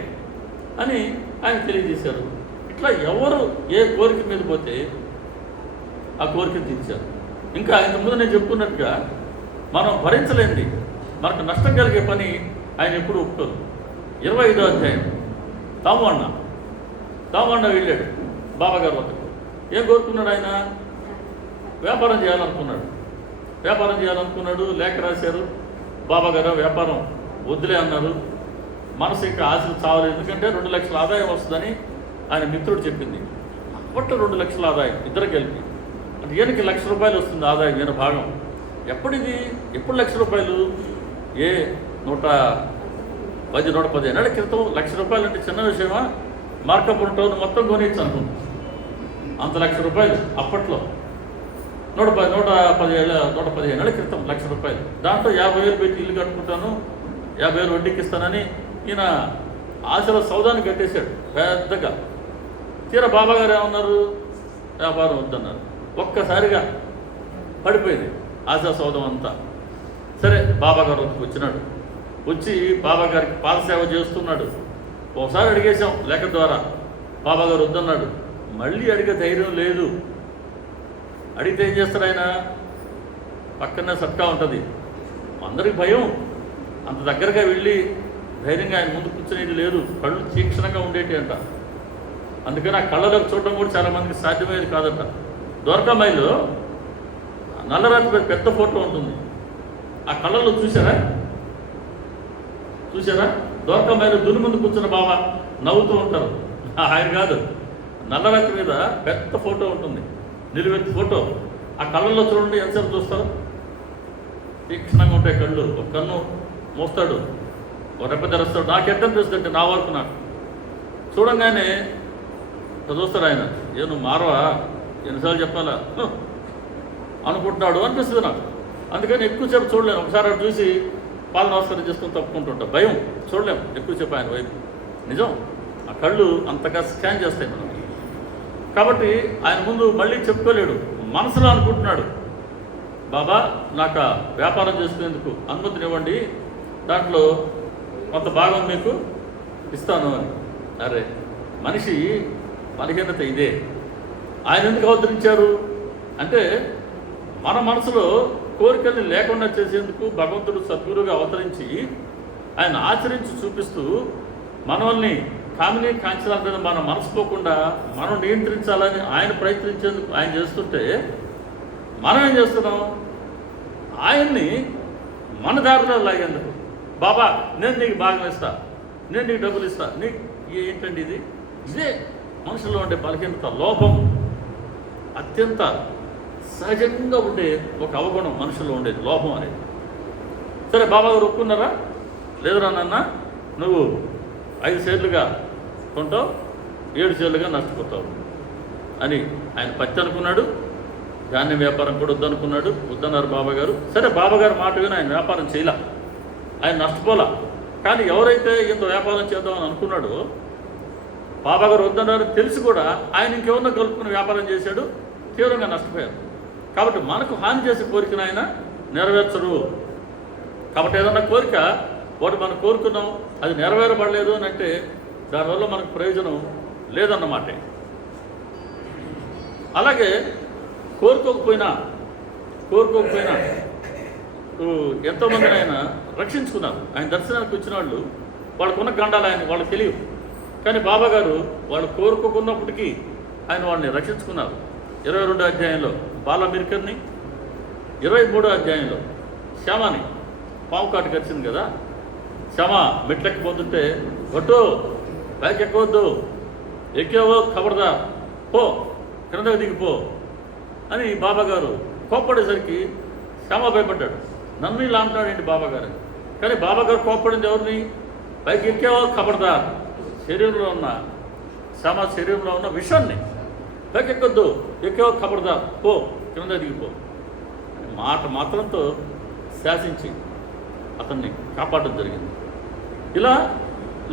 అని ఆయన తెలియజేశారు. ఇట్లా ఎవరు ఏ కోరిక మీద పోతే ఆ కోరికను తీర్చారు. ఇంకా ఇంతకుముందు నేను చెప్పుకున్నట్టుగా మనం భరించలేండి, మనకు నష్టం కలిగే పని ఆయన ఎప్పుడు ఒప్పుకోరు. 25వ అధ్యాయం తాము అన్న వెళ్ళాడు బాబాగారు వద్దకు. ఏం కోరుకున్నాడు ఆయన? వ్యాపారం చేయాలనుకున్నాడు. లేఖ రాశారు, బాబాగారు వ్యాపారం వద్దులే అన్నారు. మనసు ఇంకా ఆశలు చావలేదు, ఎందుకంటే 2 లక్షల ఆదాయం వస్తుందని ఆయన మిత్రుడు చెప్పింది. అప్పట్లో 2 లక్షల ఆదాయం ఇద్దరు కలిపి, అంటే ఈయనకి ₹1,00,000 వస్తుంది ఆదాయం, ఈయన భాగం. ఎప్పుడు ₹1,00,000? 110 ఏళ్ళ క్రితం ₹1,00,000 అంటే చిన్న విషయమా? మార్కాపురం టౌన్ మొత్తం కొనేచ్చు అనుకుంది, అంత ₹1,00,000 అప్పట్లో. 115 ఏళ్ళ క్రితం ₹1,00,000. దాంట్లో 50,000 పెట్టి ఇల్లు కట్టుకుంటాను, 50,000 వడ్డీకి ఇస్తానని ఈయన ఆశల సౌదాన్ని కట్టేశాడు పెద్దగా. తీరా బాబాగారు ఏమన్నారు? వ్యాపారం వద్దన్నారు. ఒక్కసారిగా పడిపోయింది ఆశా సౌదం అంతా. సరే, బాబాగారు వచ్చినాడు. వచ్చి బాబాగారికి పాదసేవ చేస్తున్నాడు. ఒకసారి అడిగేశాం లేఖ ద్వారా, బాబాగారు వద్దన్నాడు. మళ్ళీ అడిగే ధైర్యం లేదు. అడిగితే ఏం చేస్తారు ఆయన? పక్కనే సట్కా ఉంటుంది, అందరికి భయం. అంత దగ్గరగా వెళ్ళి ధైర్యంగా ఆయన ముందు కూర్చునేది లేదు, కళ్ళు తీక్షణంగా ఉండేటి అంట. అందుకని ఆ కళ్ళలోకి చూడడం కూడా చాలామందికి సాధ్యమయ్యేది కాదట. ద్వారకామాయిలో నల్లరాత్రి పెద్ద ఫోటో ఉంటుంది, ఆ కళ్ళలో చూసారా? ద్వారకామాయిలో దుని ముందు కూర్చున్న బాబా నవ్వుతూ ఉంటారు, ఆయన కాదు. నల్లరాత్రి మీద పెద్ద ఫోటో ఉంటుంది, నిలువెత్తు ఫోటో. ఆ కళ్ళల్లో చూడండి, ఎంతసేపు చూస్తారు? తీక్షణంగా ఉంటాయి కళ్ళు. ఒక కన్ను మోస్తాడు, ఒక రెప్ప తెరుస్తాడు. నాకు ఎట్లా అనిపిస్తుందంటే, నా వరకు నాకు చూడంగానే చూస్తాడు ఆయన. నువ్వు మారవా, ఎన్నిసార్లు చెప్పాలా అనుకుంటున్నాడు అనిపిస్తుంది నాకు. అందుకని ఎక్కువసేపు చూడలేను. ఒకసారి అటు చూసి పాద నమస్కారం చేసుకొని తప్పుకుంటుంటా, భయం, చూడలేము ఎక్కువసేపు ఆయన వైపు. నిజం, ఆ కళ్ళు అంతగా స్కాన్ చేస్తాయి మనం. కాబట్టి ఆయన ముందు మళ్ళీ చెప్పుకోలేడు, మనసులో అనుకుంటున్నాడు, బాబా నాకు వ్యాపారం చేసుకునేందుకు అనుమతినివ్వండి, దాంట్లో కొంత భాగం మీకు ఇస్తాను అని. అరే, మనిషి బలహీనత ఇదే. ఆయన ఎందుకు అవతరించారు అంటే, మన మనసులో కోరికల్ని లేకుండా చేసేందుకు భగవంతుడు సద్గురుగా అవతరించి ఆయన ఆచరించి చూపిస్తూ మనల్ని కామిని కాంక్షల మీద మనం మనసుపోకుండా మనం నియంత్రించాలని ఆయన ప్రయత్నించేందుకు ఆయన చేస్తుంటే, మనం ఏం చేస్తున్నాం? ఆయన్ని మన దారిలో లాగేందుకు, బాబా నేను నీకు భాగం ఇస్తా, నేను నీకు డబ్బులు ఇస్తా, నీకు ఏంటండి ఇది? ఇదే మనుషుల్లో ఉండే బలహీనత, లోపం. అత్యంత సహజంగా ఉండే ఒక అవగుణం మనుషుల్లో ఉండేది, లోపం అనేది. సరే, బాబా గారు ఒప్పుకున్నారా? లేదురా నాన్న, నువ్వు 5 షేర్లుగా కొంటావు, 7 షేర్లుగా నష్టపోతావు అని ఆయన పత్తి అనుకున్నాడు. ధాన్యం వ్యాపారం కూడా వద్దన్నారు బాబాగారు. సరే, బాబాగారు మాట విని ఆయన వ్యాపారం చేయలే, ఆయన నష్టపోలా. కానీ ఎవరైతే ఇంత వ్యాపారం చేద్దామని అనుకున్నాడో, బాబాగారు వద్దన్నారు తెలిసి కూడా ఆయన ఇంకెవరినో కలుపుకుని వ్యాపారం చేశాడు, తీవ్రంగా నష్టపోయారు. కాబట్టి మనకు హాని చేసే కోరికను ఆయన నెరవేర్చరు. కాబట్టి ఏదన్నా కోరిక వాటి మనం కోరుకున్నాం, అది నెరవేరబడలేదు అని అంటే దానివల్ల మనకు ప్రయోజనం లేదన్నమాట. అలాగే కోరుకోకపోయినా ఎంతోమందిని ఆయన రక్షించుకున్నారు. ఆయన దర్శనానికి వచ్చిన వాళ్ళకున్న గండాలు వాళ్ళకి తెలియవు. కానీ బాబాగారు వాళ్ళు కోరుకోకున్నప్పటికీ ఆయన వాళ్ళని రక్షించుకున్నారు. 22వ అధ్యాయంలో బాలమిర్కర్ని, 23వ అధ్యాయంలో శ్యామాని పాము కాటు కరిచింది కదా, శ్యామ మెట్లెక్కిపోతుంటే, ఒట్టు పైకి ఎక్కవద్దు, ఎక్కేవో ఖబర్దా, పో క్రిందకు దిగిపో అని బాబాగారు కోప్పడేసరికి శ్యామ భయపడ్డాడు. నన్ను ఇలా అంటున్నాడేంటి బాబాగారు? కానీ బాబాగారు కోప్పడింది ఎవరిని? పైకి ఎక్కేవో ఖబర్దా, శరీరంలో ఉన్న శ్యామ శరీరంలో ఉన్న విషాన్ని, పైకి ఎక్కొద్దు, ఎక్కేవో ఖబర్దా, పో క్రింద దిగిపో మాట మాత్రంతో శాసించి అతన్ని కాపాడడం జరిగింది. ఇలా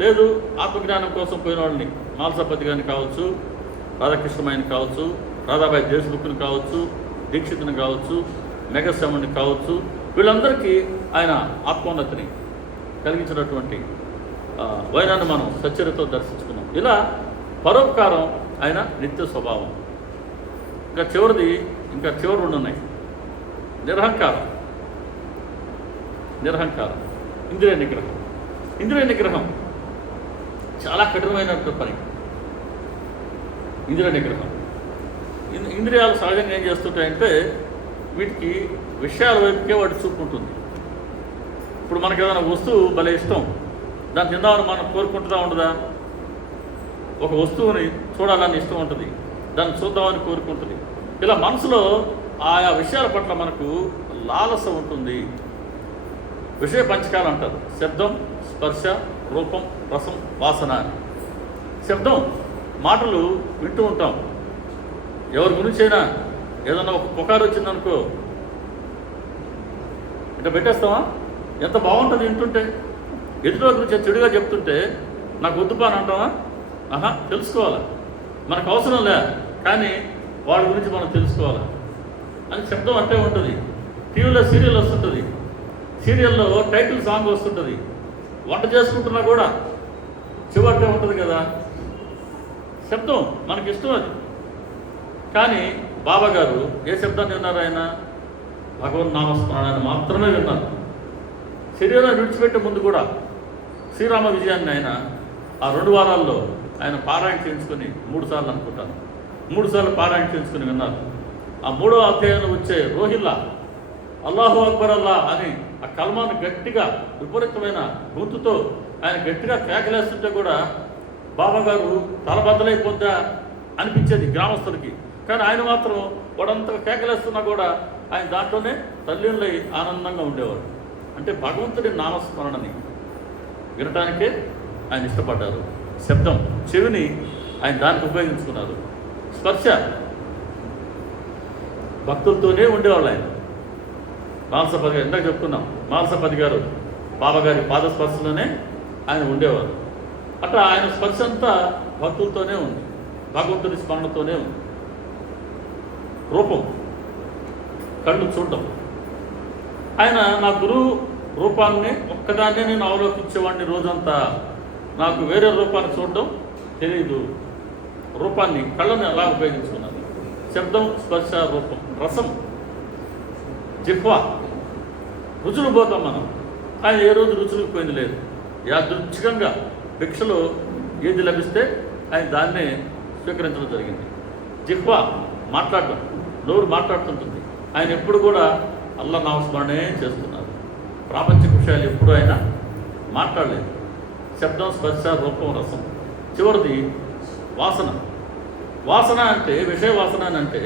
లేదు, ఆత్మజ్ఞానం కోసం పోయిన వాళ్ళని, మాల్సాపతి గారిని కావచ్చు, రాధాకృష్ణమాయని కావచ్చు, రాధాబాయి దేశముఖుని కావచ్చు, దీక్షితుని కావచ్చు, మెఘశ్రముని కావచ్చు, వీళ్ళందరికీ ఆయన ఆత్మోన్నతిని కలిగించినటువంటి వైనాన్ని మనం సచ్చరితో దర్శించుకున్నాం. ఇలా పరోపకారం ఆయన నిత్య స్వభావం. ఇంకా చివరి 2 ఉన్నాయి. నిరహంకారం, ఇంద్రియ నిగ్రహం చాలా కఠినమైనటువంటి పని. ఇంద్రియ నిగ్రహం ఇంద్రియాలు సహజంగా ఏం చేస్తుంటాయంటే వీటికి విషయాల వైపుకే వాటి చూపు ఉంటుంది. ఇప్పుడు మనకి ఏదైనా వస్తువు భలే ఇష్టం, దాన్ని తిందామని మనం కోరుకుంటుందా ఉండదా? ఒక వస్తువుని చూడాలని ఇష్టం ఉంటుంది, దాన్ని చూద్దామని కోరుకుంటుంది. ఇలా మనసులో ఆయా విషయాల పట్ల మనకు లాలస ఉంటుంది. విషయ పంచకాలు అంటారు, శబ్దం, స్పర్శ, రూపం, రసం, వాసన అని. శబ్దం, మాటలు వింటూ ఉంటాం. ఎవరి గురించైనా ఏదన్నా ఒక పుకారు వచ్చిందనుకో ఇట్లా పెట్టేస్తామా? ఎంత బాగుంటుంది వింటుంటే. ఎదుటి గురించి చెడుగా చెప్తుంటే నాకు వద్దుపా అని అంటామా? ఆహా, తెలుసుకోవాలా, మనకు అవసరం లే, కానీ వాడి గురించి మనం తెలుసుకోవాలా అని శబ్దం అంటే ఉంటుంది. టీవీలో సీరియల్ వస్తుంటుంది, సీరియల్లో టైటిల్ సాంగ్ వస్తుంటుంది. వంట చేసుకుంటున్నా కూడా చివరిటే ఉంటుంది కదా. శబ్దం మనకి ఇష్టం అది. కానీ బాబా గారు ఏ శబ్దాన్ని విన్నారు? ఆయన భగవన్ నామస్మరణాన్ని మాత్రమే విన్నారు. శరీరాన్ని విడిచిపెట్టే ముందు కూడా శ్రీరామ విజయాన్ని ఆయన ఆ 2 వారాల్లో ఆయన పారాయణ చేయించుకొని 3 సార్లు అనుకుంటాను, 3 సార్లు పారాయణ చేయించుకొని విన్నారు. ఆ 3వ అధ్యాయంలో వచ్చే రోహిల్లా అల్లాహు అక్బర్ అల్లా అని ఆ కల్మాను గట్టిగా విపరీతమైన గొంతుతో ఆయన గట్టిగా కేకలేస్తుంటే కూడా బాబా గారు తలబద్దలైపోద్దా అనిపించేది గ్రామస్తులకి. కానీ ఆయన మాత్రం వాడంతగా కేకలేస్తున్నా కూడా ఆయన దాంట్లోనే తల్లిళ్ళై ఆనందంగా ఉండేవాడు. అంటే భగవంతుడి నామస్మరణని వినటానికే ఆయన ఇష్టపడ్డారు. శబ్దం, చెవిని ఆయన దానికి ఉపయోగించుకున్నారు. స్పర్శ, భక్తులతోనే ఉండేవాళ్ళు ఆయన. మాల్సపతి గారు ఇందాక చెప్పుకున్నాం, మాల్సపతి గారు బాబాగారి పాదస్పర్శలోనే ఆయన ఉండేవారు. అట్లా ఆయన స్పర్శ అంతా భక్తులతోనే ఉంది, భగవంతుడి స్మరణతోనే ఉంది. రూపం, కళ్ళు చూడటం. ఆయన నా గురువు రూపాన్ని ఒక్కదాన్నే నేను అవలోకించేవాడిని రోజంతా, నాకు వేరే రూపాన్ని చూడడం తెలియదు. రూపాన్ని, కళ్ళని అలా ఉపయోగించుకున్నాను. శబ్దం, స్పర్శ, రూపం, రసం, జిహ్వ, రుచులు పోతాం మనం. ఆయన ఏ రోజు రుచులకు పోయింది లేదు. యాదృచ్ఛికంగా భిక్షలో ఏది లభిస్తే ఆయన దాన్నే స్వీకరించడం జరిగింది. జిహ్వ, మాట్లాడటం, నోరు మాట్లాడుతుంటుంది. ఆయన ఎప్పుడు కూడా అల్లా నామస్మరణే చేస్తున్నారు. ప్రాపంచిక విషయాలు ఎప్పుడు ఆయన మాట్లాడలేదు. శబ్దం, స్పర్శ, రూపం, రసం. చివరిది వాసన. వాసన అంటే విషయ వాసన అని అంటే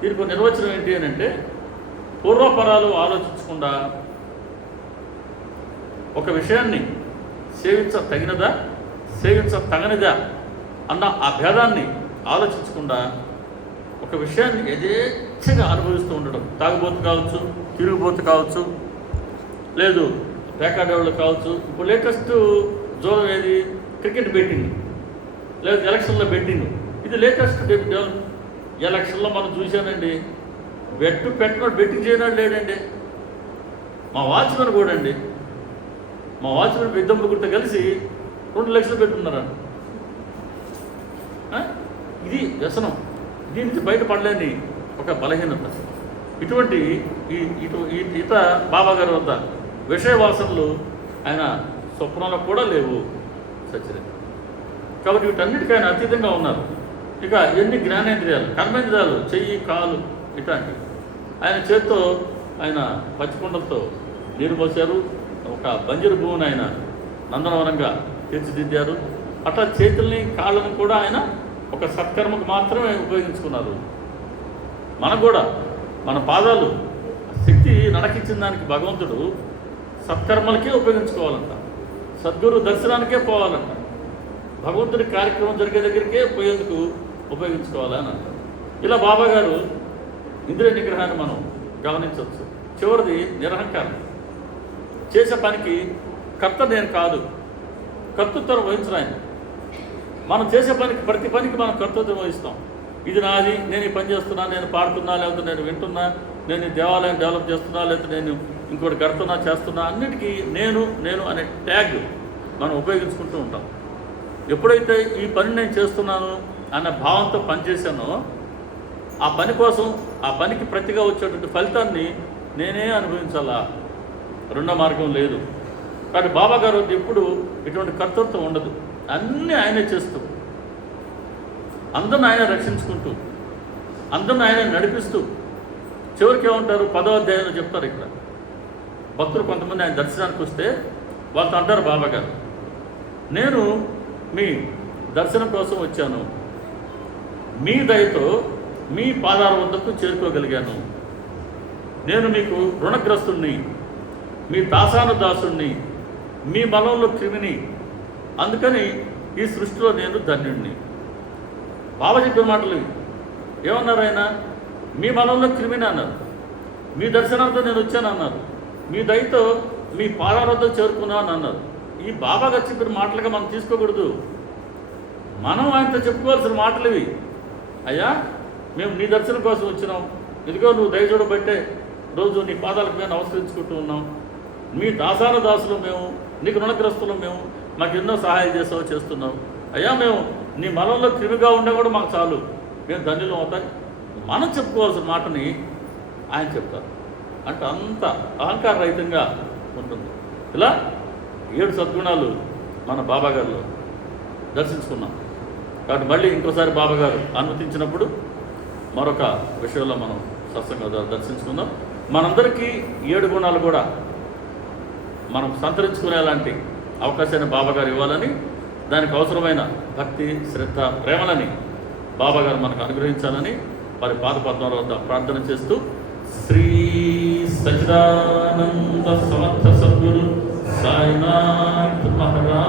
దీనికి నిర్వచనం ఏంటి అని అంటే పూర్వపరాలు ఆలోచించకుండా ఒక విషయాన్ని సేవించతగినదా సేవించతగనిదా అన్న ఆ భేదాన్ని ఆలోచించకుండా ఒక విషయాన్ని యథేచ్ఛగా అనుభవిస్తూ ఉండడం. తాగుబోతు కావచ్చు, తిరుగుబోతు కావచ్చు, లేదు పేకాడేవాళ్ళు కావచ్చు. ఇప్పుడు లేటెస్ట్ జోరం ఏది? క్రికెట్ బెట్టింగ్, లేదు ఎలక్షన్లో బెట్టింగ్. ఇది లేటెస్ట్ ఎలక్షన్లో మనం చూశానండి. పెట్టినోడు బెట్టింగ్ చేయనాడు లేడండి. మా వాచ్మెన్ కూడా అండి, మా వాచ్మెన్ పెద్ద ముగ్గురితో కలిసి 2 లక్షలు పెట్టుకున్నారండి. ఇది వ్యసనం, దీనికి బయటపడలేని ఒక బలహీనత. ఇటువంటి ఇత బాబా గారి వద్ద విషయ వాసనలు ఆయన స్వప్నంలో కూడా లేవు సచ్చిరే. కాబట్టి వీటన్నిటికీ ఆయన అతీతంగా ఉన్నారు. ఇక ఎన్ని జ్ఞానేంద్రియాలు, కర్మేంద్రియాలు, చెయ్యి, కాలు, ఇట్లాంటివి. ఆయన చేత్తో ఆయన పచ్చికొండలతో నీరు పోసారు. ఒక బంజరు భూమిని ఆయన నందనవనంగా తీర్చిదిద్దారు. అట్లా చేతుల్ని, కాళ్ళను కూడా ఆయన ఒక సత్కర్మకు మాత్రమే ఉపయోగించుకున్నారు. మనకు కూడా మన పాదాలు శక్తి నడకిచ్చిన దానికి భగవంతుడు సత్కర్మలకే ఉపయోగించుకోవాలంట, సద్గురు దర్శనానికే పోవాలంట, భగవంతుడి కార్యక్రమం జరిగే దగ్గరికే పోయేందుకు ఉపయోగించుకోవాలని అంటారు. ఇలా బాబా గారు ఇంద్రియ నిగ్రహాన్ని మనం గమనించవచ్చు. చివరిది నిరహంకారం. చేసే పనికి కర్త నేను కాదు, కర్తృత్వం వహించరు ఆయన. మనం చేసే పనికి, ప్రతి పనికి మనం కర్తృత్వం వహిస్తాం. ఇది నాది, నేను ఈ పని చేస్తున్నా, నేను పాడుతున్నా, లేకపోతే నేను వింటున్నా, నేను ఈ దేవాలయం డెవలప్ చేస్తున్నా, లేకపోతే నేను ఇంకోటి కడుతున్నా, చేస్తున్నా, అన్నిటికీ నేను నేను అనే ట్యాగ్ మనం ఉపయోగించుకుంటూ ఉంటాం. ఎప్పుడైతే ఈ పని నేను చేస్తున్నాను అన్న భావంతో పనిచేశానో ఆ పని కోసం, ఆ పనికి ప్రతిగా వచ్చేటువంటి ఫలితాన్ని నేనే అనుభవించాలా, రెండో మార్గం లేదు. కాబట్టి బాబా గారు ఎప్పుడు ఇటువంటి కర్తృత్వం ఉండదు. అన్నీ ఆయనే చేస్తూ, అందరిని ఆయన రక్షించుకుంటూ, అందరిని ఆయన నడిపిస్తూ చివరికి ఏమంటారు 10వ అధ్యాయంలో చెప్తారు. ఇక్కడ భక్తులు కొంతమంది ఆయన దర్శనానికి వస్తే వాళ్ళతో అంటారు బాబా గారు, నేను మీ దర్శనం కోసం వచ్చాను, మీ దయతో మీ పాదాల వద్దకు చేరుకోగలిగాను, నేను మీకు రుణగ్రస్తుణ్ణి, మీ దాసాను దాసుణ్ణి, మీ బలంలో క్రిమిని, అందుకని ఈ సృష్టిలో నేను ధన్యుణ్ణి. బాబా చెప్పిన మాటలు ఏమన్నారు ఆయన? మీ బలంలో క్రిమిని అన్నారు, మీ దర్శనంతో నేను వచ్చాను అన్నారు, మీ దయతో మీ పాదాల వద్దకు చేరుకున్నాను అన్నారు. ఈ బాబా గారు చెప్పిన మాటలుగా మనం తీసుకోకూడదు. మనం ఆయనతో చెప్పుకోవాల్సిన మాటలు ఇవి. అయ్యా, మేము నీ దర్శనం కోసం వచ్చినాం, ఇదిగో నువ్వు దయ చూడబట్టే రోజు నీ పాదాలకు మేము నమస్కరించుకుంటూ ఉన్నాం, మీ దాసాల దాసులు మేము, నీకు రుణగ్రస్తులు మేము, మాకు ఎన్నో సహాయం చేస్తున్నావు అయ్యా, మేము నీ మలంలో క్రిమిగా ఉండే కూడా మాకు చాలు, మేము ధన్యులు అవుతాయి. మనం చెప్పుకోవాల్సిన మాటని ఆయన చెప్తారు. అంటే అంత అహంకార రహితంగా ఉంటుంది. ఇలా 7 సద్గుణాలు మన బాబా గారిలో దర్శించుకున్నాం. కాబట్టి మళ్ళీ ఇంకోసారి బాబా గారు అనుమతించినప్పుడు మరొక విషయంలో మనం సత్సంగం దర్శించుకుందాం. మనందరికీ 7 గుణాలు కూడా మనం సంతరించుకునేలాంటి అవకాశాన్ని బాబా గారు ఇవ్వాలని, దానికి అవసరమైన భక్తి, శ్రద్ధ, ప్రేమలని బాబా గారు మనకు అనుగ్రహించాలని వారి పాదపద్మాల వద్ద ప్రార్థన చేస్తూ, శ్రీ సచ్చిదానంద సమర్థ సద్గురు సాయినాథ్ మహారాజ్